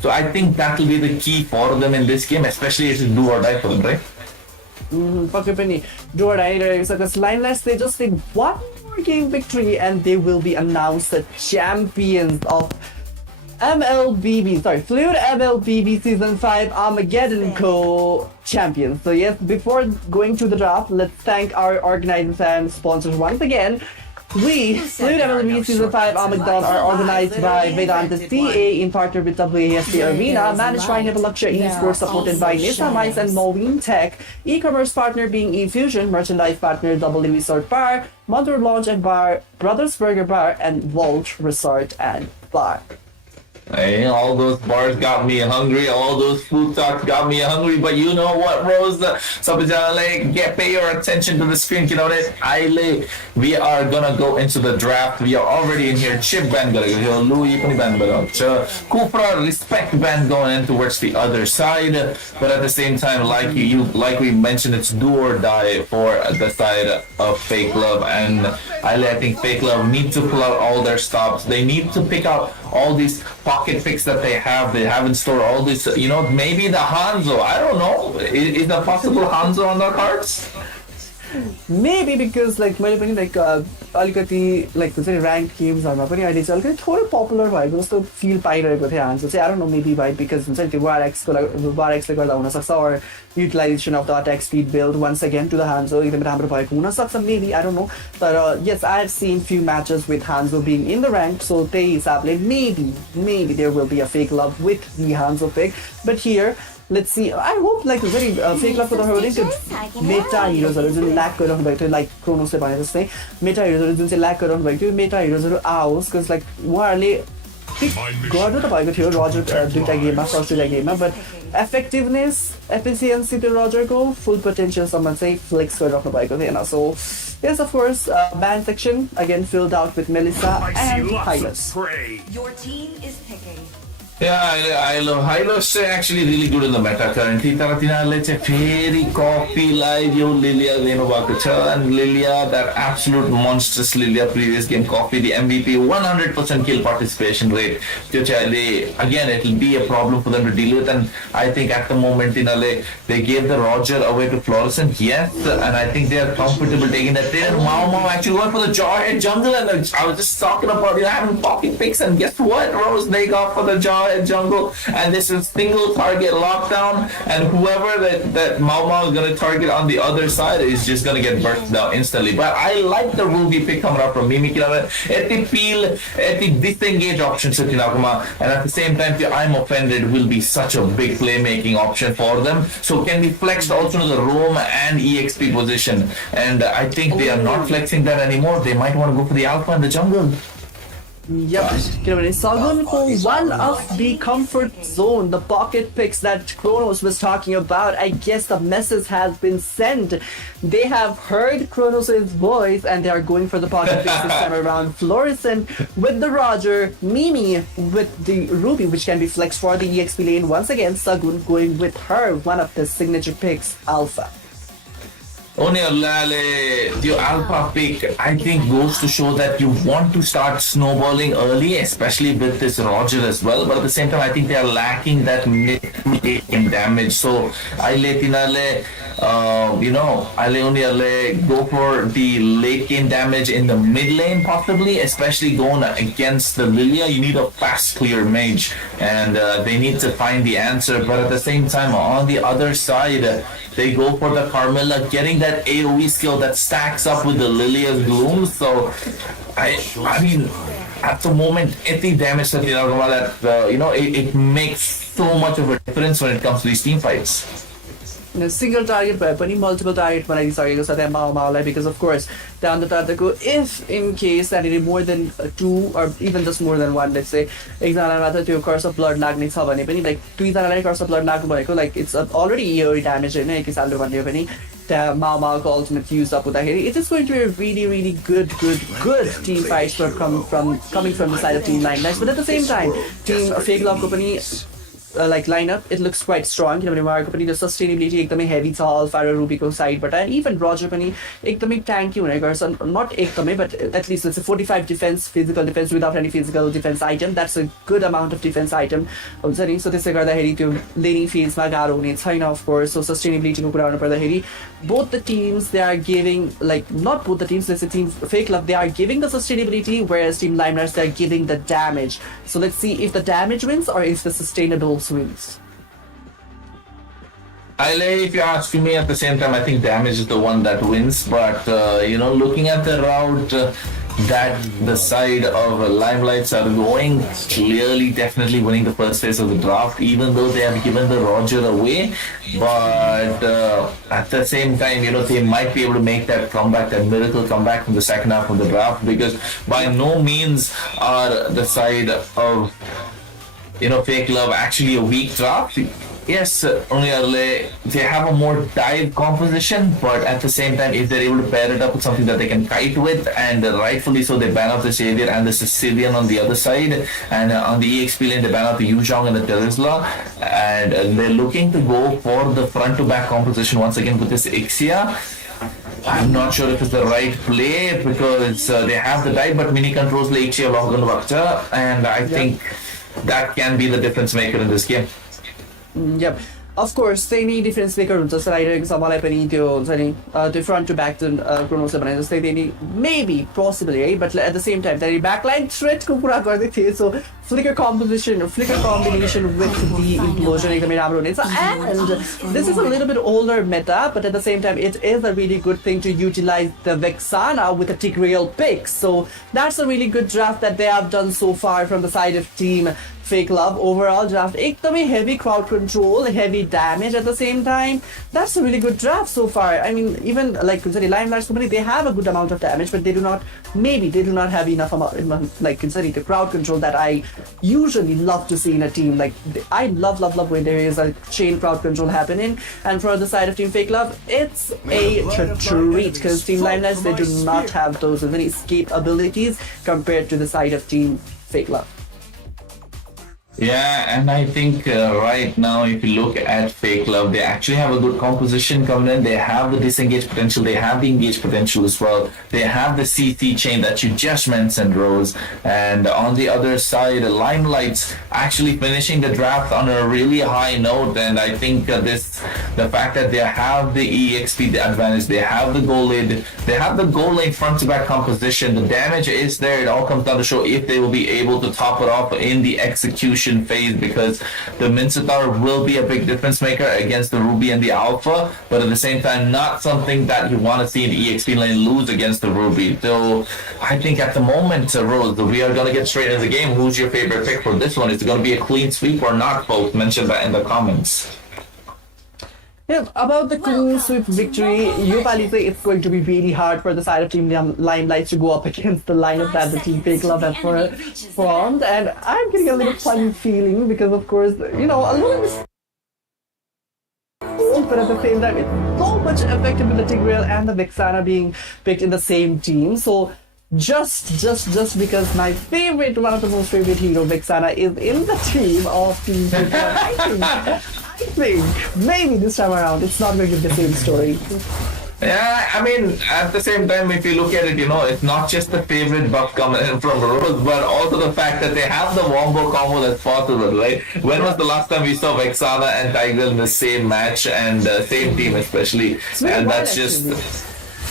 So I think that will be the key for them in this game, especially if it's do or die for them, right? Pake पनि do or die रहेको छ because Lioness they just need one more game victory and they will be announced the champions of Fluid MLBB Season 5 Armageddon co-champions. So yes, before going to the draft, let's thank our organizers and sponsors once again. Fluid MLBB Season 5 Armageddon are organized by Vedanta CA in partnership with WASD Arena, managed by Neverluxury Esports, supported by Nisa Mice and Moeen Tech, e-commerce partner being eFusion, merchandise partner Double Resort Bar, Mother Lounge and Bar, Brothers Burger Bar, and Vault Resort and Bar. Hey, all those bars got me hungry. All those food talks got me hungry. But you know what, Rose? Pay your attention to the screen. You know that we are gonna go into the draft. We are already in here. Chip band Louis band Kufra respect band going in towards the other side. But at the same time, like we mentioned, it's do or die for the side of Fake Love. And I think Fake Love need to pull out all their stops. They need to pick out all these pocket picks that they have in store, all this, maybe the Hanzo, I don't know, is there possible Hanzo on their cards? Maybe because मैले पनि अलिकति ranked गेम्सहरुमा पनि अहिले चाहिँ अलिकति थोरै popular भएको जस्तो फिल पाइरहेको थिए हान्सो चाहिँ I don't know, maybe by because हुन्छ नि त्यो war X ले गर्दा हुन सक्छ or utilization of the attack speed build once again to the Hanzo एकदमै राम्रो भएको हुन सक्छ, maybe, I don't know, but yes, I have seen few matches with Hanzo being in the rank, so त्यही हिसाबले maybe there will be a Fake Love with the Hanzo pick, but here let's see. I hope very Fake Love को तर्फबाट त्यो Meta हिरोजहरु जुन lack गरिरहनु भएको थियो, like क्रोनोसले भने जस्तै मेटा हिरोजहरु जुन चाहिँ ल्याक गरिरहनु भएको थियो, मेटा हिरोजहरु आओस्, cuz उहाँहरुले पिक गर्नु त भएको थियो रजर दुईटा गेममा, फर्स्ट दुईटा गेममा, but effectiveness, efficiency त्यो रजरको full potential सम्म चाहिँ फ्लेक्स गरिराख्नु भएको थिएन. So yes, of course, band section again filled out with Melissa and Hylos. Your team is picking. Yeah, I love Hylos actually really good in the meta currently. तर तिनीहरुले चाहिँ फेरि कपीलाई यो लिलिया लिनु भएको छ, and Lilia, that absolute monstrous Lilia previous game copy, the MVP 100% kill participation rate. त्यो चाहिँ अहिले again it will be a problem for them to deal with, and I think at the moment तिनीहरुले they gave the Roger away to Florissant, yes, and I think they are comfortable taking that trade. And Mao actually went for the Jarhead jungle, and I was just talking about having pocket picks, and guess what, Rose, they got for the Jarhead jungle, and this is single target lockdown, and whoever that Mao is going to target on the other side is just going to get burst down instantly. But I like the Ruby pick coming up from Mimi Kirana at the peel, at the disengage option, and at the same time the I'm offended will be such a big playmaking option for them, so can be flexed also to the roam and EXP position, and I think they are not flexing that anymore. They might want to go for the alpha in the jungle. Yep, Sagun for one of the comfort zone, the pocket picks that Kronos was talking about. I guess the message has been sent. They have heard Kronos' voice and they are going for the pocket picks this time around. Florissant with the Roger, Mimi with the Ruby, which can be flexed for the EXP lane. Once again, Sagun going with her, one of the signature picks, Alpha. Only the alpha pick, I think, goes to show that you want to start snowballing early, especially with this Roger as well. But at the same time, I think they are lacking that mid-game damage. So I let only go for the late game damage in the mid lane, possibly, especially going against the Lilia. You need a fast clear mage, and they need to find the answer. But at the same time, on the other side, they go for the Carmilla, getting that AoE skill that stacks up with the Lilia's Gloom. So, I mean, at the moment, any damage that it makes so much of a difference when it comes to these team fights. single target भए पनि multiple target बनाइदिइसकेको छ त्यहाँ माओलाई because of course त्यहाँ अन्त if in case त्यहाँनिर more than 2 or even just more than 1 let's say एकजनालाई मात्र त्यो curse of blood लाग्ने छ भने पनि like दुईजनालाई curse of blood लाग्नु भएको like it's already year damage होइन एक हिसाबले भन्यो भने त्यहाँ माओको ultimate use up हुँदाखेरि it is going to be a really good team fight coming from the side of Team Limelight, but at the same time Team Fake Love ko pani like lineup it looks quite strong किनभने उहाँको पनि the sustainability एकदमै heavy छ Alpha र Ruby को side बाट and even Roger पनि एकदमै tanky हुने गर्छ not एकदमै but at least let's say 45 defense physical defense without any physical defense item that's a good amount of defense item हुन्छ नि so त्यसले गर्दाखेरि त्यो laning phase मा गाह्रो हुने छैन of course so sustainability को कुरा गर्नु पर्दाखेरि both the teams they are giving like not both the teams let's say Team Fake Love they are giving the sustainability whereas Team Limelight they are giving the damage so let's see if the damage wins or if the sustainable wins. If you ask me, at the same time, I think damage is the one that wins. But looking at the route that the side of Limelights are going, clearly, definitely winning the first phase of the draft, even though they have given the Roger away. But at the same time, they might be able to make that comeback, that miracle comeback from the second half of the draft, because by no means are the side of Fake Love actually a weak draft. Yes, only they have a more dive composition, but at the same time, if they're able to pair it up with something that they can kite with, and rightfully so, they ban out the Savior and the Sicilian on the other side, and on the EXP lane, they ban out the Yuzhong and the Terizla, and they're looking to go for the front-to-back composition once again with this Ixia. I'm not sure if it's the right play, because they have the dive, but mini controls the Ixia Logan Vakta, and I think that can be the difference maker in this game. Yep. Of course, त्यही नै difference maker हुन्छ जस्तो लागिरहेको छ मलाई पनि त्यो हुन्छ नि त्यो फ्रन्ट टु ब्याक जुन क्रोनोसले भने जस्तै त्यही नै मेबी पोसिबल है but at the same time त्यहाँनिर ब्याकलाइन थ्रेटको कुरा गर्दै थिएँ so flicker combination with the implosion एकदमै राम्रो हुनेछ and this is a little bit older meta but at the same time it is a really good thing to utilize the Vexana with a Tigreal pick so that's a really good draft that they have done so far from the side of Team Fake Love. Overall draft एकदमै heavy crowd control, heavy damage at the same time. That's a really good draft so far. I mean, even like Limelight's company, they have a good amount of damage, but they do not have enough amount, like considering the crowd control that I usually love to see in a team. Like I love when there is a chain crowd control happening. And for the side of Team Fake Love, it's a treat because Team Limelight, they do not have those many escape abilities compared to the side of Team Fake Love. Yeah, and I think right now, if you look at Fake Love, they actually have a good composition coming in. They have the disengage potential. They have the engage potential as well. They have the CC chain that you just mentioned, Rose. And on the other side, Limelight's actually finishing the draft on a really high note. And I think the fact that they have the EXP advantage, they have the goal lane, they have the goal lane front to back composition. The damage is there. It all comes down to show if they will be able to top it off in the execution phase, because the Mincetar will be a big difference maker against the Ruby and the Alpha, but at the same time not something that you want to see in EXP lane lose against the Ruby. So I think at the moment, Rose, we are going to get straight into the game. Who's your favorite pick for this one? Is it going to be a clean sweep or not, folks? Mention that in the comments. Yeah, about the clean sweep victory, it's going to be really hard for the side of Team Limelight to go up against the lineup that the Team Fake Love have formed. And I'm getting a little funny feeling because, of course, a little bit but at the same time, it's so much effective with the Tigreal and the Vexana being picked in the same team. So just because my favorite, one of the most favorite hero, Vexana, is in the team of Team Fake Love, I think maybe this time around it's not going to be the same story. Yeah, I mean, at the same time, if you look at it, it's not just the favorite buff coming in from Rose, but also the fact that they have the wombo combo that's possible, right? When was the last time we saw Vexana and Tiger in the same match and same team especially? And that's just,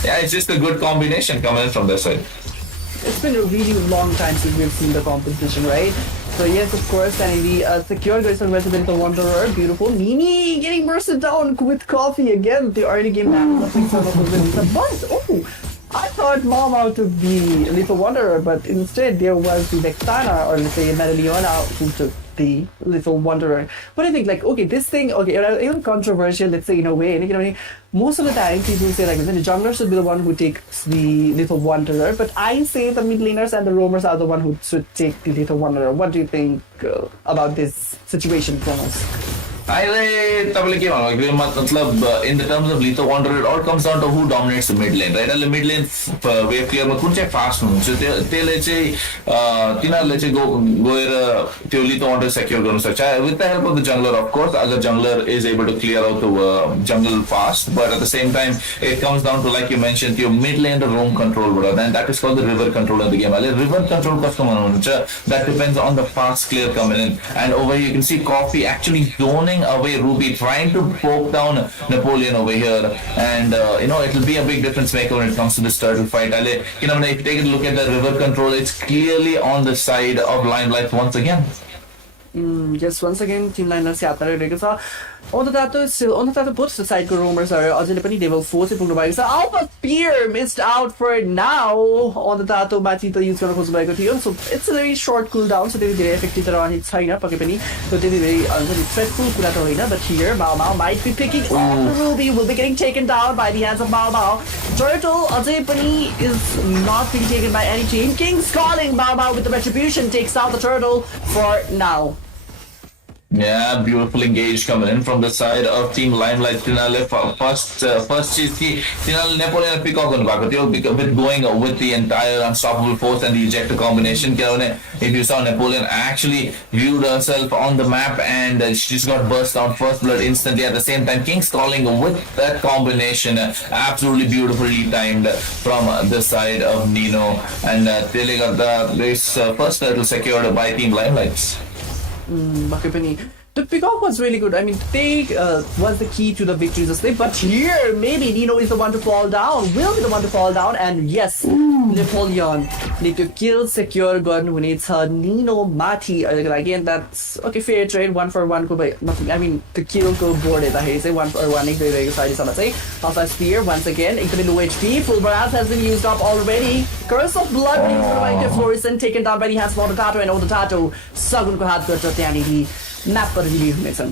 it's just a good combination coming in from their side. It's been a really long time since we've seen the competition, right? So yes, of course, and the secure Grayson Resident Wanderer, beautiful. Nini getting bursted down with coffee again. The early game but I thought Mama to be Little Wanderer, but instead there was the Vexana, or let's say Madaleona, who took the Little Wanderer. What do you think? Like, okay, this thing, okay, even controversial, let's say, in a way, you know, most of the time people say like the jungler should be the one who takes the Little Wanderer, but I say the mid laners and the roamers are the one who should take the Little Wanderer. What do you think about this situation, Kronos? अहिले तपाईँले के भन्नुभयो मतलब in the terms of litho wonder it all comes down to who dominates the mid lane right अहिले mid lane wave क्लियरमा कुन चाहिँ fast हुनुहुन्छ त्यसले चाहिँ तिनीहरूले चाहिँ गएर त्यो लिथो वन्डर सेक्योर गर्न सक्छ with the help of the jungler of course अगर jungler is able to clear out the jungle fast but at the same time it comes down to like you mention त्यो mid lane र roam कन्ट्रोलबाट and that is called the river control of the game अहिले river control कस्तो भन्नुहुन्छ that depends on the fast clear coming in and over you can see Coffee actually zoning away Ruby, trying to poke down Napoleon over here, and you know, it'll be a big difference maker when it comes to this turtle fight. You know, if you take a look at the river control, it's clearly on the side of Limelight once again. Yes, once again, Team Liners on the Tato, both the side roamers are ultimately they will force it from the bike. So Alpha Spear missed out for it now on the Tato Matita use going to post bike. So it's a very short cooldown, so they will be effective around its sign up, okay, so they will be very dreadful cooldown. But here, Mao Mao might be picking off the Ruby, will be getting taken down by the hands of Mao Mao. Turtle Ajaypani is not being taken by any team. King's calling Mao Mao with the retribution, takes out the turtle for now. Yeah, beautiful engage coming in from the side of Team Limelight. Tinale first cheese ki Tinale Napoleon pick off with going with the entire unstoppable force and the ejector combination. If you saw Napoleon actually viewed herself on the map and she just got burst down first blood instantly. At the same time, King's calling with that combination absolutely beautifully timed from the side of Nino, and this first turtle secured by Team Limelight. The pick-off was really good. I mean, they was the key to the victory this day. But here, maybe Nino is the one to fall down. Will be the one to fall down. And yes, Napoleon need to kill, secure gun when it's Nino Mati. Again, that's okay. Fair trade, 1-for-1. I mean, the kill go board it. I say 1-for-1. Alpha Spear once again. Incoming low HP. Full barrage has been used up already. Curse of Blood being provided to Florissant, taken down by the hands of Odotato, and Odotato Sagun ko hat garcha त्यहाँनिर map पर release हुनेछन्.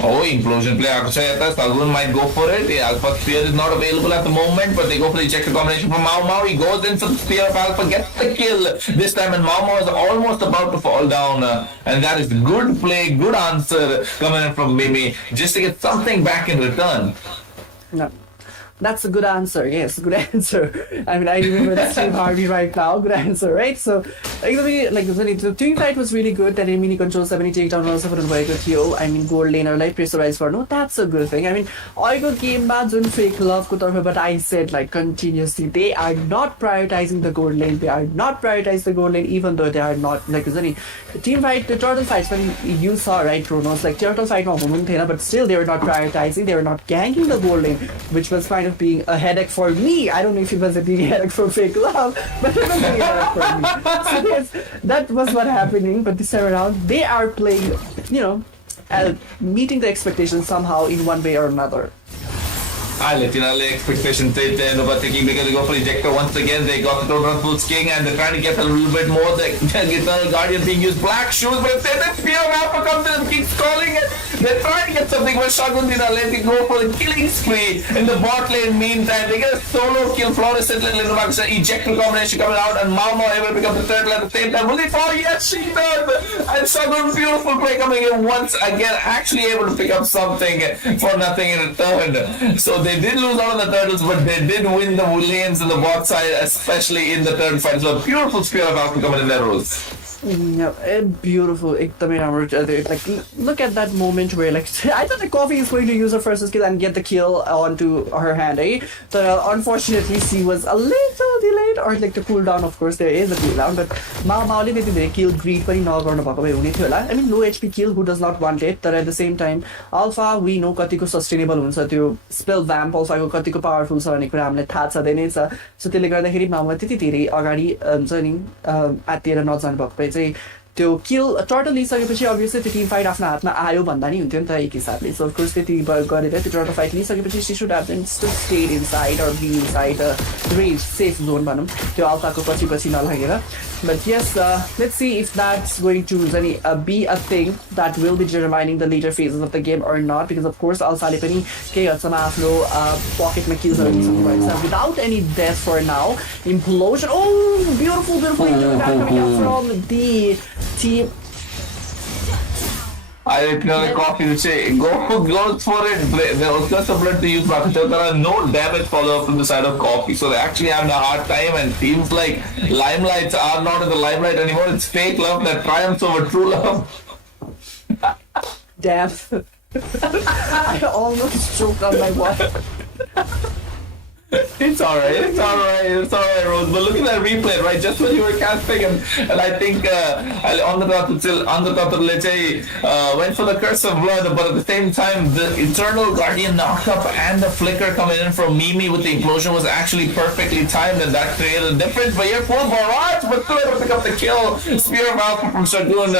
Oh, implosion play आएको छ यता Sagun might go for it. Yeah, Alpha Spear is not available at the moment, but they go for the ejector combination from Mao Mao. He goes in for the Spear of Alpha, gets the kill this time, and Mao Mao is almost about to fall down. And that is good play, good answer coming in from Mimi, just to get something back in return. No. That's a good answer. Yes, good answer. I mean, I remember the Steve Harvey right now. Good answer, right? So, like the team fight was really good. That mini control 70 takedown also for the I mean, gold laner like pressurize for no. That's a good thing. I mean, I got game bad zone fake love, but I said like continuously they are not prioritizing the gold lane. They are not prioritizing the gold lane, even though they are not like the team fight, the turtle fights when you saw right, Kronos, like turtle fight, but still they were not prioritizing. They were not ganking the gold lane, which was kind of being a headache for me. I don't know if it was a big headache for fake love, but it was a big headache for me. So yes, that was what happening. But this time around, they are playing, you know, meeting the expectations somehow in one way or another. I let you know the expectation but thinking because they go for ejector once again. They got the total full king and they're trying to get a little bit more. The Eternal Guardian being used, black shoes, but instead the Spear of Alpha comes in and keeps calling it. They're trying to get something, but Shagun did not let it go for the killing spree in the bot lane. Meantime, they get a solo kill. Florissant ejector combination coming out, and Mao Mao able to pick up the turtle at the same time. Will he fall? Yes, she does. And Shagun, beautiful play coming in once again, actually able to pick up something for nothing in return. So they did lose out on the turtles, but they did win the lanes in the bot side, especially in the turtle fight. So a beautiful Spear of Alpha coming in there, Rose. Yeah, beautiful. Like, look at that moment where, like, I thought the coffee is going to use her first skill and get the kill onto her hand, eh? So, unfortunately, she was a little delayed, or like the cooldown, of course, there is a cooldown, but Mao Mao le kill greed pani nagर्नु भएको भए हुने थियो होला. I mean, low HP kill, who does not want it? But at the same time, Alpha, we know कतिको sustainable हुन्छ त्यो spell vamp Alpha को कतिको powerful छ भन्ने कुरा हामीलाई थाहा छँदै नै छ. So त्यसले गर्दाखेरि माउमा त्यति धेरै अगाडि हुन्छ नि आत्तिएर नजानु भएको भए चाहिँ त्यो किल टर्टल लिइसकेपछि अभियसली त्यो टिम फाइट आफ्नो हातमा आयो भन्दा नि हुन्थ्यो नि त एक हिसाबले सो अफकोर्स त्यति गरेर त्यो टर्टल फाइट लिइसकेपछि she should have still stayed inside or be inside range safe zone भनौँ त्यो अल्फाको पछि नलागेर but yes let's see if that's going to be a thing that will be determining the later phases of the game or not because of course अल्फाले पनि केही हदसम्म आफ्नो पकेटमा किल्सहरू लिइसक्नुभएको छ without any death for now implosion beautiful coming up from the team. I tell the coffee to say go for it. There was just a blood to use, but there are no damage follow up from the side of coffee, so they actually having a hard time. And teams like Limelights are not in the limelight anymore. It's fake love that triumphs over true love. Damn! I almost choked on my wife. It's alright, Rose. But look at that replay, right? Just when you were casting, and I think on the went for the curse of blood, but at the same time, the Eternal Guardian knockup and the flicker coming in from Mimi with the implosion was actually perfectly timed, and that created a difference. But you're full barrage, but still able to pick up the kill. Spear of Alpha from Shagun,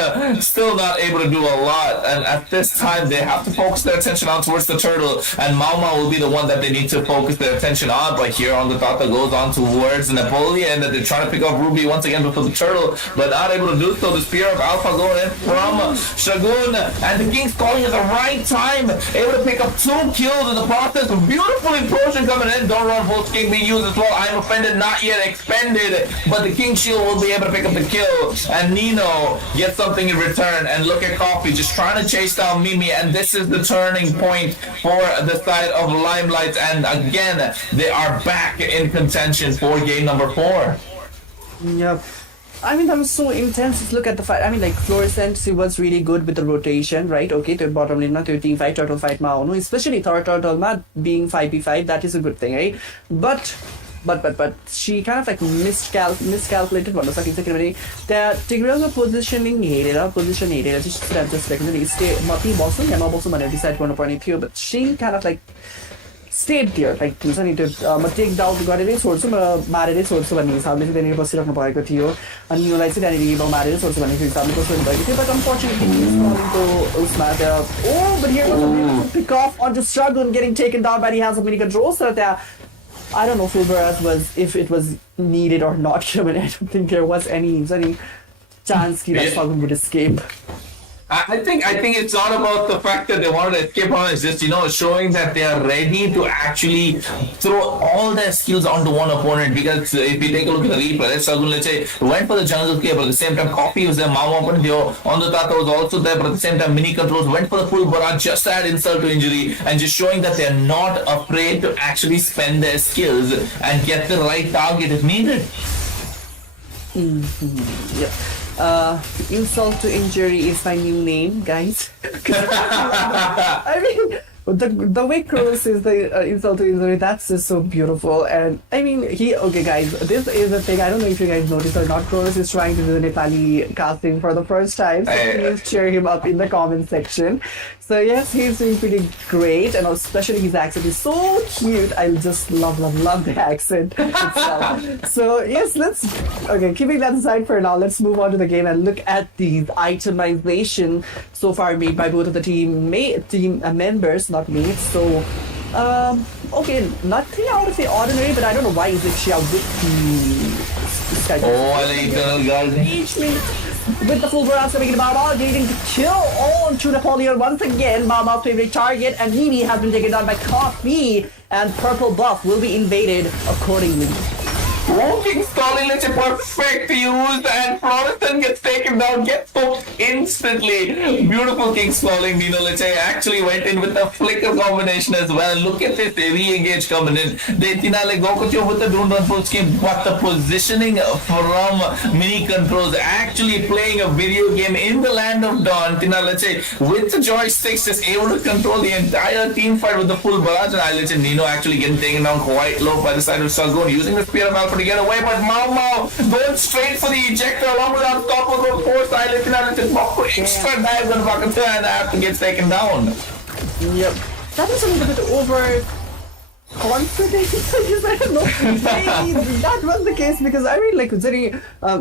still not able to do a lot. And at this time, they have to focus their attention on towards the turtle, and Mauma will be the one that they need to focus their attention on. But here on the Tata goes on towards Napoleon, and they're trying to pick up Ruby once again before the turtle, but not able to do so. The Spear of Alpha going in from Shagun, and the King's calling at the right time, able to pick up 2 kills in the process. Beautiful implosion coming in. Don't run, Volts King being used as well. I'm offended, not yet expended, but the King Shield will be able to pick up the kill, and Nino gets something in return. And look at Coffee just trying to chase down Mimi, and this is the turning point for the side of Limelight, and again they are back in contention for game number 4. Yep. I mean, that was so intense. Look at the fight. I mean, like, Fluorescent, she was really good with the rotation, right? Okay, the bottom lane, not the team fight, turtle fight, especially third turtle, being 5v5, that is a good thing, right? But she kind of like miscalculated भन्नु सकिन्छ किनभने त्यहाँ टिग्रेलको position हेरेर just like stay म ती बस्छु या नबस्छु भनेर डिसाइड गर्नुपर्ने थियो but she kind of like stayed there like हुन्छ नि त्यो म टेक डाउन गरेरै छोड्छु म मारेरै छोड्छु भन्ने हिसाबले चाहिँ त्यहाँनिर बसिराख्नु भएको थियो अनि योलाई चाहिँ त्यहाँनिर म मारेरै छोड्छु भन्ने हिसाबले बसिरहनु भएको थियो but unfortunately उसमा त्यहाँ but here was a beautiful pick off onto Shagun getting taken down by the hands of mini controls so त्यहाँ I don't know if it was needed or not. I mean, I don't think there was any chance that Shagun would escape. I think it's not about the fact that they wanted to escape on. It's just showing that they are ready to actually throw all their skills onto one opponent. Because if you take a look at the replay, Shagun let's say went for the jungle kill, but at the same time Coffee was there, Mama on the Tata was also there, but at the same time Mini Controls went for the full barrage just to add insult to injury, and just showing that they are not afraid to actually spend their skills and get the right target if needed. Yeah. Insult to injury is my new name, guys. I mean, the way Crow says the insult to injury, that's just so beautiful. And I mean, okay guys, this is the thing, I don't know if you guys noticed or not, Crow is trying to do Nepali casting for the first time, so please cheer him up in the comment section. So yes, he's doing pretty great, and especially his accent is so cute. I just love the accent itself. So yes, keeping that aside for now, let's move on to the game and look at the itemization so far made by both of the team members, not mates. So okay, nothing out of the ordinary, but I don't know why is it Xia with the Eternal Guardian with the full barrage coming in Mama, getting to kill on to Napoleon once again. Mama's favorite target, and Mimi has been taken down by Coffee, and purple buff will be invaded accordingly. King's calling Leche perfect used, and Florestan gets taken down, gets hooked instantly. Beautiful King's calling. Nino Leche actually went in with a flicker combination as well. Look at this re-engage coming in. They Tinale Gokutio with the Doom Run full scheme, but the positioning from Mini Controls actually playing a video game in the land of Dawn. Tina Leche with the joysticks just able to control the entire team fight with the full barrage, and Leche Nino actually getting taken down quite low by the side of Shagun using the Spear of Alpha to get away, but Mau going straight for the ejector along with unstoppable force. Extra dive on Vakata, and after gets taken down. Yep. That was a little bit over confident. I don't know. Maybe that was the case because I mean, like,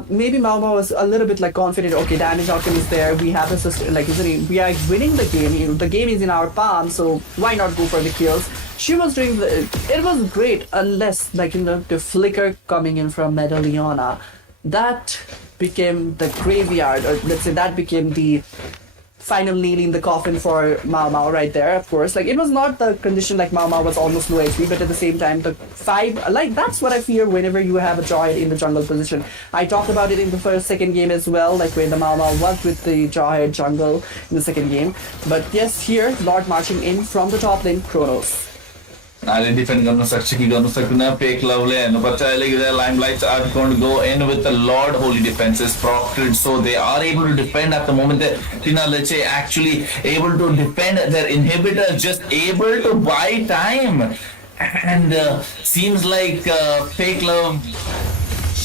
maybe Mao was a little bit like confident. Okay, damage outcome is there. We have a system. Like, we are winning the game. You know, the game is in our palm. So why not go for the kills? She was doing it was great, unless like the flicker coming in from Medalliona, that became the graveyard, or let's say that became the final nail in the coffin for Mao right there. Of course, like it was not the condition like Mao was almost low HP, but at the same time the 5, like that's what I fear whenever you have a Jawhead in the jungle position. I talked about it in the second game as well, like when the Mao was with the Jawhead jungle in the second game. But yes, here Lord marching in from the top lane, Chronos. अहिले defend गर्न सक्छ कि गर्न सक्दैन Fake लभले हेर्नुपर्छ अहिले Limelights are going to go in with the lord holy defences protected so they are able to defend at the moment तिनीहरूले चाहिँ actually able to defend their inhibitor just able to buy time and seems like Fake Love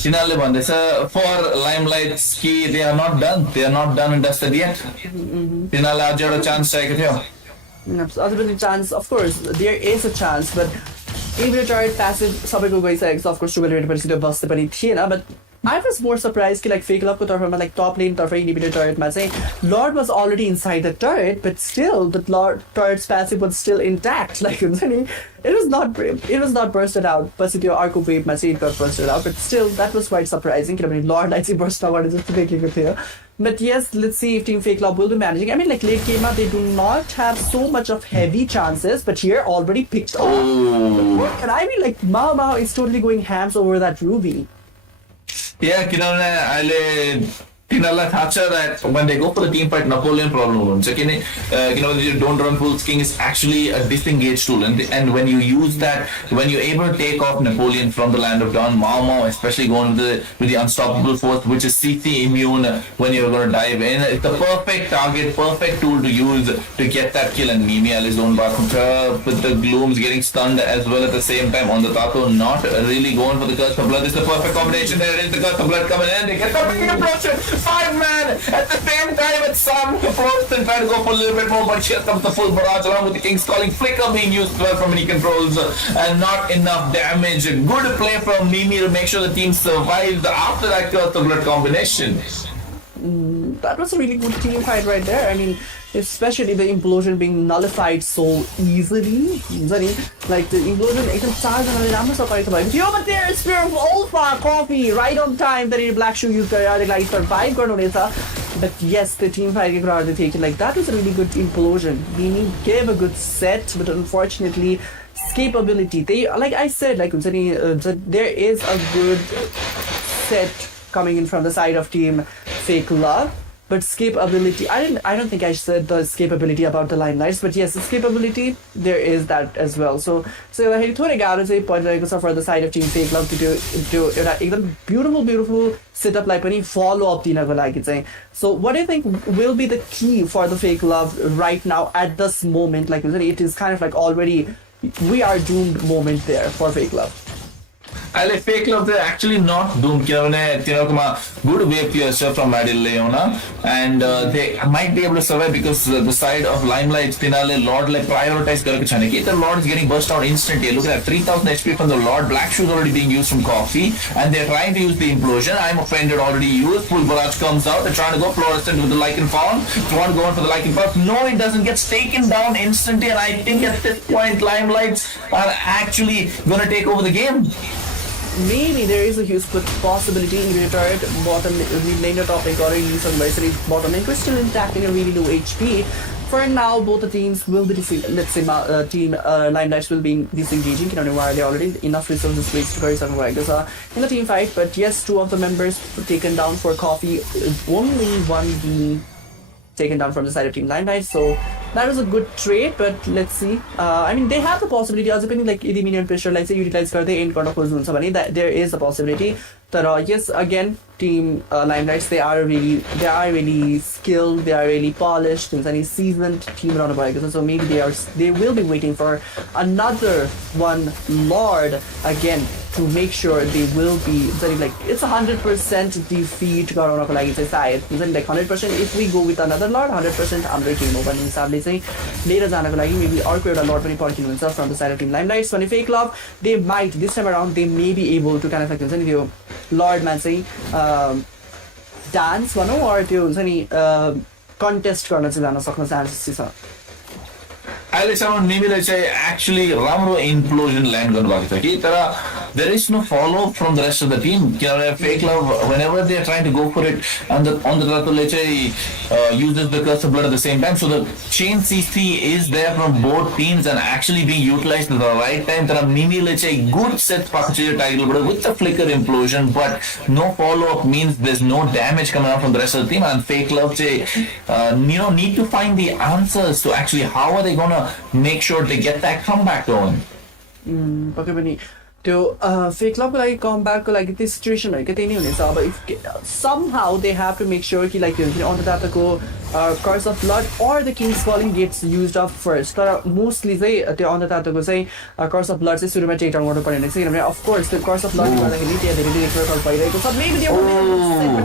तिनीहरूले भन्दैछ for Limelights कि they are not done in dusted yet तिनीहरूलाई अझ एउटा chance चाहिएको थियो Absolutely chance, of course, there is a chance, but inhibitor passive सबैको गइसकेको छ, of course ट्रुबल रेट पछि त्यो बस्दै पनि थिएन, but I was more surprised कि like fake love को तर्फमा like top lane तर्फ inhibitor turret मा चाहिँ Lord was already inside the turret, but still the Lord turret's passive was still intact. Like it was not bursted out. पछि त्यो अर्को wave मा चाहिँ it got bursted out, but still that was quite surprising किनभने Lord लाई चाहिँ burst नगर्ने जस्तो देखेको थियो. But yes, let's see if Team Fake Love will be managing. I mean, like late game, they do not have so much of heavy chances, but here already picked off. And I mean, like Mao is totally going hams over that Ruby. Yeah, किनभने अहिले तिनीहरूलाई थाहा छ that when they go for the team fight, Napoleon problem हुन्छ किनभने you don't run full king is actually a disengaged tool, and when you use that, when you're able to take off Napoleon from the land of Dawn, Mao especially going with the unstoppable force, which is CC immune when you're going to dive in, it's the perfect target, perfect tool to use to get that kill. And Mimi Ali's own back with the glooms getting stunned as well at the same time on the Tato, not really going for the curse of blood. It's the perfect combination. There it is, the curse of blood coming in, they get something in pressure. 5 man at the same time. It's Sam approached and tried to go for a little bit more, but here comes the full barrage along with the King's Calling Flicker being used well from many controls and not enough damage. Good play from Mimi to make sure the team survives after that curse of blood combination. That was a really good team fight right there. I mean, especially the implosion being nullified so easily. Like the implosion, एकदम 4 जनाले राम्रोसँग गरेको भएको थियो, but there is Spear of Alpha Coffee right on time that Black Shoe used गरेर like survive गर्नुहुनेछ. But yes, the team fight के कुराहरु थियो, like that was a really good implosion. Mimi gave a good set, but unfortunately escapability, they, like I said, like there is a good set coming in from the side of Team Fake Love, but escapability, I don't think I said the escapability about the limelights, but yes, escapability, there is that as well. So थोरै गाह्रो चाहिँ परिरहेको छ for the side of Team Fake Love to do एउटा एकदम beautiful setup लाई पनि follow up दिनको लागि चाहिँ. So what do you think will be the key for the Fake Love right now at this moment? Like it is kind of like already we are doomed moment there for Fake Love. अहिले Fake Love, they're actually not doomed किनभने तिनीहरूकोमा good wave players छ from Medalliona, and they might be able to survive because the side of Limelight तिनीहरूले Lordलाई prioritize गरेको छैन कि the Lord is getting burst out instantly. Look at that, 3000 HP from the Lord. Black Shoe is already being used from Coffee, and they're trying to use the implosion. I'm offended already used. Full barrage comes out. They're trying to go fluorescent with the Lycan Fawn. They want to go on for the Lycan Fawn. No, it doesn't get taken down instantly, and I think at this point Limelights are actually going to take over the game. Maybe there is a huge possibility in the turret bottom laner topic or use on Mercedes bottom lane, still intact in a really low HP. For now, both the teams will be let's say team Limelights will be disengaging. You know, they already enough resources to carry something like this in the team fight. But yes, 2 of the members taken down for Coffee. Only one being taken down from the side of Team Limelight. So that was a good trade, but let's see. I mean, they have the possibility, as like minion pressure, like say utilize karte end गर्न खोज्नुहुन्छ भने that there is a possibility. yes, again, team Limelights, they are really skilled, they are really polished, and any seasoned team around about. So maybe they will be waiting for another one Lord again to make sure they will be like it's 100% defeat गराउन को लागि चाहिँ सायद like 100% if we go with another Lord 100% हाम्रो Tim हो भन्ने हिसाबले चाहिँ लिएर जानको लागि maybe अर्को एउटा Lord पनि पर्खिनुहुन्छ from the side of team Limelights. When Fake Love, they might this time around they may be able to kind of like हुन्छ नि त्यो Lord मा चाहिँ डान्स भनौँ or त्यो हुन्छ नि कन्टेस्ट गर्न चाहिँ जान सक्ने चान्सेस छ. अहिलेसम्म निमीले चाहिँ एक्चुअली राम्रो इम्प्लोजन ल्यान्ड गर्नुभएको छ कि तर there is no follow from the rest of the team. Fake Love, whenever they are trying to go for it, on the Ratule uses the curse of blood at the same time. So the chain CC is there from both teams and actually being utilized at the right time. There are Nimi good set title with the flicker implosion, but no follow up means there's no damage coming out from the rest of the team. And Fake Love need to find the answers to actually how are they gonna make sure they get that comeback going. पक्कै पनि त्यो fake लभको लागि कमब्याकको लागि त्यो situation भनेको त्यही नै हुनेछ. अब if somehow they have to make sure कि लाइक त्यो हुन्छ नि अन्नदाताको curse of blood or the King's Calling gets used up first. तर मोस्टली चाहिँ त्यो अन्नदाताको चाहिँ कर्स अफ ब्लड चाहिँ सुरुमा टेक डाउन गर्नु पर्ने रहेछ किनभने अफकोर्स त्यो कर्स अफ ब्लड गर्दाखेरि त्यहाँ धेरै धेरै प्रकार भइरहेको छ. Maybe the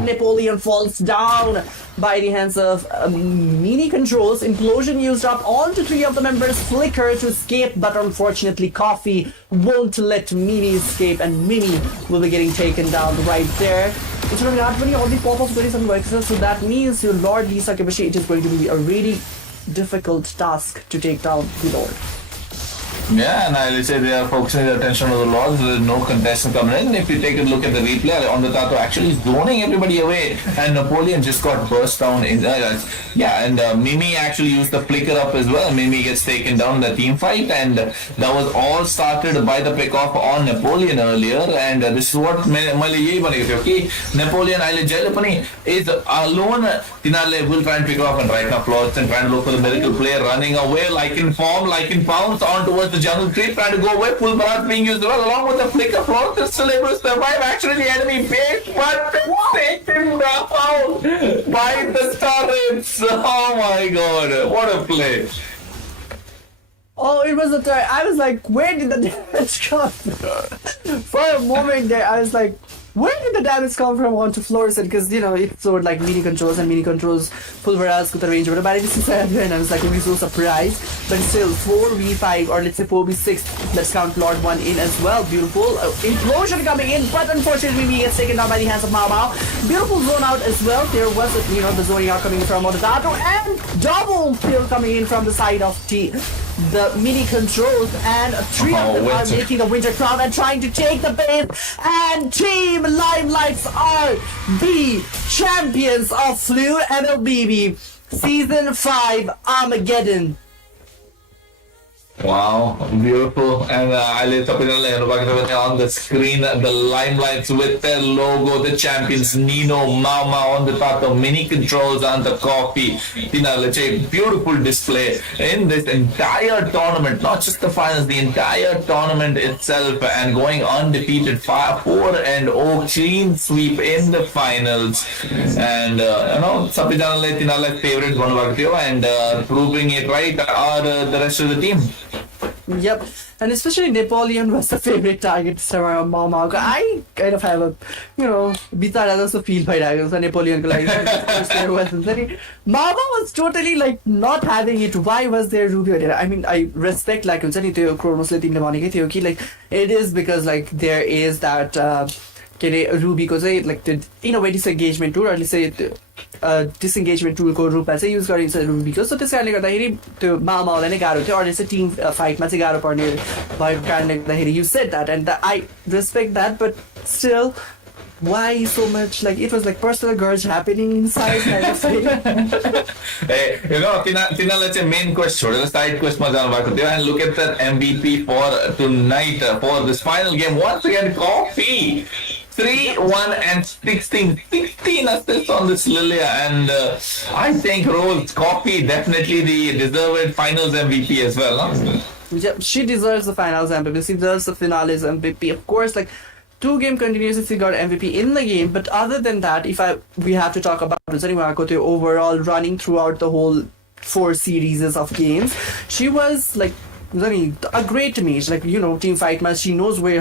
Napoleon falls down by the hands of mini controls. Implosion used up onto 3 of the members. Flicker to escape, but unfortunately Coffee won't let Mini escape and Mini will be getting taken down right there. So that means your Lord Lisa Kibashi, it is going to be a really difficult task to take down the Lord. Yeah, and I'll say they are focusing their attention on the Lords. There's no contestant coming in. If you take a look at the replay, on the Tato actually zoning everybody away, and Napoleon just got burst down in and Mimi actually used the flicker up as well. Mimi gets taken down in the team fight, and that was all started by the pick off on Napoleon earlier. And this is what Napoleon is alone. Tinale will try and pick off and right now Florence and trying to look for the miracle player running away like in form, like in pounce on towards the jungle tree, trying to go away. Full barat being used well along with the flicker. Florence is still able to survive. Actually, the enemy base, but taken down by the turrets. Oh my god, what a play! Oh, it was a turret. I was like, where did the damage come from? For a moment there, I was like, where did the damage come from onto Florissant? Because, it sort of like mini controls full barrage to the range. But I was like, really so surprised. But still, 4v5 or let's say 4v6. Let's count Lord 1 in as well. Beautiful. Implosion coming in, but unfortunately, he gets taken down by the hands of Mao Mao. Beautiful zone out as well. There was, the zoning out coming from Odato. And double kill coming in from the side of the mini controls, and 3 of them are making the Winter Crown and trying to take the base, and Team Limelights are the champions of Flu MLBB Season 5 Armageddon. Wow, beautiful. And I lit up on the screen the Limelights with their logo, the champions Nino, Mama on the top of mini controls and the coffee. Beautiful display in this entire tournament, not just the finals, the entire tournament itself, and going undefeated 4-0 clean sweep in the finals. And Tinala's favorite and proving it right are the rest of the team. Yep, and especially Napoleon was the favorite target to around Mama. I kind of have a, Bitara also feel by Napoleon. Mama was totally like not having it. Why was there Ruby? I mean, I respect like Chronos like it is because like there is that Ruby because like the disengagement tool or let's say disengagement tool को रूपमा चाहिँ use गरिन्छ रुबीको. सो त्यसकारणले गर्दाखेरि त्यो मामालाई नै गाह्रो थियो, अरू चाहिँ टिम फाइटमा चाहिँ गाह्रो पर्ने भएको कारणले गर्दाखेरि you said that and I respect that. But still why so much like it was like personal grudge happening inside kind of thing. Hey, let's say main quest the side quest and look at that MVP for tonight for this final game. Once again, Coffee 3-1 and 16 assists on this Lilia, and I think Rose Coffee definitely the deserved finals MVP as well, huh? Yeah, she deserves the finals MVP. She deserves the finales MVP, of course. Like 2-game continuously she got MVP in the game. But other than that, we have to talk about the overall running throughout the whole 4 series of games, she was like a great mage. Like, team fight match, she knows where